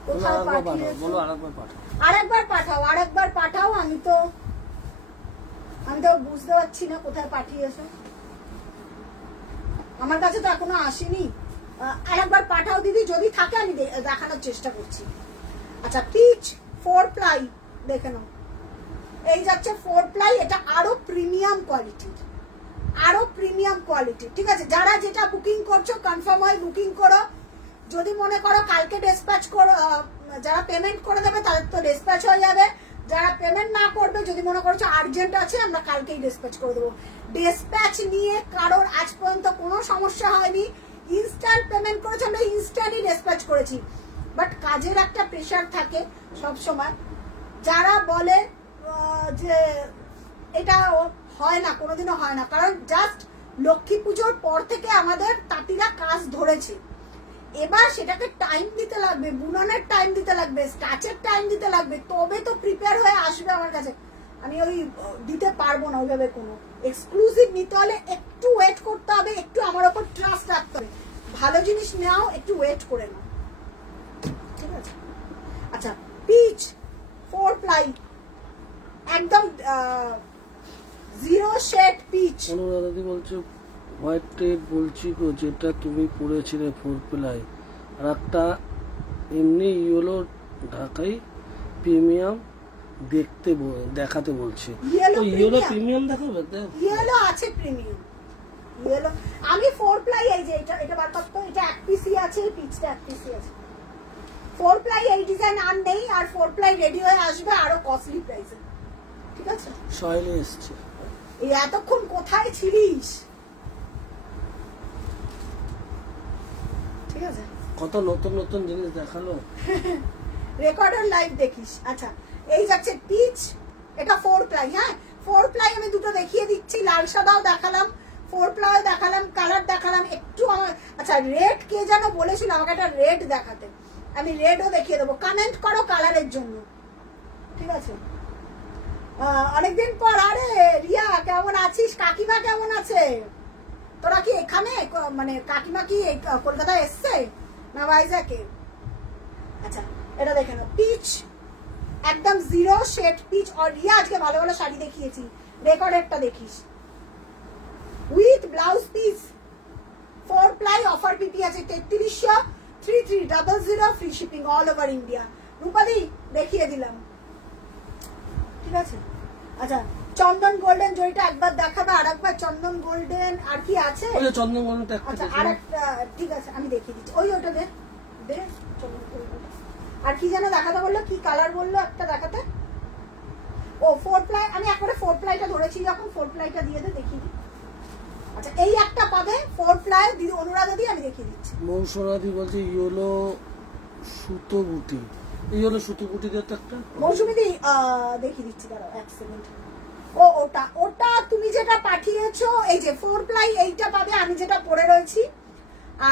কোথায় পাঠিয়েছো? বলো আরেকবার পাঠাও। আরেকবার পাঠাও, আমি তো বুঝতে পারছি না কোথায় পাঠিয়েছো, আমার কাছে তো এখনো আসেনি। আরেকবার পাঠাও দিদি, যদি থাকে আমি দেখানোর চেষ্টা করছি। আচ্ছা পিচ 4 প্লাই দেখে নাও, এই যাচ্ছে 4 প্লাই, এটা আরো প্রিমিয়াম কোয়ালিটির, আরো প্রিমিয়াম কোয়ালিটি। ঠিক আছে, যারা যেটা বুকিং করছো কনফার্ম হয় বুকিং করো। যদি মনে করো কালকে ডিসপ্যাচ করো, যারা পেমেন্ট করে দেবে তাদের তো ডিসপ্যাচ হয়ে যাবে। যারা পেমেন্ট না করবে, যদি মনে করছো আর্জেন্ট আছে, আমরা কালকেই ডিসপ্যাচ করে দেবো। ডিসপ্যাচ নিয়ে কারোর আজ পর্যন্ত কোনো সমস্যা হয়নি। ইনস্ট্যান্ট পেমেন্ট করেছি, আমরা ইনস্ট্যান্টই ডিসপ্যাচ করেছি। বাট কাজের একটা প্রেশার থাকে সব সময়। যারা বলে যে এটা হয় না, কোনোদিনও হয় না, কারণ জাস্ট লক্ষ্মী পুজোর পর থেকে আমাদের তাঁতিরা কাজ ধরেছে। এবার সেটাকে টাইম দিতে লাগবে, বুননের টাইম দিতে লাগবে, স্টাচের টাইম দিতে লাগবে, তবে তো প্রিপেয়ার হয়ে আসবে আমার কাছে। আমি ওই দিতে পারবো না ওইভাবে। কোনো এক্সক্লুসিভ নিতে হলে একটু ওয়েট করতে হবে, একটু আমার ওপর ট্রাস্ট রাখতে হবে। ভালো জিনিস নাও, একটু ওয়েট করে নাও, ঠিক আছে? আচ্ছা, পিচ 4 প্লাই, একদম জিরো শেড পিচ। অনুরাধাদি বলছে হোয়াইট টেড বলছি গো, যেটা তুমি পরেছিলে 4 প্লাই, আর একটা এমনি ইয়েলো ঢাকাই প্রিমিয়াম দেখাতে বলছি। তো ইয়েলো প্রিমিয়াম দেখাবে? ইয়েলো আছে প্রিমিয়াম, ইয়েলো। আমি 4 প্লাই, এই যে এটা বার করতে, এটা এক পিসি আছে, এই পিচটা এক পিসি আছে। 4 প্লাই এই ডিজাইন আর নেই, আর 4 প্লাই রেডি হয়ে আসবে আরো কস্টলি প্রাইসে, ঠিক আছে? সয়েলে এসছে। এই এতক্ষণ কোথায় ছিলিস? ঠিক আছে, কত নতুন নতুন জিনিস দেখালো। রেকর্ডার লাইভ দেখিস। আচ্ছা, এই যাচ্ছে পিচ, এটা 4 প্লাই। হ্যাঁ, 4 প্লাই আমি দুটো দেখিয়ে দিচ্ছি, লাল সাদাও দেখালাম, 4 প্লাই দেখালাম, কালার দেখালাম। একটু আমার, আচ্ছা রেড কে যেন বলেছিল আমাকে একটা রেড দেখাতে, আমি রেডও দেখিয়ে দেবো। কমেন্ট করো কালারের জন্য, ঠিক আছে? অনেকদিন পর। আরে রিয়া কেমন আছিস? কাকিমা কেমন আছে? তোরা কি এখানে, মানে কাকিমা কি কলকাতায় এসছে না ভাইজাকে? আচ্ছা, এটা দেখে নাও, পিচ একদম জিরো শেড পিচ। আর রিয়া আজকে ভালো ভালো শাড়ি দেখিয়েছি, রেকর্ডেরটা দেখিস। With blouse piece, 4 ply, offer পিপি আছে 3300, 3300, free shipping all over India. রূপাদি দেখিয়ে দিলাম, ঠিক আছে? আচ্ছা, চন্দন গোল্ডেন জয়টা একবার দেখাবে, আর একবার চন্দন গোল্ডেন। আর কি আছে? ওই যে চন্দন গোল্ডেনটা একটা। আচ্ছা, আর একটা, ঠিক আছে আমি দেখিয়ে দিচ্ছি। ওটা দে দে, চন্দন গোল্ডেন। আর কি যেন দেখাতে বললো, কি কালার বললো একটা দেখাতে? ও 4 প্লাই, আমি একবারে 4 প্লাইটা ধরেছি যখন, 4 প্লাইটা দিয়ে দে, দেখিয়ে দিই। আচ্ছা, এই একটা পাবে 4 প্লাই, দিদি অনুরাধা দিয়ে আমি দেখিয়ে দিচ্ছি। মৌসুমাদি বলছে ইয়েলো সুতো বুটি, ইয়েলো সুতো বুটি দিয়ে তো একটা। মৌসুমি দি দেখিয়ে দিচ্ছি, দাঁড়াও 1 সেকেন্ড। ওটা তুমি যেটা পাঠিয়েছো, এই যে 4 প্লাই এইটা পাবে, আমি যেটা পরে রয়েছি।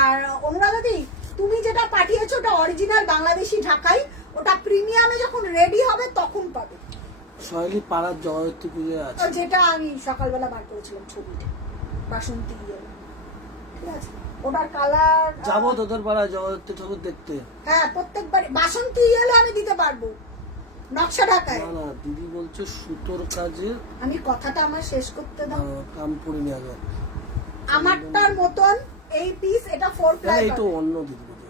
আর অনুরাধা দি, তুমি যেটা পাঠিয়েছো ওটা অরিজিনাল বাংলাদেশি ঢাকাই, ওটা প্রিমিয়ামে যখন রেডি হবে তখন পাবে। সহেলি পাড়ার জয়ন্তী পুজো আছে, যেটা আমি সকালবেলা বার করেছিলাম ছবিটা, বাসন্তী ইয়েলো, ঠিক আছে? ওটার কালার, যাবো তোদের পাড়ায় জয়ন্তী ঠাকুর দেখতে। হ্যাঁ, প্রত্যেকবার বাসন্তী ইয়েলো আমি দিতে পারবো, নকশা ঢাকায়। না দিদি বলছে সুতোর কাজে। আমি কথাটা আমার শেষ করতে দাও। কাম পড়িনি আগে আমারটার মতন এই পিস, এটা 4 প্লাই। এই তো অন্য দিদি বলছে,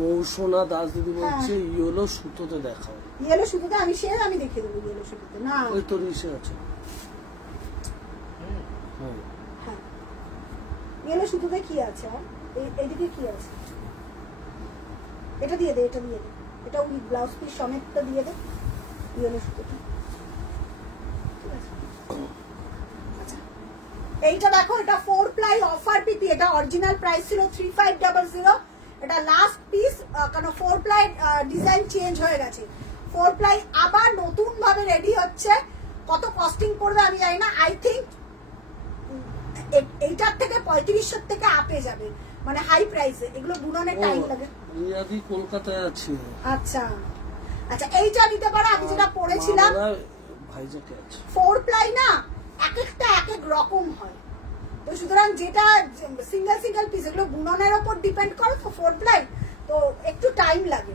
মৌসুমা দাস দিদি বলছে ইয়েলো সুতোতে দেখাও। ইয়েলো সুতোতে আমি আমি দেখিয়ে দেবো। ইয়েলো সুতোতে না, ওই তো রিসে আছে। হ্যাঁ, ইয়েলো সুতোতে কি আছে? আর এইদিকে কি আছে? এটা দিয়ে দে, এটা দিয়ে দে, এটা উইথ ব্লাউজ পিস সমেতটা দিয়ে দে, ইয়েলো সুতোতে, ঠিক আছে? আচ্ছা, এইটা দেখো, এটা 4 প্লাই অফার পিপি, এটা অরিজিনাল প্রাইস ছিল 3500, এটা লাস্ট পিস, কারণ 4 প্লাই ডিজাইন চেঞ্জ হয়ে গেছে। 4 প্লাই আবার নতুন ভাবে রেডি হচ্ছে। কত কস্টিং পড়বে আমি জানি না, আই থিঙ্ক এইটার থেকে 3500 থেকে আপে যাবে, মানে হাই প্রাইসে। এগুলো বুননে টাইম লাগে। রিয়াদি কলকাতায় আছে। আচ্ছা আচ্ছা, এইটা নিতে পারো, আমি যেটা পরেছিলাম। ভাইজাকে আছে। 4 প্লাই না, এক একটা এক এক রকম হয়, তো সুতরাং যেটা সিঙ্গেল পিস, এগুলো বুননের উপর ডিপেন্ড করে। তো 4 প্লাই তো একটু টাইম লাগে,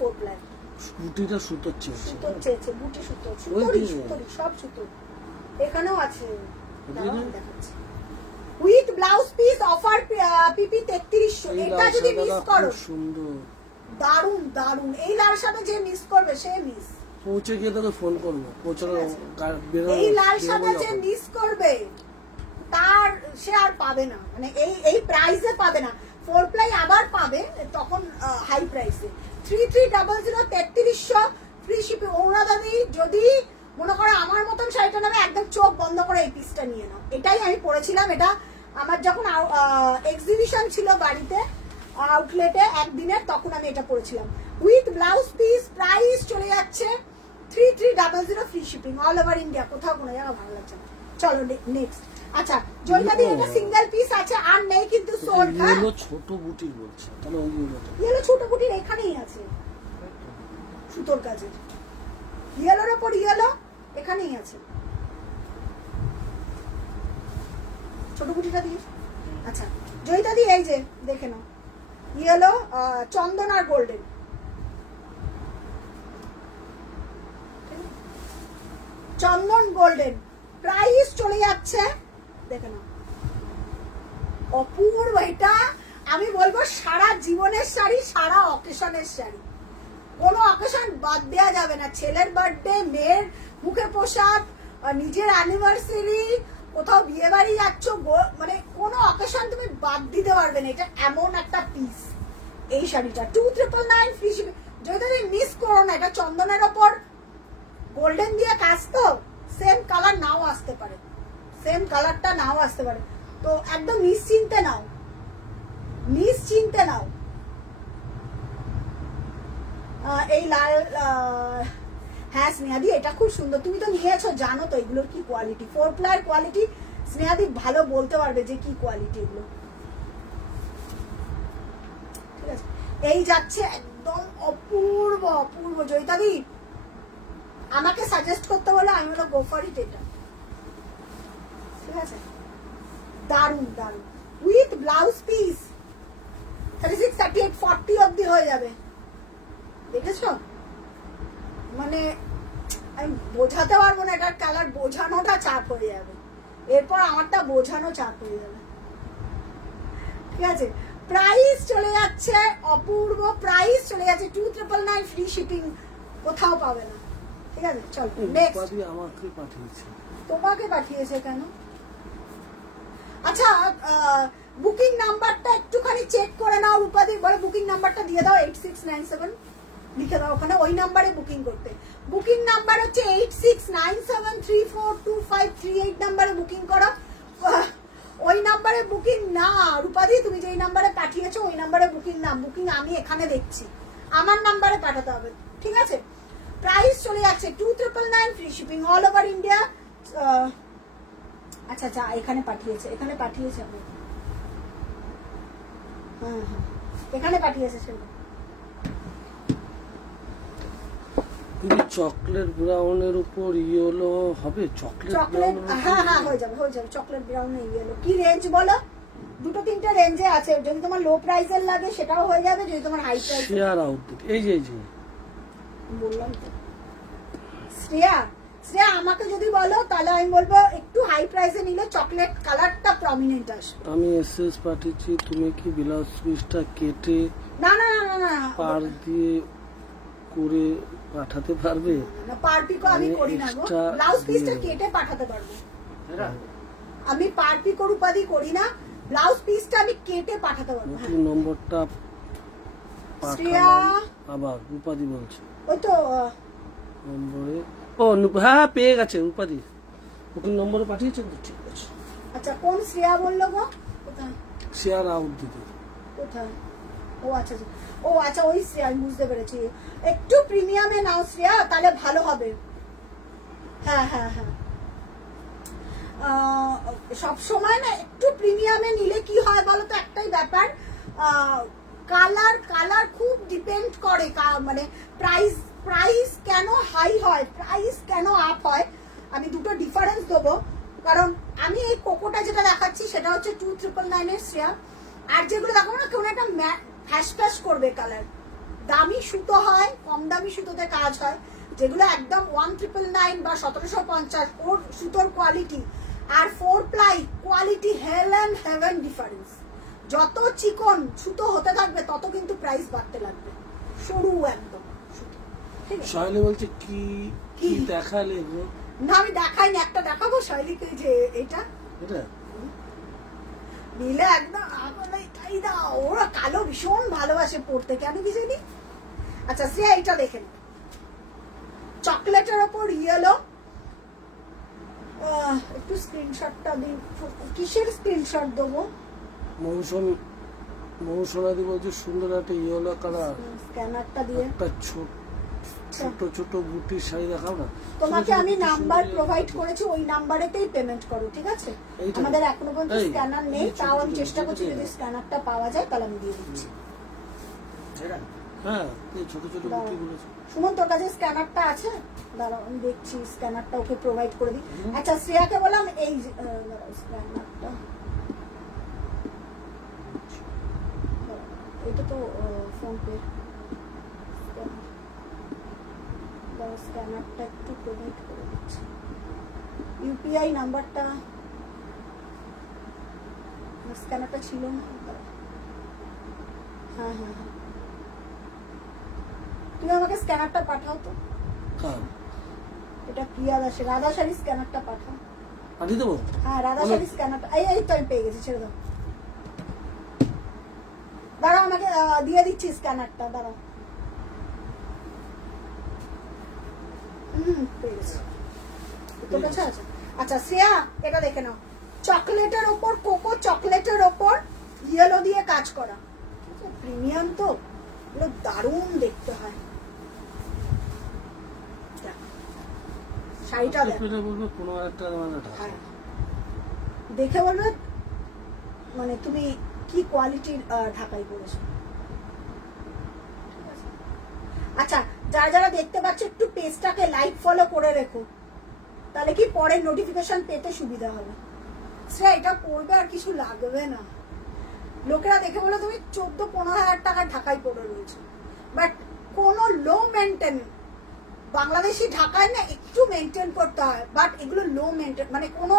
4 প্লাই। বুটিটা সুতোর চেয়েছে, বুটি সুতোরি, সব সুতো। এখানেও আছে, দেখাচ্ছি। উইথ ব্লাউজ পিস অফার পিপি 3300। এটা যদি মিস করো, সুন্দর, দারুন। এই লাল সাথে যে মিস করবে সে মিস। পৌঁছে গিয়ে তোকে ফোন করবো, পৌঁছানো এই লাল সাদা যে মিস করবে তার সে আর পাবে না, মানে এই প্রাইসে পাবে না। 4 প্লাই আবার পাবে তখন হাই প্রাইসে। 3300 3300 ফ্রি শিপিং। ওরা দাদি যদি মনে করো আমার মতন শাড়িটা নেবে, একদম চোখ বন্ধ করে এই পিসটা নিয়ে নাও। এটাই আমি পরেছিলাম, এটা আমার যখন এক্সিবিশন ছিল বাড়িতে আউটলেটে একদিনের, তখন আমি এটা পরেছিলাম উইথ ব্লাউজ পিস। প্রাইস চলে যাচ্ছে 3300 free shipping all over India. কোথাও কোনো জায়গা ভালো লাগছে না। চলো নেক্সট। আচ্ছা জয়িতাদি এটা সিঙ্গেল পিস আছে আর নেই কিন্তু সোল্ড। হ্যাঁ ছোট বুটির বলছে, তাহলে ওইগুলো ইয়েলো ছোট বুটির এখানেই আছে, সুতোর কাজের ইয়েলোর ওপর ইয়েলো এখানেই আছে, ছোট বুটিটা দিয়ে। আচ্ছা জয়িতাদি এই যে দেখে নাও, ইয়েলো চন্দন আর গোল্ডেন, চন্দন গোল্ডেন। প্রাইস চলে যাচ্ছে দেখে নাও, অপূর্ব। এটা আমি বলবো সারা জীবনের শাড়ি, সারা অকেশনের শাড়ি, কোনো অকেশন বাদ দেওয়া যাবে না। ছেলের বার্থডে, মেয়ের মুখে পোশাক, নিজের অ্যানিভার্সারি, কোথাও বিয়ে বাড়ি যাচ্ছ, মানে কোনো অকেশন তুমি বাদ দিতে পারবে না। এটা এমন একটা পিস এই শাড়িটা। 2999 ফ্রি শিপিং। যদি মিস করো না, এটা চন্দনের ওপর গোল্ডেন দিয়ে কাজ, তো সেম কালার নাও আসতে পারে, সেম কালারটা নাও আসতে পারে, তো একদম নিশ্চিন্তে নাও, নিশ্চিন্তে নাও। এই লাল হ্যাঁ স্নেহাদি এটা খুব সুন্দর, তুমি তো নিয়েছো জানো তো এগুলোর কি কোয়ালিটি। 4 প্লাইয়ের কোয়ালিটি স্নেহাদি ভালো বলতে পারবে যে কি কোয়ালিটি এগুলো। ঠিক আছে, এই যাচ্ছে একদম অপূর্ব অপূর্ব। জয়িতাদি আমাকে সাজেস্ট করতে বলে আমি বলো গো ফর ইট। এটা ঠিক আছে, দারুন দারুন উইথ ব্লাউজ পিস। 36 38 40 অবধি হয়ে যাবে, দেখেছো? মানে আমি বোঝাতে পারবো না, এটার কালার বোঝানোটা চাপ হয়ে যাবে, এরপর আমারটা বোঝানো চাপ হয়ে যাবে। ঠিক আছে, প্রাইস চলে যাচ্ছে অপূর্ব, প্রাইস চলে যাচ্ছে 2999 ফ্রি শিপিং, কোথাও পাবে না। ঠিক আছে চল নেক্সট। আমাকে পাঠিয়েছে, তোমাকে পাঠিয়েছে কেন? আচ্ছা বুকিং নাম্বারটা একটুখানি চেক করে নাও রূপাদি, বলে বুকিং নাম্বারটা দিয়ে দাও 8697 লিখে দাও ওখানে, ওই নাম্বারে বুকিং করতে। বুকিং নাম্বার হচ্ছে 8697342538 নাম্বারে বুকিং করো। ওই নাম্বারে বুকিং না রূপাদি, তুমি যেই নাম্বারে পাঠিয়েছো ওই নাম্বারে বুকিং না, বুকিং আমি এখানে দেখছি, আমার নাম্বারে পাঠাতে হবে। ঠিক আছে, প্রাইস চলে যাচ্ছে 2999 free shipping all over India. আচ্ছা আচ্ছা এখানে পাঠিয়েছে, এখানে পাঠিয়েছে আপনি, হ্যাঁ হ্যাঁ এখানে পাঠিয়েছে সেটা। চকলেট ব্রাউনের উপর ইয়েলো হবে, চকলেট চকলেট হ্যাঁ হ্যাঁ হয়ে যাবে হয়ে যাবে, চকলেট ব্রাউন ইয়েলো। কি রেঞ্জ বলো? দুটো তিনটে রেঞ্জে আছে, যদি তোমার লো প্রাইসের লাগে সেটাও হয়ে যাবে, যদি তোমার হাই প্রাইস। শেয়ার আউট এই যে বললাম তো শ্রেয়া, শ্রেয়া আমাকে যদি বলো তাহলে আমি বলবো একটু হাই প্রাইসে নিলে চকলেট কালারটা প্রমিনেন্ট আসবে। আমি এসএস পাঠিয়েছি, তুমি কি ব্লাউজ পিসটা কেটে না না না না পার দিয়ে করে পাঠাতে পারবে? না পার পিকো আমি করি না গো, ব্লাউজ পিসটা কেটে পাঠাতে পারবো। আমি পার পিকো রূপাদি করি না, ব্লাউজ পিসটা আমি কেটে পাঠাতে পারবো। বুকিং নম্বরটা শ্রেয়া আবার রূপাদি বলছে, ওই তো নম্বরে ও হ্যাঁ পেয়ে গেছে রূপাদি, বুকিং নম্বরে পাঠিয়েছে তো, ঠিক আছে। আচ্ছা কোন শ্রেয়া বললো গো? কোথায়? শেয়ার আউট দিতে কোথায়? ও আচ্ছা ও আচ্ছা ওই শ্রেয়া, আমি বুঝতে পেরেছি। একটু প্রিমিয়ামে নাও শ্রেয়া, তাহলে ভালো হবে। হ্যাঁ হ্যাঁ হ্যাঁ সব সময় না একটু প্রিমিয়ামে নিলে কি হয় বলো তো, একটাই ব্যাপার, কালার কালার খুব ডিপেন্ড করে, মানে প্রাইস প্রাইস কেন হাই হয়, প্রাইস কেন আপ হয়। আমি দুটো ডিফারেন্স দেবো, কারণ আমি এই কোকোটা যেটা দেখাচ্ছি সেটা হচ্ছে 2999 এর শ্রেয়া, আর যেগুলো দেখাবো না কেউ একটা ফ্যাশ ফ্যাশ করবে কালার, দামি সুতো হয়, কম দামি সুতোতে কাজ হয়, যেগুলো একদম 1999 বা 1750 ওর সুতোর কোয়ালিটি আর 4 ply quality hell and heaven difference. যত চিকন সুতো হতে থাকবে তত কিন্তু প্রাইস বাড়তে লাগবে, সরু একদম সুতো। ঠিক আছে? শৈলী বলছে কি কি কি? দেখালে গো না আমি দেখাইনি, একটা দেখাবো শৈলীকে, যে এটা এটা নিলে একদম বলে এটাই দাও, ওরা কালো ভীষণ ভালোবাসে পড়তে, কেন কি জানি। আচ্ছা শ্রেয়া এটা দেখেন, চকলেটের ওপর ইয়েলো, একটু স্ক্রিনশটটা দিন, কিসের স্ক্রিনশট দেবো? মৌসুমাদি বলছে সুন্দর একটা ইয়েলো কালার, স্ক্যানারটা দিয়ে একটা ছোট ছোট বুটির শাড়ি দেখাও না। তোমাকে ছোট ছোট আমি কি নাম্বার সুন্দর প্রোভাইড লাগছে। করেছি, ওই নাম্বারেতেই পেমেন্ট করো, ঠিক আছে? এইটা? আমাদের এখনো পর্যন্ত এই, স্ক্যানার নেই, এই ছোট তাও আমি ছোট চেষ্টা করছি, বুটিটা যদি দেখাও। স্ক্যানারটা পাওয়া যায় তাহলে আমি দিয়ে দিচ্ছি। হ্যাঁ এই ছোট ছোট দাঁড়াও। বুটি বলেছে। সুমন তোর কাছে স্ক্যানারটা আছে? দাঁড়াও আমি দেখছি, স্ক্যানারটা ওকে প্রোভাইড করে দিই। আচ্ছা শ্রেয়াকে বললাম এই স্ক্যানারটা, এটা তো ফোন পে, স্ক্যানারটা একটু প্রোভাইড করে দিচ্ছি। ইউপিআই নাম্বারটা, স্ক্যানারটা ছিল না। হ্যাঁ হ্যাঁ হ্যাঁ, তুমি আমাকে স্ক্যানারটা পাঠাও তো। কার এটা প্রিয়া দাসের, রাধা শাড়ি স্ক্যানারটা পাঠাও। পাঠিয়ে দেবো? হ্যাঁ রাধা শাড়ি স্ক্যানারটা, এই তো আমি পেয়ে গেছি, ছেড়ে দাও। দাঁড়াও আমাকে দিয়ে দিচ্ছি স্ক্যানারটা, দাঁড়াও। পেয়ে গেছি। তোর কাছে আছে? আচ্ছা শ্রেয়া এটা দেখে নাও, চকলেটের ওপর, কোকো চকলেটের ওপর ইয়েলো দিয়ে কাজ করা, প্রিমিয়াম তো, এগুলো দারুণ দেখতে হয়। দেখ, শাড়িটা দেখ, পেলে বলবে 15,000 টাকা মানে ঢাকা। হ্যাঁ। দেখে বলবে মানে তুমি কি কোয়ালিটির ঢাকাই পরেছো। ঠিক আছে? আচ্ছা যারা যারা দেখতে পাচ্ছ একটু পেজটাকে লাইক ফলো করে রেখো, তাহলে কি পরে নোটিফিকেশন পেতে সুবিধা হবে। শ্রেয়া এটা পড়বে আর কিছু লাগবে না, লোকেরা দেখে বলে তুমি 14-15,000 টাকা ঢাকাই পরে রয়েছে, বাট কোনো লো মেনটেন, বাংলাদেশি ঢাকায় না একটু মেনটেন করতে হয়, বাট এগুলো লো মেনটেন, মানে কোনো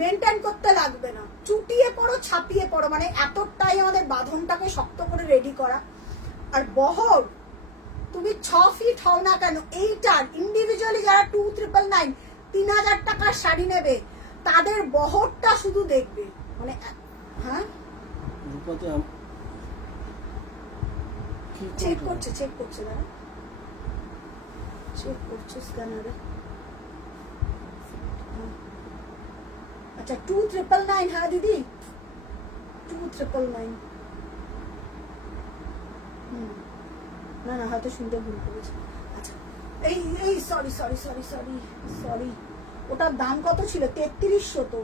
মেনটেন করতে লাগবে না, চুটিয়ে পড়ো ছাপিয়ে পড়ো, মানে এতটাই আমাদের বাঁধনটাকে শক্ত করে রেডি করা। আর বহর তুমি 6 ফিট হও না কেন, এইটার ইন্ডিভিজুয়ালি যারা 2,999 3,000 টাকার শাড়ি নেবে তাদের বহরটা শুধু দেখবে, মানে হ্যাঁ রূপাতে কি চেক করতে করছে দাঁড়া, চেক করছে স্ক্যানারে। আচ্ছা 2,999, হ্যাঁ দিদি 2,999। না না হয়তো শুনতে ভুল করেছে। আচ্ছা এই সরি, ওটার দাম কত ছিল? 3,300 তো।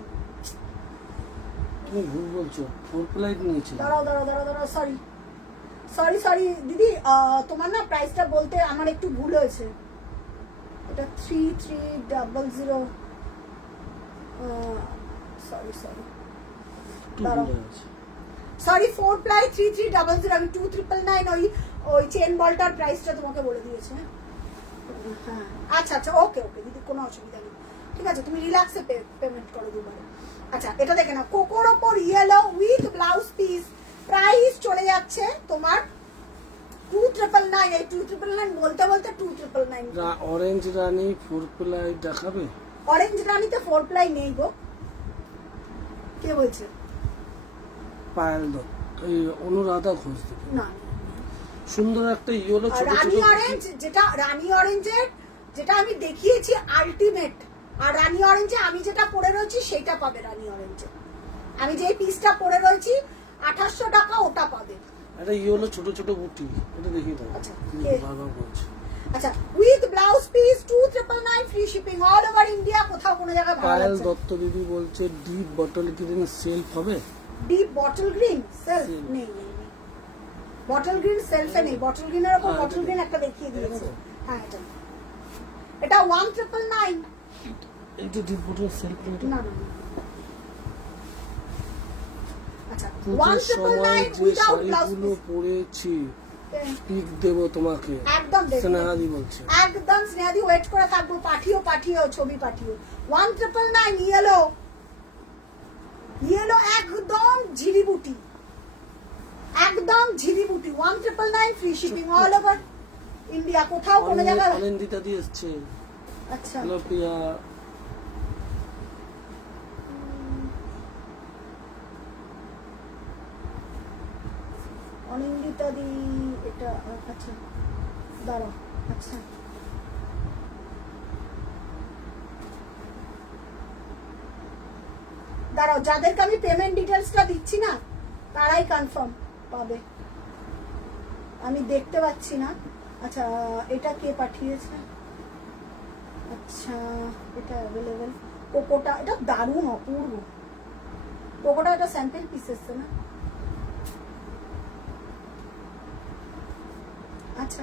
তুমি ভুল বলছো, 4 প্লাইট নিয়েছিল। দাঁড়াও সরি দিদি, তোমার না প্রাইসটা বলতে আমার একটু ভুল হয়েছে, এটা 3,300। দাঁড়াও। সরি 4 প্লাই 3,300, আমি 2,999 ওই চেন বলটার প্রাইসটা তোমাকে বলে দিয়েছে। হ্যাঁ আচ্ছা ওকে দিদি, কোনো অসুবিধা নেই, ঠিক আছে, তুমি রিল্যাক্সে পেমেন্ট করো দুবারে। আচ্ছা এটা দেখে না, কোকোর ওপর yellow with blouse piece, price চলে যাচ্ছে তোমার 2,999। এই 2,999 বলতে 2,999। অরেঞ্জ রানী 4 প্লাইট দেখাবে? অরেঞ্জ রানীতে 4 প্লাই নেই গো, কে বলছে? পায়েল দত্ত, এই অনুরাধা ঘোষ দিকে না সুন্দর একটা ইয়েলো ছোট ছোট রানী অরেঞ্জ, যেটা রানী অরেঞ্জের যেটা আমি দেখিয়েছি আলটিমেট, আর রানী অরেঞ্জে আমি যেটা পরে রয়েছি সেটা পাবে। রানী অরেঞ্জে আমি যে পিসটা পরে রয়েছি 2,800 টাকা, ওটা পাবে। একটা ইয়েলো ছোট ছোট বুটি, এটা দেখি দাও। আচ্ছা, বারবার বলছে। আচ্ছা with blouse piece 2,999 free shipping all over India, কোথাও কোনো জায়গায় ভালো পায়েল লাগছে। দত্ত দিদি বলছে ডিপ বটল গ্রিন সেলফ হবে? ডিপ বটল গ্রিন সেলফ নেই, বটল গ্রিন সেলফে নেই, বটল গ্রিনের উপর বটল গ্রিন একটা দেখিয়ে দিয়েছে। হ্যাঁ এটা 1,999। এইটা ডিপ বটল সেলফ না আচ্ছা পুজোর সময় 1,999 যে উইদাউট ব্লাউজ শাড়িগুলো পরেছি পিক দেব তোমাকে, একদম স্নেহাদি বলছে। একদম স্নেহাদি ওয়েট করে থাকবো, পাঠিও ছবি পাঠিও। 1,999 ইয়েলো একদম ঝিরিবুটি, 1,999 free shipping all over. India কোথাও কোনো জায়গায়। অনিন্দিতা দিয়ে এসছে। আচ্ছা হ্যালো প্রিয়া। অনিন্দিতা দি এটা আচ্ছা দাঁড়াও। আচ্ছা দাঁড়াও, যাদেরকে আমি পেমেন্ট ডিটেলসটা দিচ্ছি না তারাই কনফার্ম পাবে, আমি দেখতে পাচ্ছি না। আচ্ছা এটা কে পাঠিয়েছে? আচ্ছা এটা অ্যাভেলেবেল কোকোটা, এটা দারুণ অপূর্ব কোকোটা, এটা স্যাম্পল পিস এসছে না? আচ্ছা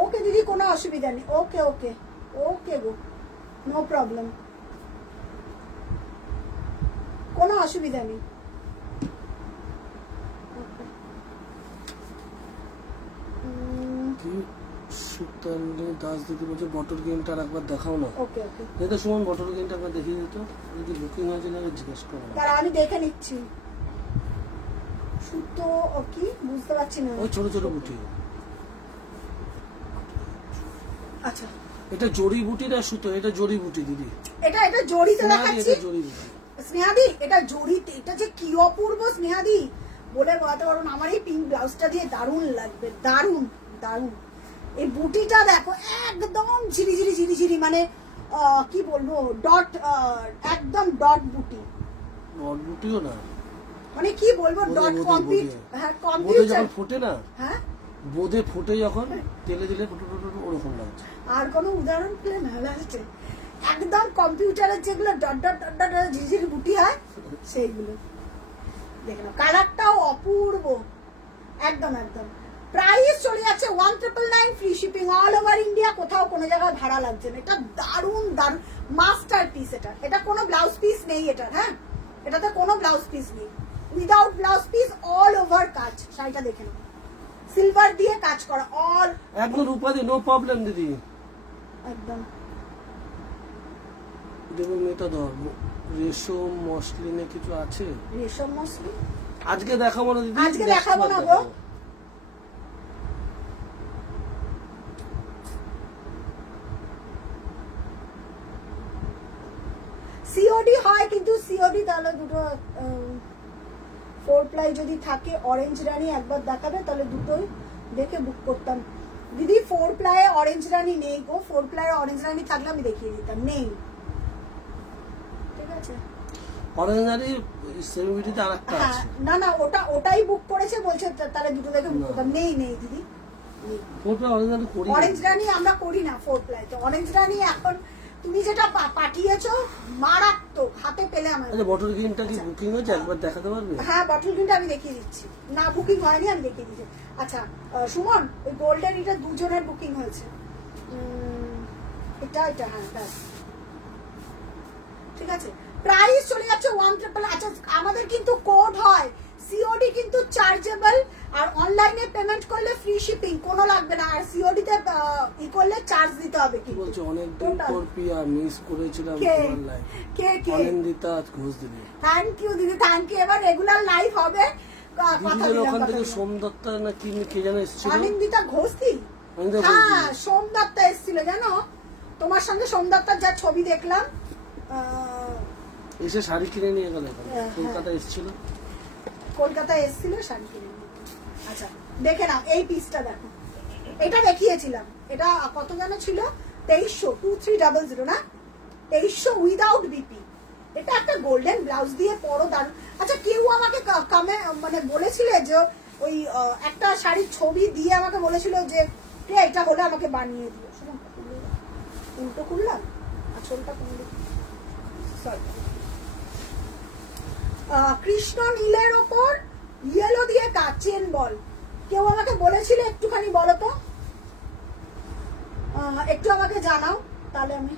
ওকে দিদি, কোনো অসুবিধা নেই। ওকে ওকে ওকে গো, নো প্রবলেম, কোনো অসুবিধা নেই। সুতান্ডি দাস দিদি বলছে বটল গেমটা একবার দেখাও না। ওকে ওকে যেহেতু সুমন বটল গেমটা একবার দেখিয়ে দিত, যদি বুকিং হয়েছিল জিজ্ঞেস করো। তারা আমি দেখে নিচ্ছি। সুতো কি বুঝতে পারছি না। ওই ছোট ছোট বুটি। আচ্ছা এটা জড়িবুটির আর সুতো, এটা জড়িবুটি দিদি। এটা এটা জড়িতে দেখাচ্ছি। এটা জড়িবুটি স্নেহাদি, এটা জড়িতে, এটা যে কি অপূর্ব স্নেহাদি বলে বলতে পারো না। আমার এই পিঙ্ক ব্লাউজটা দিয়ে দারুণ লাগবে, দারুণ দারুণ। এই বুটিটা দেখো একদম ঝিরিঝিরি ঝিরিঝিরি, মানে কি বলবো, ডট, একদম ডট বুটি। ডট বুটিও না, মানে কি বলবো, ডট কমপ্লিট। হ্যাঁ বোধে কমপ্লিট যখন ফোটে না, হ্যাঁ বোধে ফোটে যখন তেলে দিলে ফটো ফটো ওরকম লাগছে। আর কোনো উদাহরণ পেলে না লাগছে, একদম কম্পিউটারের যেগুলো ডট ডট ডট ডট ঝিঝিরি বুটি হয় সেইগুলো। দেখে নাও কালারটাও অপূর্ব, একদম একদম। প্রাইস চলে যাচ্ছে 1999, free shipping all over India, কোথাও কোনো জায়গায় ভাড়া লাগছে না। এটা দারুণ দারুণ মাস্টার পিস। এটা কোনো ব্লাউজ পিস নেই এটা, হ্যাঁ এটাতে কোনো ব্লাউজ পিস নেই, without blouse piece, all over কাজ। শাড়িটা দেখে নাও, সিলভার দিয়ে কাজ করা, অল একদম রূপা দি, নো প্রবলেম দিদি। একদম দেবো মেয়েটা ধর, রেশম মসলিনে কিছু আছে রেশম মসলিন। আজকে দেখাবো না দিদি, আজকে দেখাবো না গো। সিওডি হয়, কিন্তু সিওডি তাহলে দুটো 4 প্লাই যদি থাকে, অরেঞ্জ রানী একবার দেখাবে তাহলে দুটোই দেখে বুক করতাম। দিদি 4 প্লাই অরেঞ্জ রানী নেই গো, 4 প্লাই অরেঞ্জ রানী থাকলে আমি দেখিয়ে দিতাম, নেই। ঠিক আছে অরেঞ্জারি সেলিব্রিটিতে আরেকটা আছে। না না ওটাই বুক করেছে বলছে, তাহলে দুটো দেখে বুক করতাম। নেই নেই দিদি, ফোরটা অরেঞ্জারি করি। অরেঞ্জ রানী আমরা করি না 4 প্লাই। তো অরেঞ্জ রানী এখন তুমি যেটা পাঠিয়েছো মারাত্মক, হাতে পেলে আমার। আচ্ছা বটল গ্রিনটা কি বুকিং হয়েছে, একবার দেখাতে পারবে? হ্যাঁ বটল গ্রিনটা আমি দেখিয়ে দিচ্ছি, না বুকিং হয়নি, আমি দেখিয়ে দিচ্ছি। আচ্ছা সুমন, ওই গোল্ডেন এটা দুজনের বুকিং হয়েছে। এটা এটা হ্যাঁ ব্যাস, ঠিক আছে। প্রাইস চলে যাচ্ছে 100। আচ্ছা আমাদের কিন্তু কোড হয়, সিওডি কিন্তু চার্জেবল, আর অনলাইনে পেমেন্ট করলে ফ্রি শিপিং, কোনো লাগবে না। আর সিওডি তে ই করলে চার্জ দিতে হবে। কি বলছো অনেক দিন পর পিয়া মিস করেছিলাম তোমার লাইভ। কে কে? অনিন্দিতা ঘোষ দিদি। থ্যাংক ইউ দিদি, থ্যাংক ইউ। এবার রেগুলার লাইভ হবে। দিদিদের ওখান থেকে সোমদত্তা না কি কে যেন এসেছিল। অনিন্দিতা ঘোষ দি, হ্যাঁ সোমদত্তা এসেছিল জানো, তোমার সঙ্গে সোমদত্তার যা ছবি দেখলাম। এসে শাড়ি কিনে নিয়ে গেল, কলকাতা এসেছিল। কলকাতায় এসেছিল শাড়ি কিনে নিয়ে। আচ্ছা দেখে নাও এই পিসটা দেখো, এটা দেখিয়েছিলাম। এটা কত জানো ছিল? 2300, 2300 না 2300 উইদাউট বিপি। এটা একটা গোল্ডেন ব্লাউজ দিয়ে পরো দারুণ। আচ্ছা কেউ আমাকে মানে বলেছিলে যে ওই একটা শাড়ির ছবি দিয়ে আমাকে বলেছিল যে এটা হলে আমাকে বানিয়ে দিও। উল্টো করলাম, আসলটা করলে কৃষ্ণ নীলের ওপর ইয়েলো দিয়ে কাচেন বল। কেউ আমাকে বলেছিল, একটুখানি বলো তো, একটু আমাকে জানাও তাহলে আমি।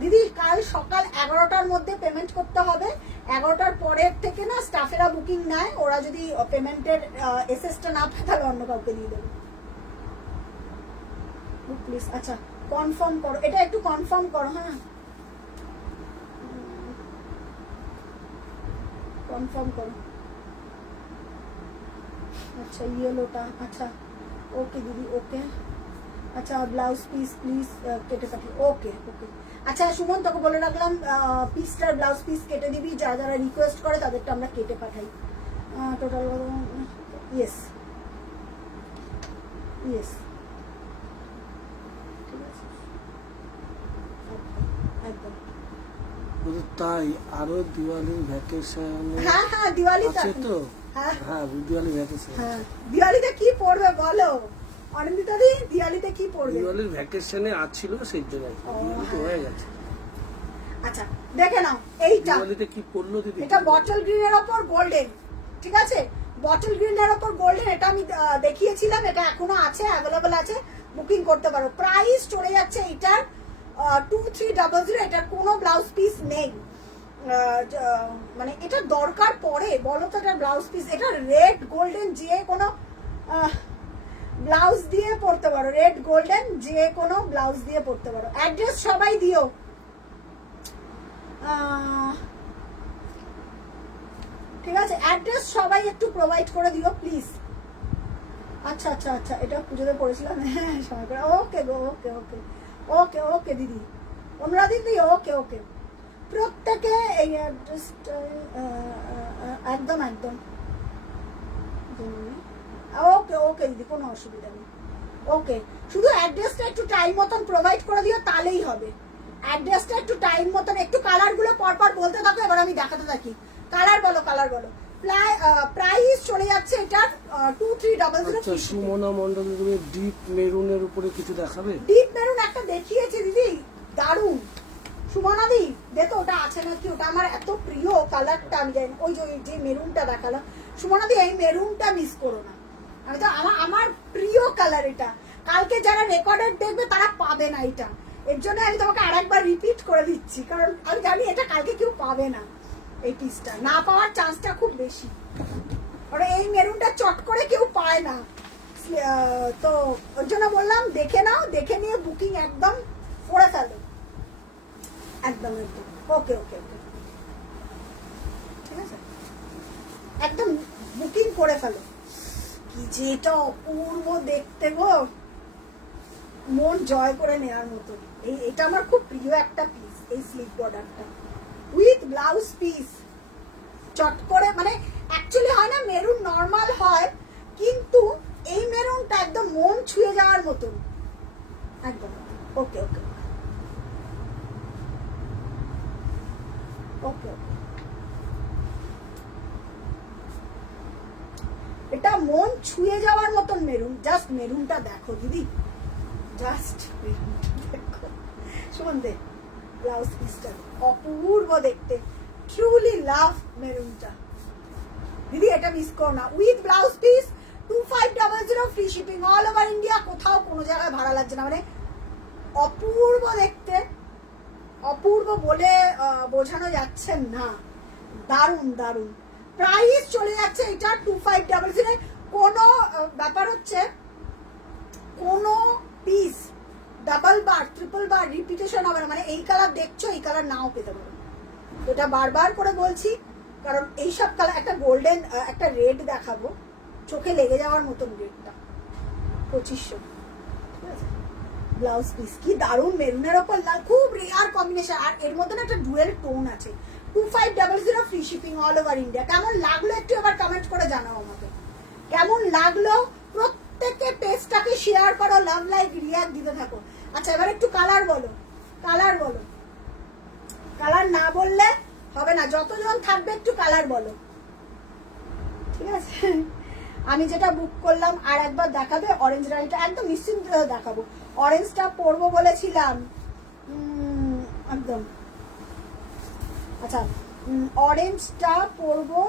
দিদি কাল সকাল 11টার মধ্যে পেমেন্ট করতে হবে। 11টার পরের থেকে না স্টাফেরা বুকিং নেয়, ওরা যদি পেমেন্টের এসএসটা না পায় তাহলে অন্য কাউকে দিয়ে দেবে প্লিজ। আচ্ছা কনফার্ম করো, এটা একটু কনফার্ম করো। হ্যাঁ কনফার্ম করো। আচ্ছা ইয়েলোটা, আচ্ছা ওকে দিদি ওকে। আচ্ছা ব্লাউজ পিস প্লিজ কেটে পাঠিয়ে, ওকে ওকে। আচ্ছা সুমন তোকে বলে রাখলাম পিসটার ব্লাউজ পিস কেটে দিবি, যারা যারা রিকোয়েস্ট করে তাদেরটা আমরা কেটে পাঠাই। টোটাল ইয়েস ইয়েস, ঠিক আছে একদম। বলছি তাই আরো দিওয়ালির ভ্যাকেশন হ্যাঁ হ্যাঁ দিওয়ালিতে আছে তো? হ্যাঁ হ্যাঁ দিওয়ালি ভ্যাকেশন। হ্যাঁ দিওয়ালিতে কি পড়বে বলো অনিন্দিতা দি, দিওয়ালিতে কি পড়বে? দিওয়ালির ভ্যাকেশনে আছিল সেই জন্য। দিওয়ালি তো হয়ে গেছে। আচ্ছা দেখে নাও এইটা, দিওয়ালিতে কি পড়লো দিদি? এটা বটল গ্রিনের ওপর গোল্ডেন, ঠিক আছে বটল গ্রিনের ওপর গোল্ডেন, এটা আমি দেখিয়েছিলাম, এটা এখনো আছে, অ্যাভেলেবল আছে, বুকিং করতে পারো। প্রাইস চলে যাচ্ছে এটার 2300, এটার কোনো ব্লাউজ পিস নেই। মানে এটা দরকার পড়ে বলো তো এটা ব্লাউজ পিস, এটা রেড গোল্ডেন যে কোনো ব্লাউজ দিয়ে পরতে পারো, রেড গোল্ডেন যে কোনো ব্লাউজ দিয়ে পরতে পারো। অ্যাড্রেস সবাই দিও, ঠিক আছে অ্যাড্রেস সবাই একটু প্রোভাইড করে দিও প্লিজ। আচ্ছা আচ্ছা আচ্ছা এটা পুজোতে পড়েছিলাম, হ্যাঁ সময় করে, ওকে গো ওকে ওকে ওকে ওকে দিদি অনুরাধা দিদি, ওকে ওকে। প্রত্যেকে এই অ্যাড্রেসটা একদম একদম ওকে ওকে দিদি কোনো অসুবিধা নেই, ওকে শুধু অ্যাড্রেসটা একটু টাইম মতন প্রোভাইড করে দিও তাহলেই হবে। অ্যাড্রেসটা একটু টাইম মতন, একটু কালারগুলো পরপর বলতে থাকো, এবার আমি দেখাতে থাকি। কালার বলো কালার বলো। প্রাইস চলে যাচ্ছে এটা 2300। আচ্ছা সুমনা মন্ডল, তুমি ডিপ মেরুনের উপরে কিছু দেখাবে? ডিপ মেরুন একটা দেখিয়েছি দিদি, দারুন। সুমনা দি দেখো ওটা আছে নাকি, ওটা আমার এত প্রিয় কালারটা, আমি জানি ওই যে মেরুনটা দেখালাম। সুমনা দি এই মেরুনটা মিস করো না, আমি তো আমার প্রিয় কালার এটা। কালকে যারা রেকর্ডেড দেখবে তারা পাবে না এটা, এর জন্য আমি তোমাকে আরেকবার রিপিট করে দিচ্ছি, কারণ আমি জানি এটা কালকে কেউ পাবে না, এই পিসটা না পাওয়ার চান্সটা খুব বেশি, কারণ এই মেরুনটা চট করে কেউ পায় না। তো ওর জন্য বললাম দেখে নাও, দেখে নিয়ে বুকিং একদম করে ফেলো, একদম একদম ওকে ওকে ওকে, ঠিক আছে একদম বুকিং করে ফেলো। কি যে এটা অপূর্ব দেখতে গো, মন জয় করে নেওয়ার মতো। এটা আমার খুব প্রিয় একটা পিস, এই স্লিপ বর্ডারটা উইথ ব্লাউজ পিস, চট করে মানে অ্যাকচুয়ালি হয় না মেরুন নর্মাল হয়, কিন্তু এই মেরুনটা একদম মন ছুঁয়ে যাওয়ার মতন একদম। ওকে ওকে ওকে ওকে, এটা মন ছুঁয়ে যাওয়ার মতন মেরুন। জাস্ট মেরুনটা দেখো দিদি, জাস্ট মেরুনটা দেখো, শুন দে ব্লাউজ পিসটা অপূর্ব দেখতে, ট্রুলি লাভ মেরুনটা দিদি, এটা মিস করো না। With blouse piece 2500, free shipping all over India, কোথাও কোনো জায়গায় ভাড়া লাগছে না, মানে অপূর্ব দেখতে, অপূর্ব বলে বোঝানো যাচ্ছে না, দারুণ দারুণ। প্রাইস চলে যাচ্ছে এটা 2500। কোনো ব্যাপার হচ্ছে কোনো পিস ডাবল বার ট্রিপল বার রিপিটেশন হবে না, মানে এই কালার দেখছো এই কালার নাও পেতে পারো, এটা বারবার করে বলছি, কারণ এইসব কালার, একটা গোল্ডেন একটা রেড দেখাবো, চোখে লেগে যাওয়ার মতন রেডটা 2500, ঠিক আছে ব্লাউজ পিস কি দারুণ, মেরুনের ওপর লাল, খুব রেয়ার কম্বিনেশন, আর এর মধ্যে একটা ডুয়েল টোন আছে। 2500, free shipping all over India. কেমন লাগলো একটু এবার কমেন্ট করে জানাও আমাকে, কেমন লাগলো। প্রত্যেকে পেজটাকে শেয়ার করো, লাভ লাইক রিয়াক্ট দিতে থাকো। আচ্ছা এবার একটু কালার বলো, কালার বলো, কালার না বললে হবে না, যতজন থাকবে একটু কালার বলো, ঠিক আছে। আমি যেটা বুক করলাম আর একবার দেখাবে, অরেঞ্জ রানিটা একদম নিশ্চিন্ত দেখাবো, অরেঞ্জটা পরবো বলেছিলাম একদম। আচ্ছা অরেঞ্জটা পরবো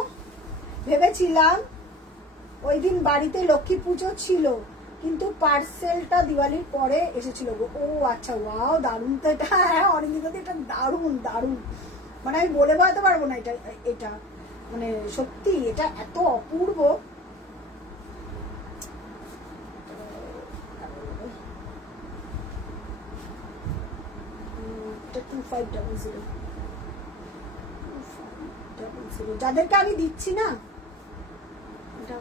ভেবেছিলাম, ওই দিন বাড়িতে লক্ষ্মী পুজো ছিল, কিন্তু পার্সেলটা দিওয়ালির পরে এসেছিল গো। ও আচ্ছা ওয়াও দারুণ তো এটা, হ্যাঁ অরেঞ্জ এটা দারুণ দারুণ, মানে আমি বলে বোঝাতে পারবো না, এটা এটা মানে সত্যি এটা এত অপূর্ব। এটা 2500, যাদেরকে আমি দিচ্ছি না, এটা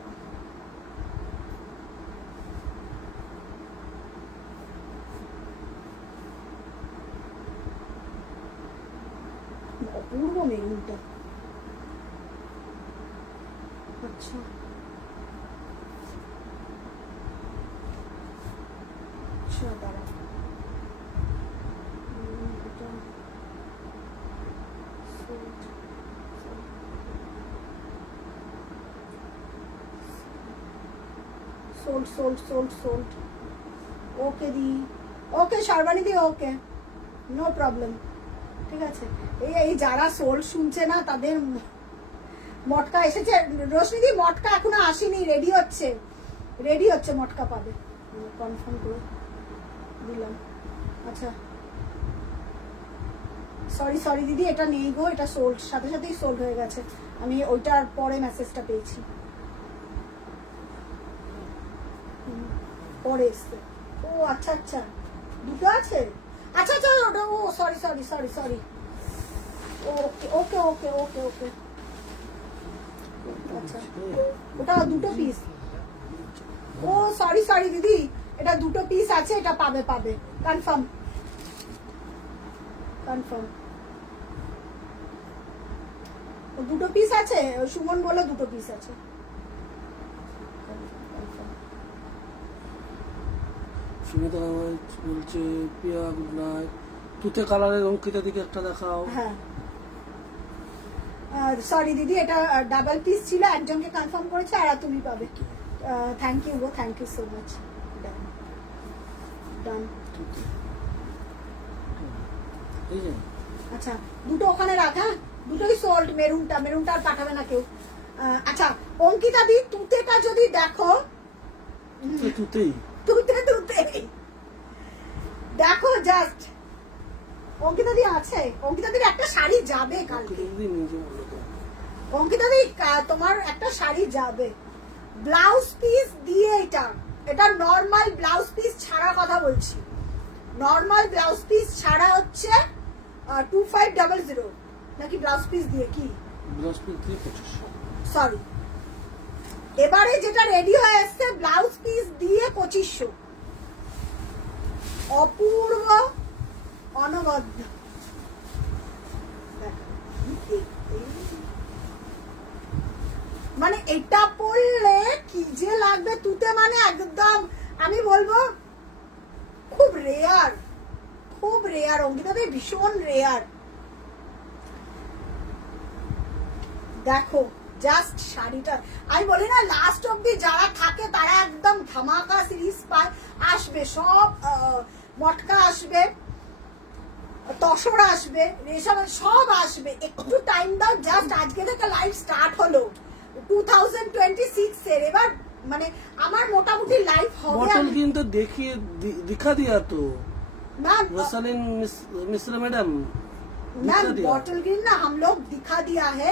অপূর্ব মেরুনটা। আচ্ছা আচ্ছা দাঁড়া, সোল্ড ওকে দি, ওকে সর্বাণী দি, ওকে নো প্রবলেম, ঠিক আছে। এই যারা সোল্ড শুনছে না তাদের মটকা এসেছে। রোশনি দি মটকা এখনো আসেনি, রেডি হচ্ছে মটকা পাবে, কনফার্ম করে দিলাম। আচ্ছা সরি দিদি, এটা নেই গো, এটা সোল্ড, সাথে সাথেই সোল্ড হয়ে গেছে, আমি ওইটার পরে মেসেজটা পেয়েছি, পরে এসছে। ও আচ্ছা আচ্ছা, দুটো আছে, আচ্ছা আচ্ছা ওটা, ও সরি ওকে আচ্ছা, ওটা দুটো পিস। ও সরি দিদি, এটা দুটো পিস আছে, এটা পাবে কনফার্ম। দুটো পিস আছে, সুমন বলে দুটো পিস আছে। সুমিতা বলছে প্রিয়া গুড নাইট, তুতে কালারের অঙ্কিতা দিকে একটা দেখাও। হ্যাঁ সরি দিদি, এটা ডাবল পিস ছিল, একজনকে কনফার্ম করেছে আর তুমি পাবে। থ্যাংক ইউ গো, thank you so much. Done. আচ্ছা দুটো ওখানে রাখ, হ্যাঁ দুটোই সোল্ড, মেরুনটা আর পাঠাবে না কেউ। আচ্ছা অঙ্কিতা দি তুতেটা যদি দেখো, তুতে দেখো জাস্ট, অঙ্কিতা দি আছে, অঙ্কিতা দির একটা শাড়ি যাবে কালকে, অঙ্কিতা দি তোমার একটা শাড়ি যাবে ব্লাউজ পিস দিয়ে। এটা নর্মাল ব্লাউজ পিস ছাড়া কথা বলছি, নর্মাল ব্লাউজ পিস ছাড়া হচ্ছে 2500 নাকি ব্লাউজ পিস দিয়ে, কি ব্লাউজ পিস দিয়ে 2500, সরি এবারে যেটা রেডি হয়ে এসছে ব্লাউজ পিস দিয়ে 2500, অপূর্ব অনবদ্য। মানে এটা পরলে কি যে লাগবে তুতে, মানে একদম আমি বলবো খুব রেয়ার অঙ্কিতা ভাই, ভীষণ রেয়ার। দেখো জাস্ট শাড়িটা, আমি বলি না লাস্ট অব্দি যারা থাকে তারা একদম ধামাকা সিরিজ পায়, আসবে সব, মটকা আসবে, তসর আসবে, রেশম সব আসবে, একটু টাইম দাও জাস্ট। আজকে থেকে লাইভ স্টার্ট হলো 2026 এর, এবার মানে আমার মোটামুটি লাইভ হবে। বটল কিন্তু দেখিয়ে दिखा दिया तो ma'am Rosalin Mishra madam ma'am bottle green ना हम लोग दिखा दिया है,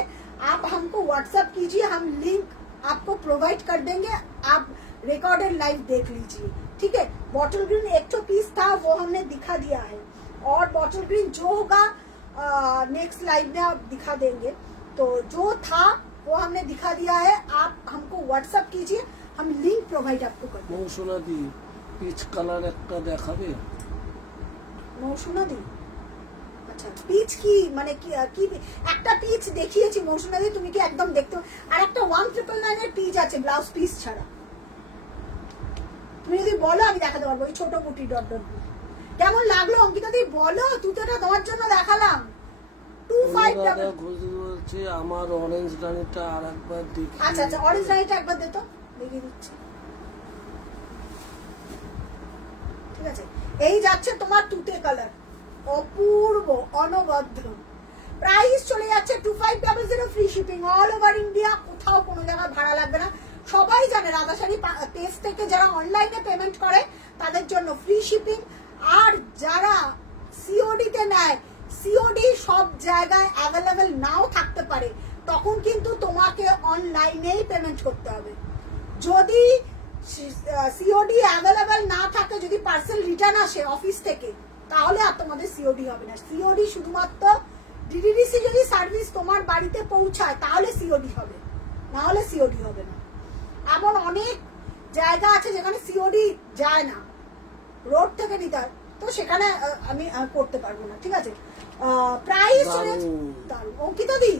आप हमको व्हाट्सएप कीजिए, हम लिंक आपको प्रोवाइड कर देंगे, आप रिकॉर्डेड लाइव देख लीजिए, ठीक है। बॉटल ग्रीन एक तो पीस था वो हमने दिखा दिया है, और बॉटल ग्रीन जो होगा नेक्स्ट लाइव में आप दिखा देंगे। तो जो था वो हमने दिखा दिया है, आप हमको व्हाट्सएप कीजिए, हम लिंक प्रोवाइड आपको कर देंगे। মৌসুমা দি পিচ কালার একটা দেখাবে। মৌসুমা দি আচ্ছা, পিচ কি মানে কি একটা পিচ দেখিয়েছি মৌসুমা দি, তুমি কি একদম দেখতে, আর একটা 1999 এর পিচ আছে ব্লাউজ পিস ছাড়া, তুমি যদি বলো আমি দেখাতে পারবো। ওই ছোট কুটি ডট কেমন লাগলো অঙ্কিতা দি বলো, তুতেটা তোমার জন্য দেখালাম। 25 বলছে আমার অরেঞ্জ রানীটা আরেকবার দেখি। আচ্ছা অরেঞ্জ রানীটা একবার দে তো, দেখিয়ে দিচ্ছি, ঠিক আছে। এই যাচ্ছে তোমার তুতে কালার, অপূর্ব অনবদ্য, প্রাইস চলে যাচ্ছে 2500, free shipping all over India, কোথাও কোনো জায়গায় ভাড়া লাগবে না। সবাই জানে রাধা শাড়ি পেজ থেকে যারা অনলাইনে পেমেন্ট করে তাদের জন্য ফ্রি শিপিং, আর যারা সিওডি তে নেয়, সিওডি সব জায়গায় অ্যাভেলেবেল নাও থাকতে পারে, তখন কিন্তু তোমাকে অনলাইনেই পেমেন্ট করতে হবে। যদি সিওডি অ্যাভেলেবেল না থাকে, যদি পার্সেল রিটার্ন আসে অফিস থেকে, তাহলে আর তোমাদের সিওডি হবে না। সিওডি শুধুমাত্র ডিডিডিসি যদি সার্ভিস তোমার বাড়িতে পৌঁছায় তাহলে সিওডি হবে, না হলে সিওডি হবে না। এমন অনেক জায়গা আছে যেখানে সিওডি যায় না, রোড থেকে নিতে হয়, তো সেখানে আমি করতে পারবো না, ঠিক আছে। প্রাইস চলে দারুণ। দারুণ। অঙ্কিতা দি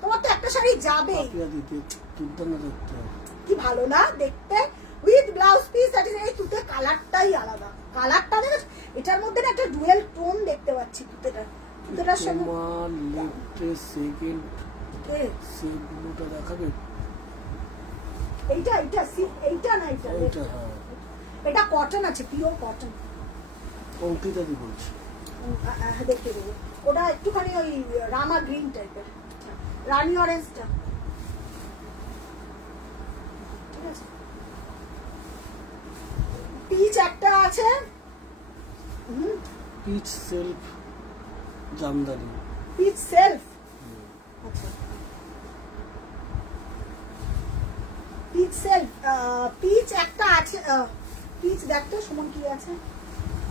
তোমার তো একটা শাড়ি যাবে, পাপিয়া দিতে দুর্দান্ত দেখতে। কি ভালো না দেখতে, with blouse piece. That is এই তুতে কালারটাই আলাদা, কালারটা দেখো এটার মধ্যে না একটা ডুয়েল টোন দেখতে পাচ্ছি তুতেটার সঙ্গে। তোমার লেফটে সেকেন্ড এ, সেট ব্লুটা দেখাবে? এইটা এইটা না এটা এইটা হ্যাঁ, এটা কটন আছে, পিওর কটন। অঙ্কিতা দি বলছে। দেখতে দেবো ওটা একটুখানি ওই রামা গ্রিন টাইপের, রানি অরেঞ্জটা, ঠিক আছে। পিচ একটা আছে, peach self Jamdani. Peach self, আচ্ছা পিচ সেলফ, পিচ একটা আছে, পিচ দেখতো সুমন কি আছে,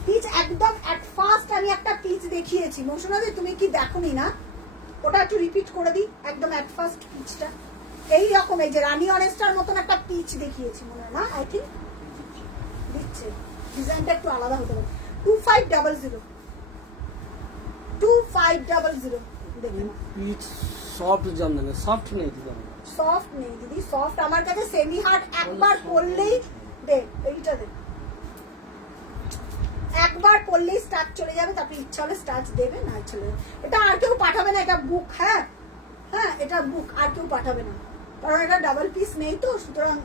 পিচ একদম এট ফার্স্ট আমি একটা পিচ দেখিয়েছি মৌসুমাদি, তুমি কি দেখোনি না? ওটা একটু রিপিট করে দিই, একদম এট ফার্স্ট পিচটা এই রকম, এই যে রানী অরেঞ্জটার মতন একটা পিচ দেখিয়েছি মনে হয় না, আই থিঙ্ক দিচ্ছে, ডিজাইনটা একটু আলাদা হতে পারে। 2500 2500 দেখে না, পিচ সফট জামদানি, সফট নেই দিদি আমার। সফট নেই দিদি, সফট আমার কাছে সেমি হার্ড, একবার পরলেই দে, এইটা দে, একবার পরলেই স্টার্চ চলে যাবে, তারপরে ইচ্ছা হলে স্টার্চ দেবে, না ইচ্ছা হলে এটা আর কেউ পাঠাবে না, এটা বুক, হ্যাঁ হ্যাঁ এটা বুক, আর কেউ পাঠাবে না, কারণ এটা ডাবল পিস নেই তো, সুতরাং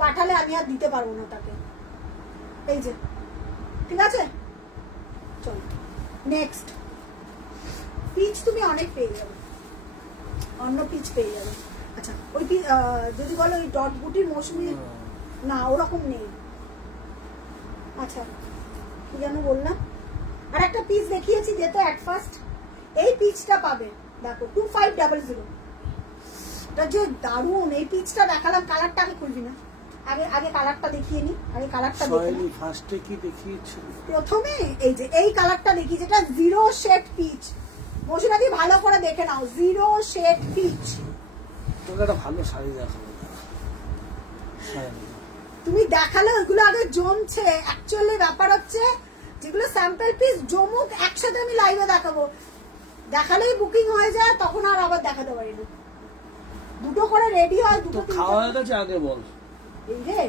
পাঠালে আমি আর দিতে পারবো না তাকে। এই যে ঠিক আছে, চলো নেক্সট পিচ তুমি অনেক পেয়ে যাবে, অন্য পিচ পেয়ে যাবে। আচ্ছা ওই যদি বলো ওই ডট বুটির মৌসুমি, না ওরকম নেই। আচ্ছা কি যেন বললাম, আর একটা পিস দেখিয়েছি যেহেতু অ্যাট ফার্স্ট, এই পিচটা পাবে দেখো 2500, এটা যে দারুণ, এই পিচটা দেখালাম, কালারটা আমি খুলবি না, আগে আগে কালারটা দেখিয়ে নি, আগে কালারটা দেখে সয়েলি ফার্স্টে কি দেখিয়েছিল? প্রথমে এই যে এই কালারটা দেখি, যেটা জিরো শেড পিচ, মৌসুমাদি ভালো করে দেখে নাও, জিরো শেড পিচ। তোকে একটা ভালো শাড়ি দেখাবো, শাড়ি তুমি দেখালে ওইগুলো আগে জমছে, অ্যাকচুয়ালি ব্যাপার হচ্ছে যেগুলো স্যাম্পল পিস জমুক, একসাথে আমি লাইভে দেখাবো, দেখালেই বুকিং হয়ে যায়, তখন আর আবার দেখাতে পারি না, দুটো করে রেডি হয়, তো দুটো খাওয়া হয়ে গেছে, আগে বল। এই রে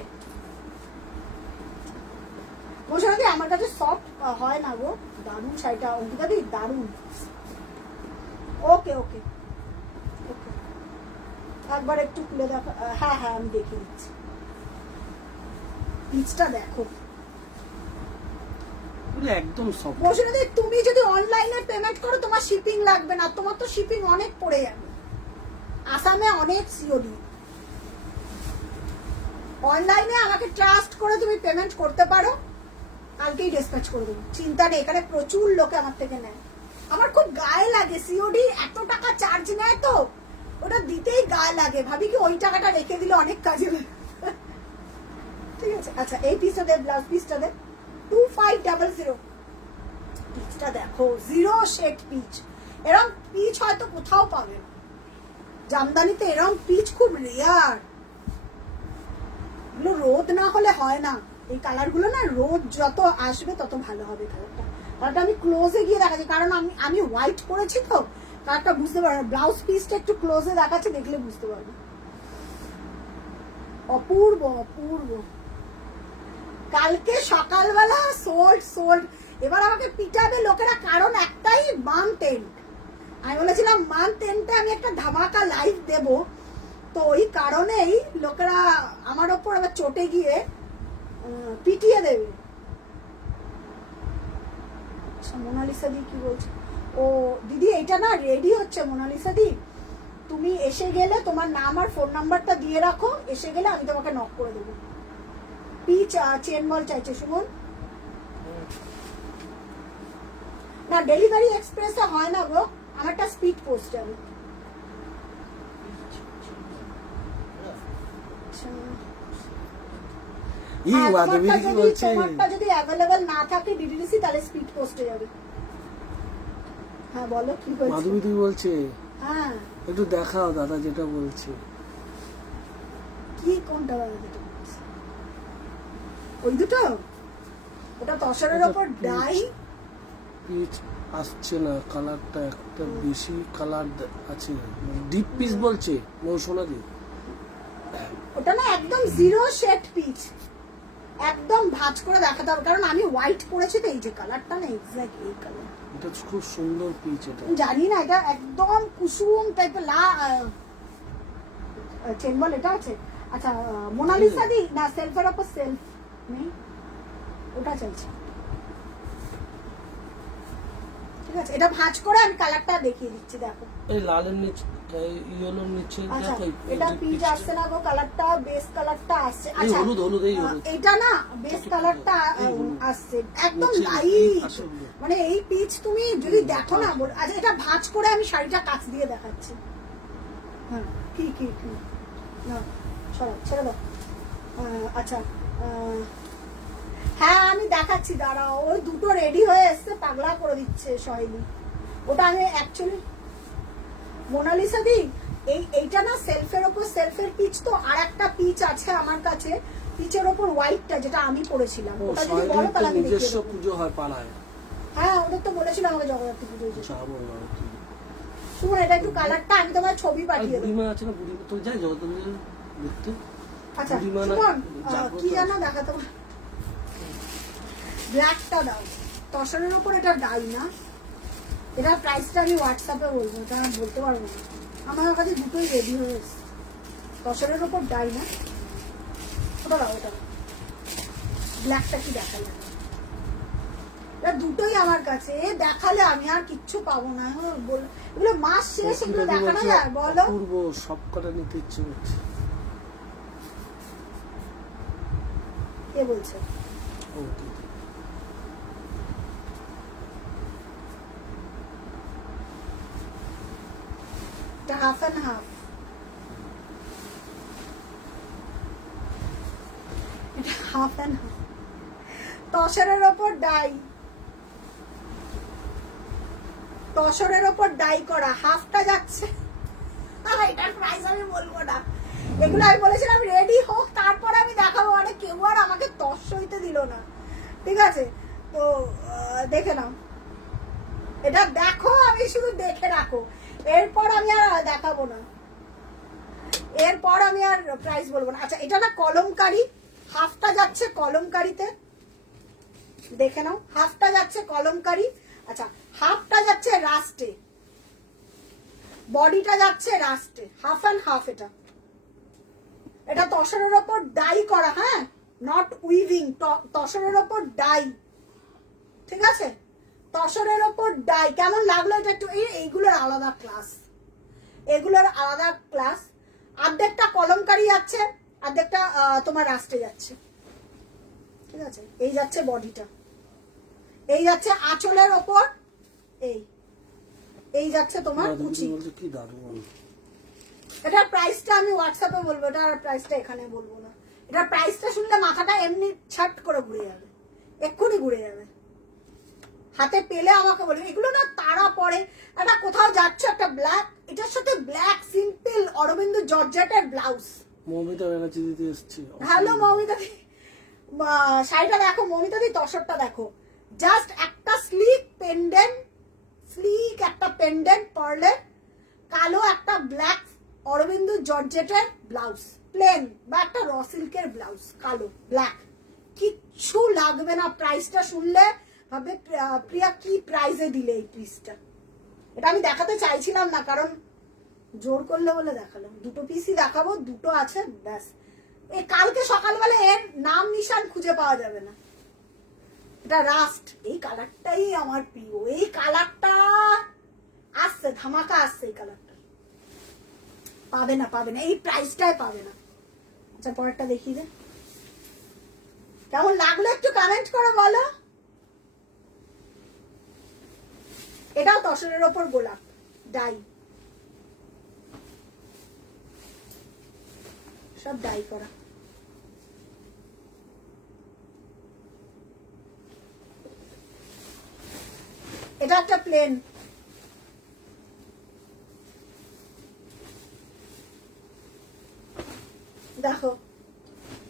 মৌসুমাদি আমার কাছে সফট হয় না গো, দারুণ শাড়িটা অঙ্কিতা দি, দারুণ। ওকে ওকে ওকে, একবার একটু খুলে দেখো, হ্যাঁ হ্যাঁ আমি দেখে দিচ্ছি, পিচটা দেখো। এগুলো একদম সফট। মৌসুমাদি তুমি যদি অনলাইনে পেমেন্ট করো তোমার শিপিং লাগবে না, তোমার তো শিপিং অনেক পড়ে যাবে, আসামে অনেক সিওডি, অনলাইনে আমাকে ট্রাস্ট করে তুমি পেমেন্ট করতে পারো, কালকেই ডিসপ্যাচ করে দেবো, চিন্তা নেই, এখানে প্রচুর লোকে আমার থেকে নেয়, আমার খুব গায়ে লাগে, সিওডি এত টাকা চার্জ নেয় তো ওটা দিতেই গায়ে লাগে, ভাবি কি ওই টাকাটা রেখে দিলে অনেক কাজে লাগে। ঠিক আছে, আচ্ছা এই পিসটা দে, ব্লাউজ পিসটা দে, 2500, পিচটা দেখো, জিরো শেড পিচ, এরকম পিচ হয়তো কোথাও পাবে না, জামদানিতে এরকম পিচ খুব রেয়ার, এগুলো রোদ না হলে হয় না, এই কালার গুলো না রোদ যত আসবে তত ভালো হবে কালারটা। কালারটা আমি ক্লোজে গিয়ে দেখাচ্ছি, কারণ আমি হোয়াইট করেছি তো, কালারটা বুঝতে পারবে, ব্লাউজ পিসটা একটু ক্লোজে দেখাচ্ছি, দেখলে বুঝতে পারবে, অপূর্ব অপূর্ব। কালকে সকালবেলা সোল্ড, এবার আমাকে পিটাবে লোকেরা, কারণ একটাই মান্থ এন্ড, আমি বলেছিলাম মান্থ এন্ডে আমি একটা ধামাকা লাইভ দেব, তো ওই কারণেই লোকেরা আমার ওপর আবার চটে গিয়ে পিটিয়ে দেবে। মোনালিসা দি কি বলছে, ও দিদি এটা না রেডি হচ্ছে, মোনালিসা দি তুমি এসে গেলে তোমার নাম আর ফোন নাম্বারটা দিয়ে রাখো, এসে গেলে আমি তোমাকে নক করে দেবো। পিচ চেন বল চাইছে সুমন, না ডেলিভারি এক্সপ্রেসে হয় না গো, আমারটা স্পিড পোস্ট যাবে। তোমারটা যদি অ্যাভেলেবল না থাকে ডিডিডিসি, তাহলে স্পিড পোস্টে যাবে। হ্যাঁ বলো কি বলছো? মাধবী তুই বলছে, হ্যাঁ একটু দেখাও দাদা যেটা বলছে। কি কোনটা দাদা যেটা বলছে? ওই দুটো, ওটা তসরের ওপর ডাই, পিচ আসছে না কালারটা, একটা বেশি কালার আছে, ডিপ পিস বলছে মৌসুমাদি। ওটা না একদম জিরো শেড পিচ, একদম ভাঁজ করে দেখাতে হবে, কারণ আমি হোয়াইট পরেছি তো, এই যে কালারটা না এক্স্যাক্ট এই কালার। এটা খুব সুন্দর পিচ, এটা জানি না, এটা একদম কুসুম টাইপের চেন বল এটা আছে। আচ্ছা মোনালিসা দি না, সেলফের উপর সেলফ নেই, ওটা চলছে। ঠিক আছে, এটা ভাঁজ করে আমি কালারটা দেখিয়ে দিচ্ছি, দেখো। এই লালের নিচে, ইয়েলোর নিচে আচ্ছা দেখো, এটা পিচ আসছে না গো, কালারটা বেস কালারটা আসছে। এই আচ্ছা হলুদ হলুদ, এই হলুদ, এটা না বেস কালারটা আসছে একদম নিচে লাইট, আসে হলুদ। মানে এই পিচ তুমি যদি দেখো না। আচ্ছা এটা ভাঁজ করে আমি শাড়িটা কাছ দিয়ে দেখাচ্ছি। হ্যাঁ কি কি কি না সরো, ছেড়ে দাও। আচ্ছা হ্যাঁ আমি দেখাচ্ছি, দাঁড়াও। ওই দুটো রেডি হয়ে এসছে, পাগলা করে দিচ্ছে সহেলি। ওটা আমি অ্যাকচুয়ালি মোনালিসা দি, এইটা না সেলফের ওপর সেলফের পিচ, তো আর একটা পিচ আছে আমার কাছে পিচের ওপর হোয়াইটটা, যেটা আমি পরেছিলাম। ও ওটা যদি বলো তাহলে আমি দেখিয়ে নিজস্ব দেবো। পুজো হয় পাড়ায়। হ্যাঁ ওদের তো বলেছিল আমাকে জগদ্ধাত্রী পুজো হয়েছে। যাবো না, কি শুনুন এটা একটু কালারটা আমি তোমার ছবি আর পাঠিয়ে দেবো। বুড়িমা আছে না, বুড়িমা তো যাই জগদ্ধাত্রী দেখতে। আচ্ছা বুড়িমা না, শুনুন জাগ্রত কি জানো আছে। দেখাতে, ব্ল্যাকটা দাও, তসরের উপর এটা ডাই না, এটা প্রাইসটা আমি হোয়াটসঅ্যাপে বলবো, এটা আমি বলতে পারবো না। আমার কাছে দুটোই রেডি হয়ে এসছে, তসরের উপর ডাই না, ওটা দাও, ওটা ব্ল্যাকটা কি দেখালে, এটা দুটোই আমার কাছে। এ দেখালে আমি আর কিচ্ছু পাবো না। এগুলো মাস শেষ, এগুলো দেখানো যায় বলো? পূর্ব সব কটা নিতে ইচ্ছে করছে। কে বলছে? ও দিদি। এটা হাফ অ্যান্ড হাফ, এটা হাফ অ্যান্ড হাফ, তসরের ওপর ডাই, তসরের ওপর ডাই করা, হাফটা যাচ্ছে। এটার প্রাইস আমি বলবো না, এগুলো আমি বলেছিলাম রেডি হোক তারপর আমি দেখাবো, মানে কেউ আর আমাকে তস হইতে দিল না। ঠিক আছে তো দেখে নাও, এটা দেখো, আমি শুধু দেখে রাখো, এরপর আমি আর দেখাবো না, এরপর আমি আর প্রাইস বলবো না। আচ্ছা এটা না কলমকারি, হাফটা যাচ্ছে কলমকারিতে, দেখে নাও, হাফটা যাচ্ছে কলমকারি। আচ্ছা হাফটা যাচ্ছে রাস্টে, বডিটা যাচ্ছে রাস্টে, হাফ অ্যান্ড হাফ। এটা এটা তসরের ওপর ডাই করা, হ্যাঁ নট উইভিং, তসরের ওপর ডাই। ঠিক আছে তসরের ওপর ডাই, কেমন লাগলো এটা একটু? এইগুলোর আলাদা ক্লাস, এগুলোর আলাদা ক্লাস। অর্ধেকটা কলমকারি যাচ্ছে, অর্ধেকটা তোমার রাস্টে যাচ্ছে। ঠিক আছে এই যাচ্ছে বডিটা, এই যাচ্ছে আঁচলের ওপর, এই যাচ্ছে তোমার কুচি। কি দারুণ। এটার প্রাইসটা আমি হোয়াটসঅ্যাপে বলবো, এটার প্রাইসটা এখানে বলবো না। এটার প্রাইসটা শুনলে মাথাটা এমনি ছাট করে ঘুরে যাবে, এক্ষুনি ঘুরে যাবে। হাতে পেলে আমাকে বলবে। এগুলো না তারা পরে, একটা কোথাও যাচ্ছ একটা ব্ল্যাক, এটার সাথে ব্ল্যাক সিম্পল অরবিন্দ জর্জেটের ব্লাউজ। মমিতা ব্যানার্জি দিতে এসছি। হ্যালো মমিতা দি, শাড়িটা দেখো মমিতা দি, তসরটা দেখো, জাস্ট একটা স্লিক পেন্ডেন্ট, স্লিক একটা পেন্ডেন্ট পার্লের, কালো একটা ব্ল্যাক অরবিন্দ জর্জেটের ব্লাউজ, প্লেন বা একটা র সিল্কের ব্লাউজ, কালো ব্ল্যাক, কিচ্ছু লাগবে না। প্রাইসটা শুনলে ভাবে প্রিয়া কি প্রাইসে দিলে এই পিসটা। এটা আমি দেখাতে চাইছিলাম না, কারণ জোর করলে বলে দেখালাম। দুটো পিসই দেখাবো, দুটো আছে ব্যাস। এই কালকে সকালবেলা এর নাম নিশান খুঁজে পাওয়া যাবে না। এটা রাস্ট, এই কালারটাই আমার প্রিয়, এই কালারটা আসছে, ধামাকা আসছে এই কালারটা, পাবে না, পাবে না, এই প্রাইসটাই পাবে না। আচ্ছা পরেরটা দেখিয়ে দে, কেমন লাগলো একটু কমেন্ট করে বলো। এটাও তসরের ওপর গোলাপ ডাই, সব ডাই করা। এটা একটা প্লেন, দেখো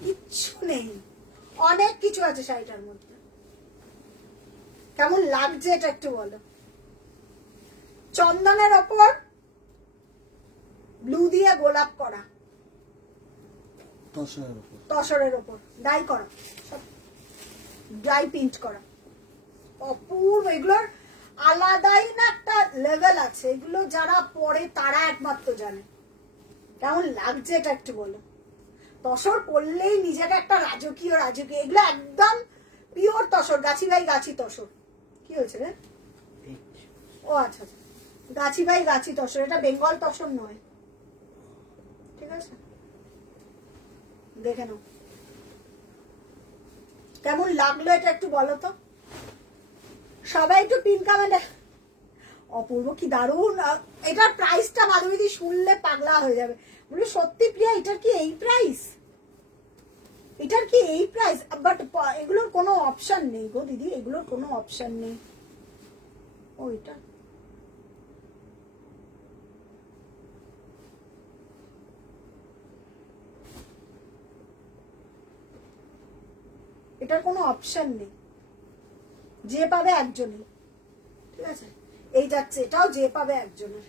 কিচ্ছু নেই, অনেক কিছু আছে শাড়িটার মধ্যে। কেমন লাগছে এটা একটু বলো। চন্দনের ওপর ব্লু দিয়ে গোলাপ করা, তসরের ওপর ডাই করা, ড্রাই প্রিন্ট করা, অপূর্ব। এগুলোর আলাদাই না একটা লেভেল আছে, এগুলো যারা পরে তারা একমাত্র জানে কেমন লাগছে। এটা একটু বলো। তসর পরলেই নিজেকে একটা রাজকীয় রাজকীয়, এগুলো একদম পিওর তসর, গাছি ভাই গাছি তসর। কি হয়েছে রে? ও আচ্ছা আচ্ছা, গাছি ভাই গাছি তসর, এটা বেঙ্গল তসর নয়, ঠিক আছে? দেখে নাও কেমন লাগলো এটা একটু বলো তো সবাই, একটু পিন কমেন্টে। অপূর্ব, কি দারুণ। এটার প্রাইসটা মাধবীদি শুনলে পাগলা হয়ে যাবে, বলে সত্যি প্রিয়া এটার কি এই প্রাইস? এটার কি এই প্রাইস? বাট এগুলোর কোনো অপশন নেই গো দিদি, এগুলোর কোনো অপশন নেই। ও এটা এটার কোনো অপশন নেই, যে পাবে একজনই, ঠিক আছে? এই যাচ্ছে, এটাও যে পাবে একজনের,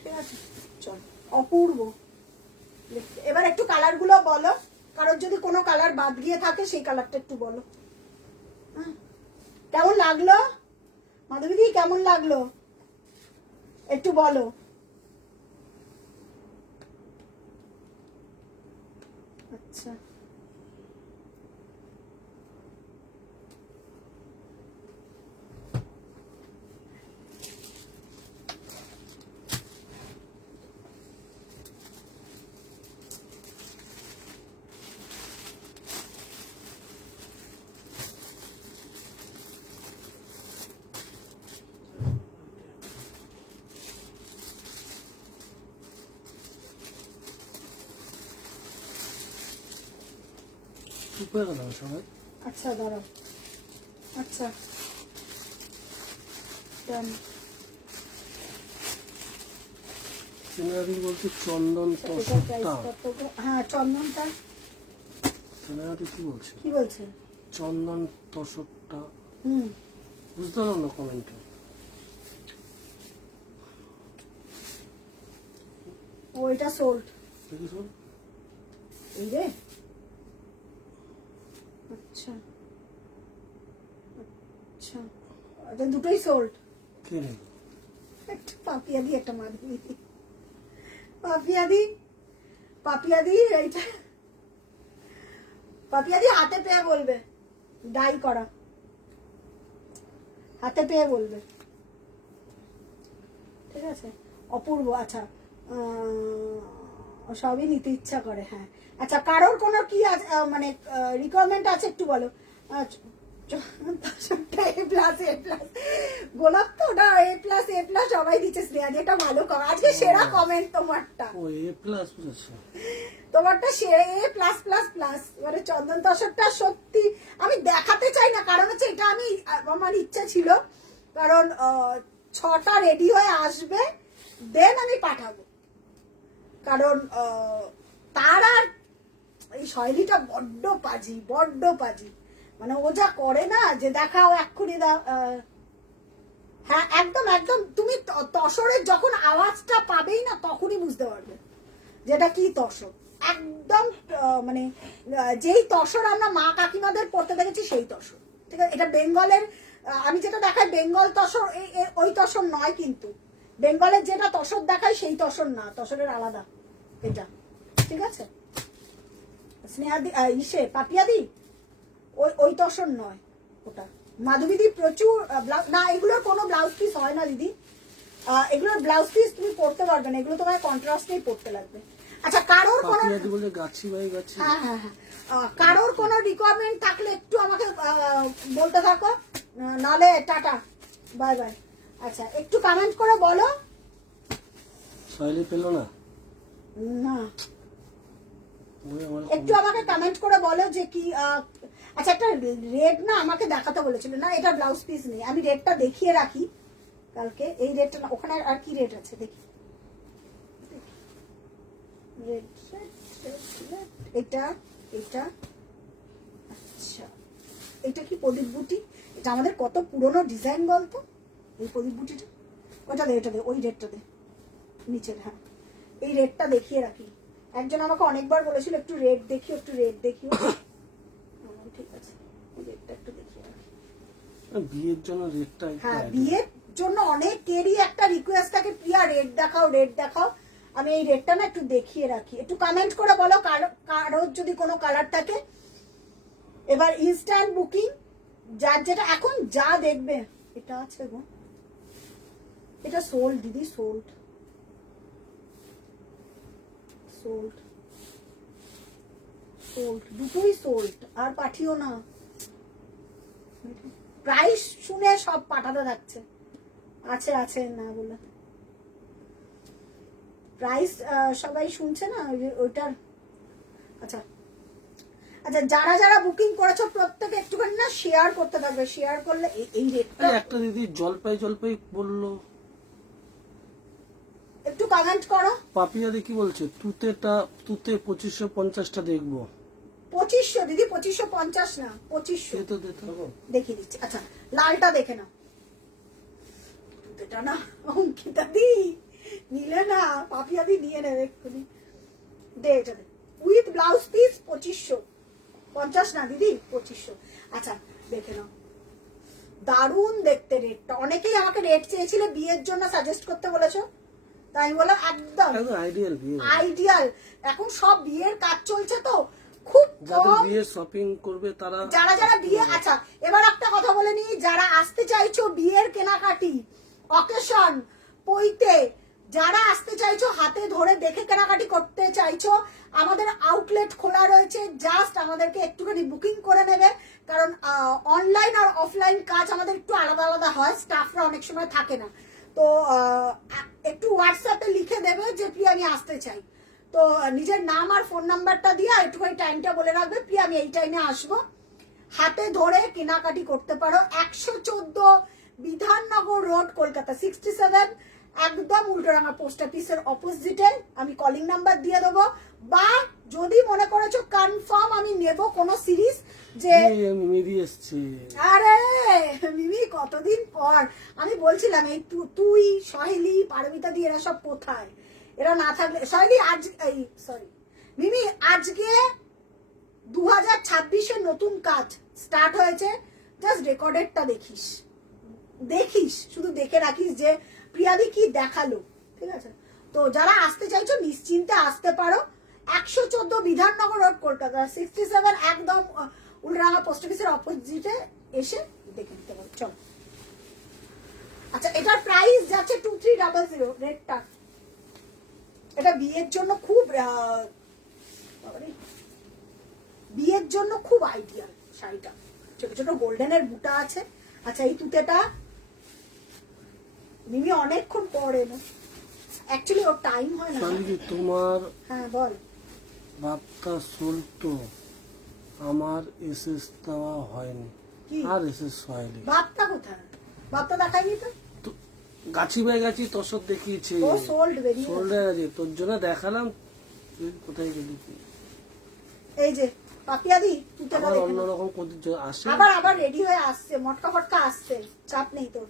ঠিক আছে? চল, অপূর্ব। এবার একটু কালার গুলো বলো, কারোর যদি কোনো কালার বাদ গিয়ে থাকে সেই কালারটা একটু বলো। কেমন লাগলো মাধবীদি, কেমন লাগলো একটু বলো। আচ্ছা, সবাই। আচ্ছা দাঁড়াও, আচ্ছা ডান। বলতে চন্দন তসরটা, হ্যাঁ চন্দনটা কি বলছে? কি বলছে? চন্দন তসরটা বুঝতে পারলাম না কমেন্টে। ওইটা সোল্ড, দেখি শোন। এই রে, আচ্ছা আচ্ছা, এটা দুটোই সোল্ড। কে রে? একটা পাপিয়াদি, একটা মাধবী। পাপিয়াদি, পাপিয়াদি এইটা পাপিয়াদি হাতে পেয়ে বলবে, ডাই করা হাতে পেয়ে বলবে, ঠিক আছে? অপূর্ব। আচ্ছা, সবই নিতে ইচ্ছা করে, হ্যাঁ। আচ্ছা, কারোর কোনো কি মানে রিকোয়ারমেন্ট আছে একটু বলো। গোলাপ তো ওটা এ প্লাস সবাই দিচ্ছে স্নেহা, যেটা ভালো কমেন্ট আজকে, সেরা কমেন্ট তোমারটা। ও এ প্লাস বুঝেছো, তোমারটা সেরা এ প্লাস প্লাস প্লাস। মানে চন্দন তসরটা সত্যি আমি দেখাতে চাই না, কারণ হচ্ছে এটা আমি, আমার ইচ্ছা ছিল, কারণ 6টা রেডি হয়ে আসবে, দেন আমি পাঠাবো, কারণ তার আর এই শৈলীটা বড্ড পাজি, বড্ড পাজি। মানে ও যা করে না, যে দেখাও এক্ষুনি দাও। হ্যাঁ একদম একদম, তুমি তসরের যখন আওয়াজটা পাবেই না তখনই বুঝতে পারবে যেটা কি তসর। একদম মানে যেই তসর আমরা মা কাকিমাদের পড়তে দেখেছি সেই তসর, ঠিক আছে? এটা বেঙ্গলের, আমি যেটা দেখাই বেঙ্গল তসর, ওই তসর নয়, কিন্তু বেঙ্গলের যেটা তসর দেখাই সেই তসর না, তসরের আলাদা এটা, ঠিক আছে? স্নেহাদি ইসে পাপিয়াদি ওই তসর নয় ওটা। মাধবীদি প্রচুর না, এগুলোর কোনো ব্লাউজ পিস হয় না দিদি, এগুলোর ব্লাউজ পিস তুমি পড়তে পারবে না, এগুলো তোমায় কন্ট্রাস্টেই পড়তে লাগবে। আচ্ছা, কারোর কোনো, হ্যাঁ হ্যাঁ হ্যাঁ, কারোর কোনো রিকোয়ারমেন্ট থাকলে একটু আমাকে বলতে থাকো, নালে টাটা বাই বাই। আচ্ছা, একটু কমেন্ট করে বলো। শৈলী পেলো না, না একটু আমাকে কমেন্ট করে বলো যে কি। আচ্ছা, একটা রেড না আমাকে দেখাতে বলেছিল না, এটা ব্লাউজ পিস নেই, আমি রেডটা দেখিয়ে রাখি কালকে। এই রেডটা না, ওখানে আর কি রেড আছে দেখি, এটা এটা, আচ্ছা এটা কি প্রদীপ বুটি? এটা আমাদের কত পুরনো ডিজাইন বলতো, এই প্রদীপ বুটিটা। ওটা দে, ওই রেডটা দে নিচের। হ্যাঁ, এই রেডটা দেখিয়ে রাখি। একজন আমাকে অনেকবার বলেছিল একটু রেড দেখিও, একটু রেড দেখিও। ঠিক আছে, এই রেডটা একটু দেখিয়ে রাখি। বিয়ের জন্য রেডটা, হ্যাঁ, বিয়ের জন্য অনেকেরই একটা রিকোয়েস্ট থাকে, প্রিয়া রেড দেখাও, রেড দেখাও। আমি এই রেডটা না একটু দেখিয়ে রাখি। একটু কমেন্ট করে বলো কারোর যদি কোনো কালার থাকে। এবার ইনস্ট্যান্ট বুকিং, যার যেটা এখন যা দেখবে। এটা আছে গো, এটা সোল্ড দিদি, সোল্ড সোল্ড সোল্ড, দুটোই সোল্ড। আর পাঠিও না, প্রাইস শুনে সব পাঠাতে থাকছে। আছে আছে না বলে প্রাইস সবাই শুনছে না ওইটার। আচ্ছা আচ্ছা, যারা যারা বুকিং করেছো প্রত্যেকে একটুখানি না শেয়ার করতে থাকবে। শেয়ার করলে এই রেটটা। একটা দিদি জলপাই জলপাই বললো, একটু কমেন্ট করো। পাপিয়া দি কি বলছে? তুতে 2550টা দেখবো। 2500 দিদি, 2550 না, 2500 তো দিতে হবে। দেখিয়ে দিচ্ছি। আচ্ছা, লালটা দেখে নাও। এটা না অঙ্কিতা দি নিলে না, পাপিয়া দি নিয়ে নেবে এক্ষুনি। দে এটা দে, উইথ ব্লাউজ পিস 2550 না দিদি, 2500। আচ্ছা দেখে নাও, দারুণ দেখতে রেটটা। অনেকেই আমাকে রেট চেয়েছিল, বিয়ের জন্য সাজেস্ট করতে বলেছো, তাই আমি বললাম একদম আইডিয়াল বিয়ে, আইডিয়াল। এখন সব বিয়ের কাজ চলছে তো, খুব যাদের কম। বিয়ে শপিং করবে তারা, যারা যারা বিয়ে, আচ্ছা এবার একটা কথা বলে নি, যারা আসতে চাইছো বিয়ের কেনাকাটি, অকেশন, পইতে, যারা আসতে চাইছো হাতে ধরে দেখে কেনাকাটি করতে চাইছো, আমাদের আউটলেট খোলা রয়েছে। জাস্ট আমাদেরকে একটুখানি বুকিং করে নেবে, কারণ অনলাইন আর অফলাইন কাজ আমাদের একটু আলাদা আলাদা হয়, স্টাফরা অনেক সময় থাকে না। তো একটু হোয়াটসঅ্যাপে লিখে দেবে যে প্রিয়া আমি আসতে চাই। তো নিজের নাম আর ফোন নাম্বারটা দিয়ে একটুখানি টাইমটা বলে রাখবে, প্রিয়া আমি এই টাইমে আসবো। হাতে ধরে কেনাকাটি করতে পারো। 114 বিধাননগর রোড, কলকাতা 67, একদম উল্টোডাঙ্গা পোস্ট অফিসের অপোজিটে। আমি কলিং নাম্বার দিয়ে দেবো। বা যদি মনে করেছো কনফার্ম আমি নেব কোনো সিরিজ, যে মিমি এসছে, আরে মিমি কতদিন পর। আমি বলছিলাম এই তুই সহেলি পারমিতা দি এরা সব কোথায়, এরা না থাকলে। সহেলি আজ এই সরি মিমি, আজকে 2026-এর নতুন কাজ স্টার্ট হয়েছে। জাস্ট রেকর্ডেডটা দেখিস, দেখিস শুধু দেখে রাখিস যে প্রিয়াদি কি দেখালো, ঠিক আছে? তো যারা আসতে চাইছো নিশ্চিন্তে আসতে পারো। 114 বিধাননগর রোড, কলকাতা 67, একদম উল্টোডাঙ্গা পোস্ট অফিসের অপোজিটে এসে দেখে নিতে পারো। চলো, আচ্ছা এটার প্রাইস যাচ্ছে 2300 রেটটা। এটা বিয়ের জন্য খুব বিয়ের জন্য খুব আইডিয়াল শাড়িটা। ছোট ছোট গোল্ডেনের বুটা আছে। আচ্ছা এই তুতেটা মিমি অনেকক্ষণ পরে না, অ্যাকচুয়ালি ওর টাইম হয় না। তোমার হ্যাঁ বল। বাপ্তা শুনতো, আমার এসএস দেওয়া হয়নি। কি আর এসএস হয়নি। বাপ্তা কোথায়? বাপ্তা দেখাইনি তো। গাছি বাই গাছি তসর দেখিয়েছে, ও সোল্ড বেরিয়ে সোল্ড হয়ে গেছে, তোর জন্য দেখালাম। তুই কোথায় গেলি? এই যে পাপিয়াদি তুতেটা আবার দেখে নাও। অন্যরকম আসে, আবার রেডি হয়ে আসছে, মটকা ফটকা আসছে, চাপ নেই তোর।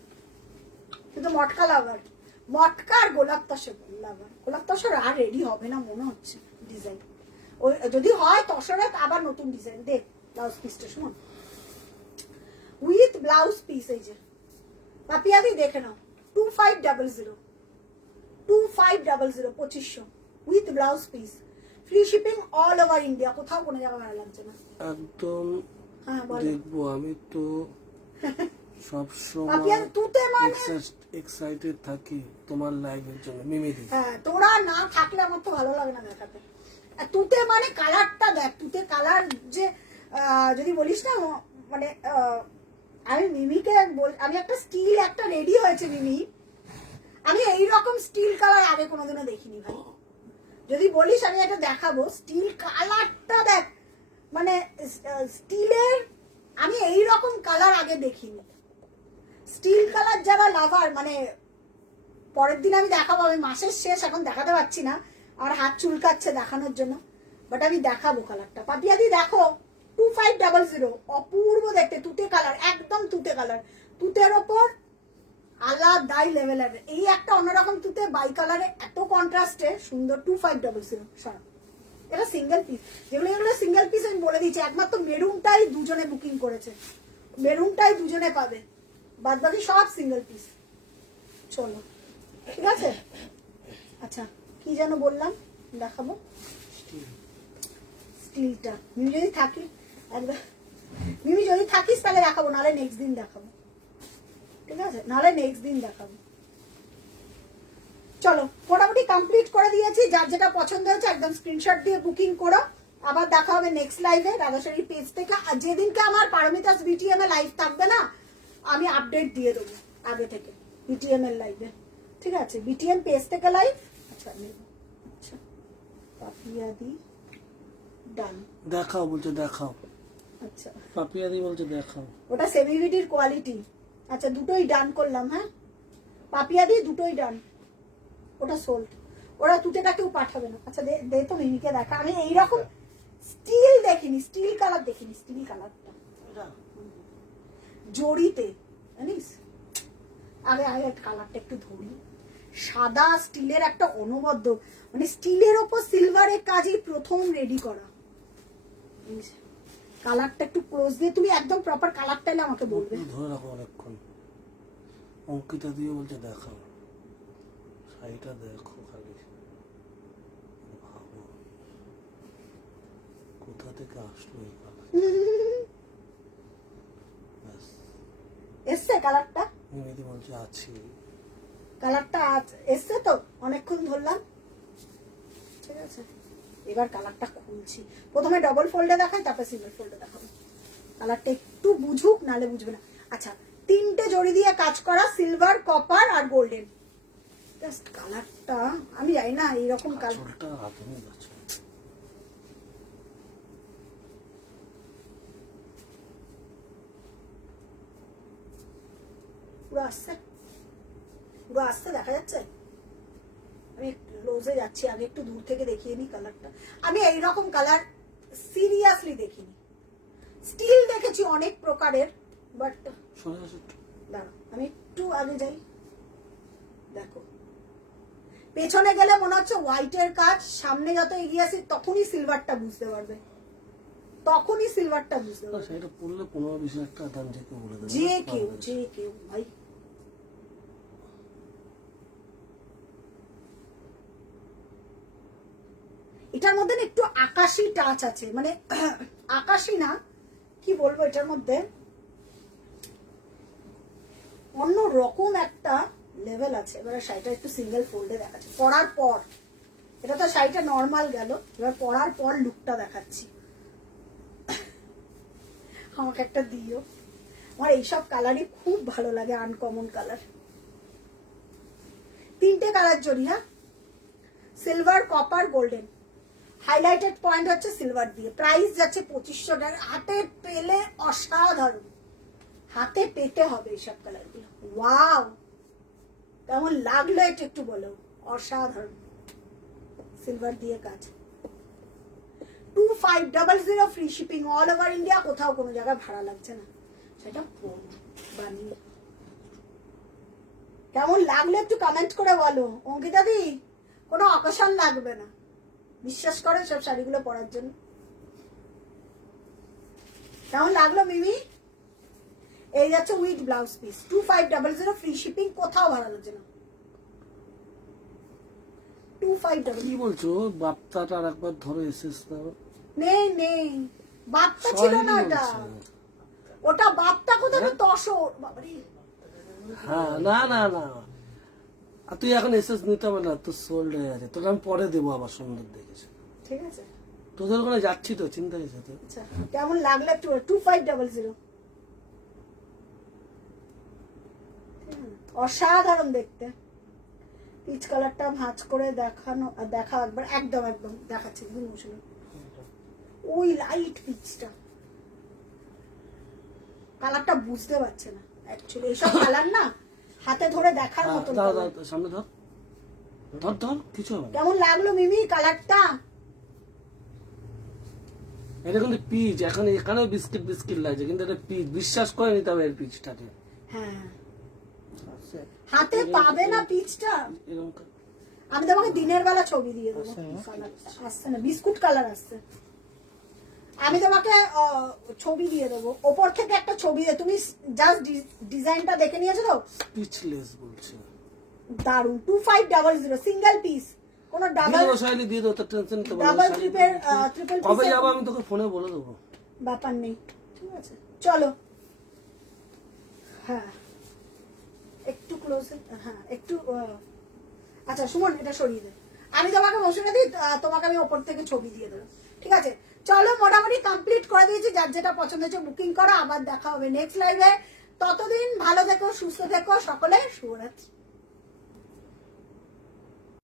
কিন্তু মটকা লাভার, মটকা আর গোলাপ তসর লাভার। গোলাপ তসর আর রেডি হবে না মনে হচ্ছে ডিজাইন। ওই যদি হয় তসরে আবার নতুন ডিজাইন। দেখ ব্লাউজ পিসটা শুনুন, উইথ ব্লাউজ পিস। এই যে পাপিয়াদি দেখে নাও, 2500 2500 with blouse piece, free shipping all over India, কোথাও কোনো জায়গায় ভালো লাগছে না একদম। হ্যাঁ বল। দেখবো আমি তো সব পাপিয়া সময় তুতে মানে এক্সাইটেড থাকি তোমার লাইভের জন্য মিমিদি। হ্যাঁ, তোরা না থাকলে আমার তো ভালো লাগে না দেখাতে। আর তুতে মানে কালারটা দেখ, তুতে কালার যে যদি বলিস না মানে আমি মিমিকে আমি একটা স্টিল একটা রেডি হয়েছে মিমি, আমি এইরকম স্টিল কালার আগে কোনোদিনও দেখিনি ভাই। যদি বলিস আমি এটা দেখাবো, স্টিল কালারটা দেখ, মানে স্টিলের আমি এইরকম কালার আগে দেখিনি। স্টিল কালার যারা লাভার, মানে পরের দিন আমি দেখাবো। আমি মাসের শেষ, এখন দেখাতে পারছি না, আমার হাত চুলকাচ্ছে দেখানোর জন্য, বাট আমি দেখাবো কালারটা। পাপিয়াদি দেখো 2500, অপূর্ব দেখতে, তুতে কালার, একদম তুতে কালার, তুতের ওপর আলাদাই লেভেলের, এই একটা অন্যরকম তুতে, বাই কালারে এত কন্ট্রাস্টে সুন্দর। 2500 সারা। এটা সিঙ্গেল পিস, যেগুলো সিঙ্গেল পিস আমি বলে দিচ্ছি, একমাত্র মেরুনটাই দুজনে বুকিং করেছে, মেরুনটাই দুজনে পাবে, বাদ বাকি সব সিঙ্গেল পিস। চলো ঠিক আছে। আচ্ছা কি যেন বললাম, দেখাবো স্টিলটা। মিমি যদি থাকি একদম, মিমি যদি থাকিস তাহলে দেখাবো, নাহলে নেক্সট দিন দেখাবো, ঠিক আছে, নাহলে নেক্সট দিন দেখাবো। চলো মোটামুটি কমপ্লিট করে দিয়েছি, যার যেটা পছন্দ হয়েছে একদম স্ক্রিনশট দিয়ে বুকিং করো। আবার দেখা হবে নেক্সট লাইভে রাধাশাড়ির পেজ থেকে। আর যেদিনকে আমার পারমিতাস বিটিএম এ লাইভ থাকবে না, আমি আপডেট দিয়ে দেবো আগে থেকে বিটিএম এর লাইভে, ঠিক আছে, বিটিএম পেজ থেকে লাইভ। আচ্ছা নেব, আচ্ছা পাপিয়াদি ডান, দেখাও বলছে দেখাও, আচ্ছা পাপিয়াদি বলছে দেখাও। ওটা সেমিভিটির কোয়ালিটি। আচ্ছা দুটোই ডান করলাম, হ্যাঁ পাপিয়াদি দুটোই ডান, ওটা সোল্ড, ওরা তুতেটা কেউ পাঠাবে না। আচ্ছা দে তো মিমিকে দেখা, আমি এইরকম স্টিল দেখিনি, স্টিল কালার দেখিনি, স্টিল কালারটা জড়িতে জানিস, আগে আগে কালারটা একটু ধরি, সাদা স্টিলের একটা অনবদ্য, মানে স্টিলের ওপর সিলভারের কাজই প্রথম রেডি করা। কালারটা একটু ক্লোজ দিয়ে, তুমি একদম প্রপার কালারটা এলে আমাকে বলবে। ধরে রাখো অনেকক্ষণ। অঙ্কিতা দিয়ে বলছে দেখাও, শাড়িটা দেখো খালি, ভাবো কোথা থেকে আসলো এই কালার। ব্যাস এসছে কালারটা, মিমিদি বলছে আছি, কালারটা এসছে তো, অনেকক্ষণ ধরলাম, ঠিক আছে। এবার কালারটা খুলছি, প্রথমে ডবল ফোল্ডে দেখাই, তারপর সিঙ্গেল ফোল্ডে দেখাবো, কালারটা একটু বুঝুক, নালে বুঝবে না। আচ্ছা তিনটে জড়ি দিয়ে কাজ করা, সিলভার, কপার আর গোল্ডেন। জাস্ট কালারটা আমি জানি না এইরকম কালার, কাজলটা হাতে নিয়ে যাচ্ছে। পুরো আসছে, পুরো আসছে, দেখা যাচ্ছে। আমি ক্লোজে যাচ্ছি, আগে একটু দূর থেকে দেখিয়ে নি কালারটা। আমি এইরকম কালার সিরিয়াসলি দেখিনি, স্টিল দেখেছি অনেক প্রকারের, বাট সরে আসো একটু। দাঁড়া আমি একটু আগে যাই, দেখো পেছনে গেলে মনে হচ্ছে হোয়াইটের কাজ, সামনে যত এগিয়ে আসি তখনই সিলভারটা বুঝতে পারবে, তখনই সিলভারটা বুঝতে পারবে। সেটা পড়লে 15-20 টাকা দাম যে কেউ বলে দেবে, যে কেউ ভাই। এটার মধ্যে না একটু আকাশি টাচ আছে, মানে আকাশি না, কি বলবো, এটার মধ্যে অন্য রকম একটা লেভেল আছে। এবারে শাড়িটা একটু সিঙ্গেল ফোল্ডে দেখাচ্ছি পরার পর, এটা তো শাড়িটা নর্মাল গেল, এবার পরার পর লুকটা দেখাচ্ছি। আমাকে একটা দিও, আমার এইসব কালারই খুব ভালো লাগে, আনকমন কালার। তিনটে কালার জড়ি, হ্যাঁ silver, copper, golden, highlighted point হচ্ছে সিলভার দিয়ে। প্রাইস যাচ্ছে 2500 টাকা। হাতে পেলে অসাধারণ, হাতে পেতে হবে এইসব কালার গুলো। ওয়াও কেমন লাগলো এটা একটু বলো, অসাধারণ, সিলভার দিয়ে কাজ। 2500 free shipping all over India, কোথাও কোনো জায়গায় ভাড়া লাগছে না। সেটা বানিয়ে কেমন লাগলো একটু কমেন্ট করে বলো। অঙ্কিতা দি কোনো অকেশন লাগবে না, বিশ্বাস করে সব শাড়িগুলো পরার জন্য। কেমন লাগলো মিমি? এই যাচ্ছে with blouse piece, 2500 free shipping, কোথাও ভাড়া লাগছে না। 2500 কি বলছো? বাপ্তাটা আর একবার ধরে এসেছ দাও। নেই বাপ্তা ছিল না ওটা, ওটা বাপ্তা কোথায়, তসর বাবারে। হ্যাঁ না না না, আর তুই এখন এসেস নিতে হবে না, তোর সোল্ড হয়ে গেছে, তোকে আমি পরে দেবো আবার সুন্দর দেখেছে, ঠিক আছে। তোদের ওখানে যাচ্ছি তো, চিন্তা হয়েছে তো। আচ্ছা কেমন লাগলো একটু, 2500 অসাধারণ দেখতে। পিচ কালারটা ভাঁজ করে দেখানো, দেখা একবার, একদম দেখাচ্ছি, ওই লাইট পিচটা, কালারটা বুঝতে পারছে না অ্যাকচুয়ালি, এইসব কালার না হাতে ধরে দেখার মতো। সামনে ধর ধর ধর, কিছু হবে না। কেমন লাগলো মিমি কালারটা? এটা কিন্তু পিচ, এখন এখানেও বিস্কিট বিস্কিট লাগছে, কিন্তু এটা পিচ, বিশ্বাস করে নিতে হবে এর পিচটাকে। হ্যাঁ হাতে পাবে না পিচটা। এরকম আমি তোমাকে দিনের বেলা ছবি দিয়ে দেবো। আসছে না, বিস্কুট কালার আসছে। আমি তোমাকে ছবি দিয়ে দেবো, ওপর থেকে একটা ছবি দিয়ে, তুমি জাস্ট ডিজাইনটা দেখে নিয়েছো তো? স্পিচলেস বলছে। দারুন। 2500 সিঙ্গেল পিস, কোন ডাবল শাইলি দিয়ে দাও, তো টেনশন নিতে পারো। ডাবল ট্রিপল কবে যাবো আমি তোকে ফোনে বলে দেবো, ব্যাপার নেই। ঠিক আছে চলো। হ্যাঁ একটু ক্লোজ, হ্যাঁ একটু আচ্ছা সুমন এটা সরিয়ে দে, আমি তোমাকে বসে দিই, তোমাকে আমি ওপর থেকে ছবি দিয়ে দেবো। ঠিক আছে চলো, মোটামুটি কমপ্লিট করে দিয়েছি। যার যেটা পছন্দ হচ্ছে বুকিং করো, আবার দেখা হবে নেক্সট লাইভে। ততদিন ভালো থেকো, সুস্থ থেকো সকলে, শুভরাত্রি।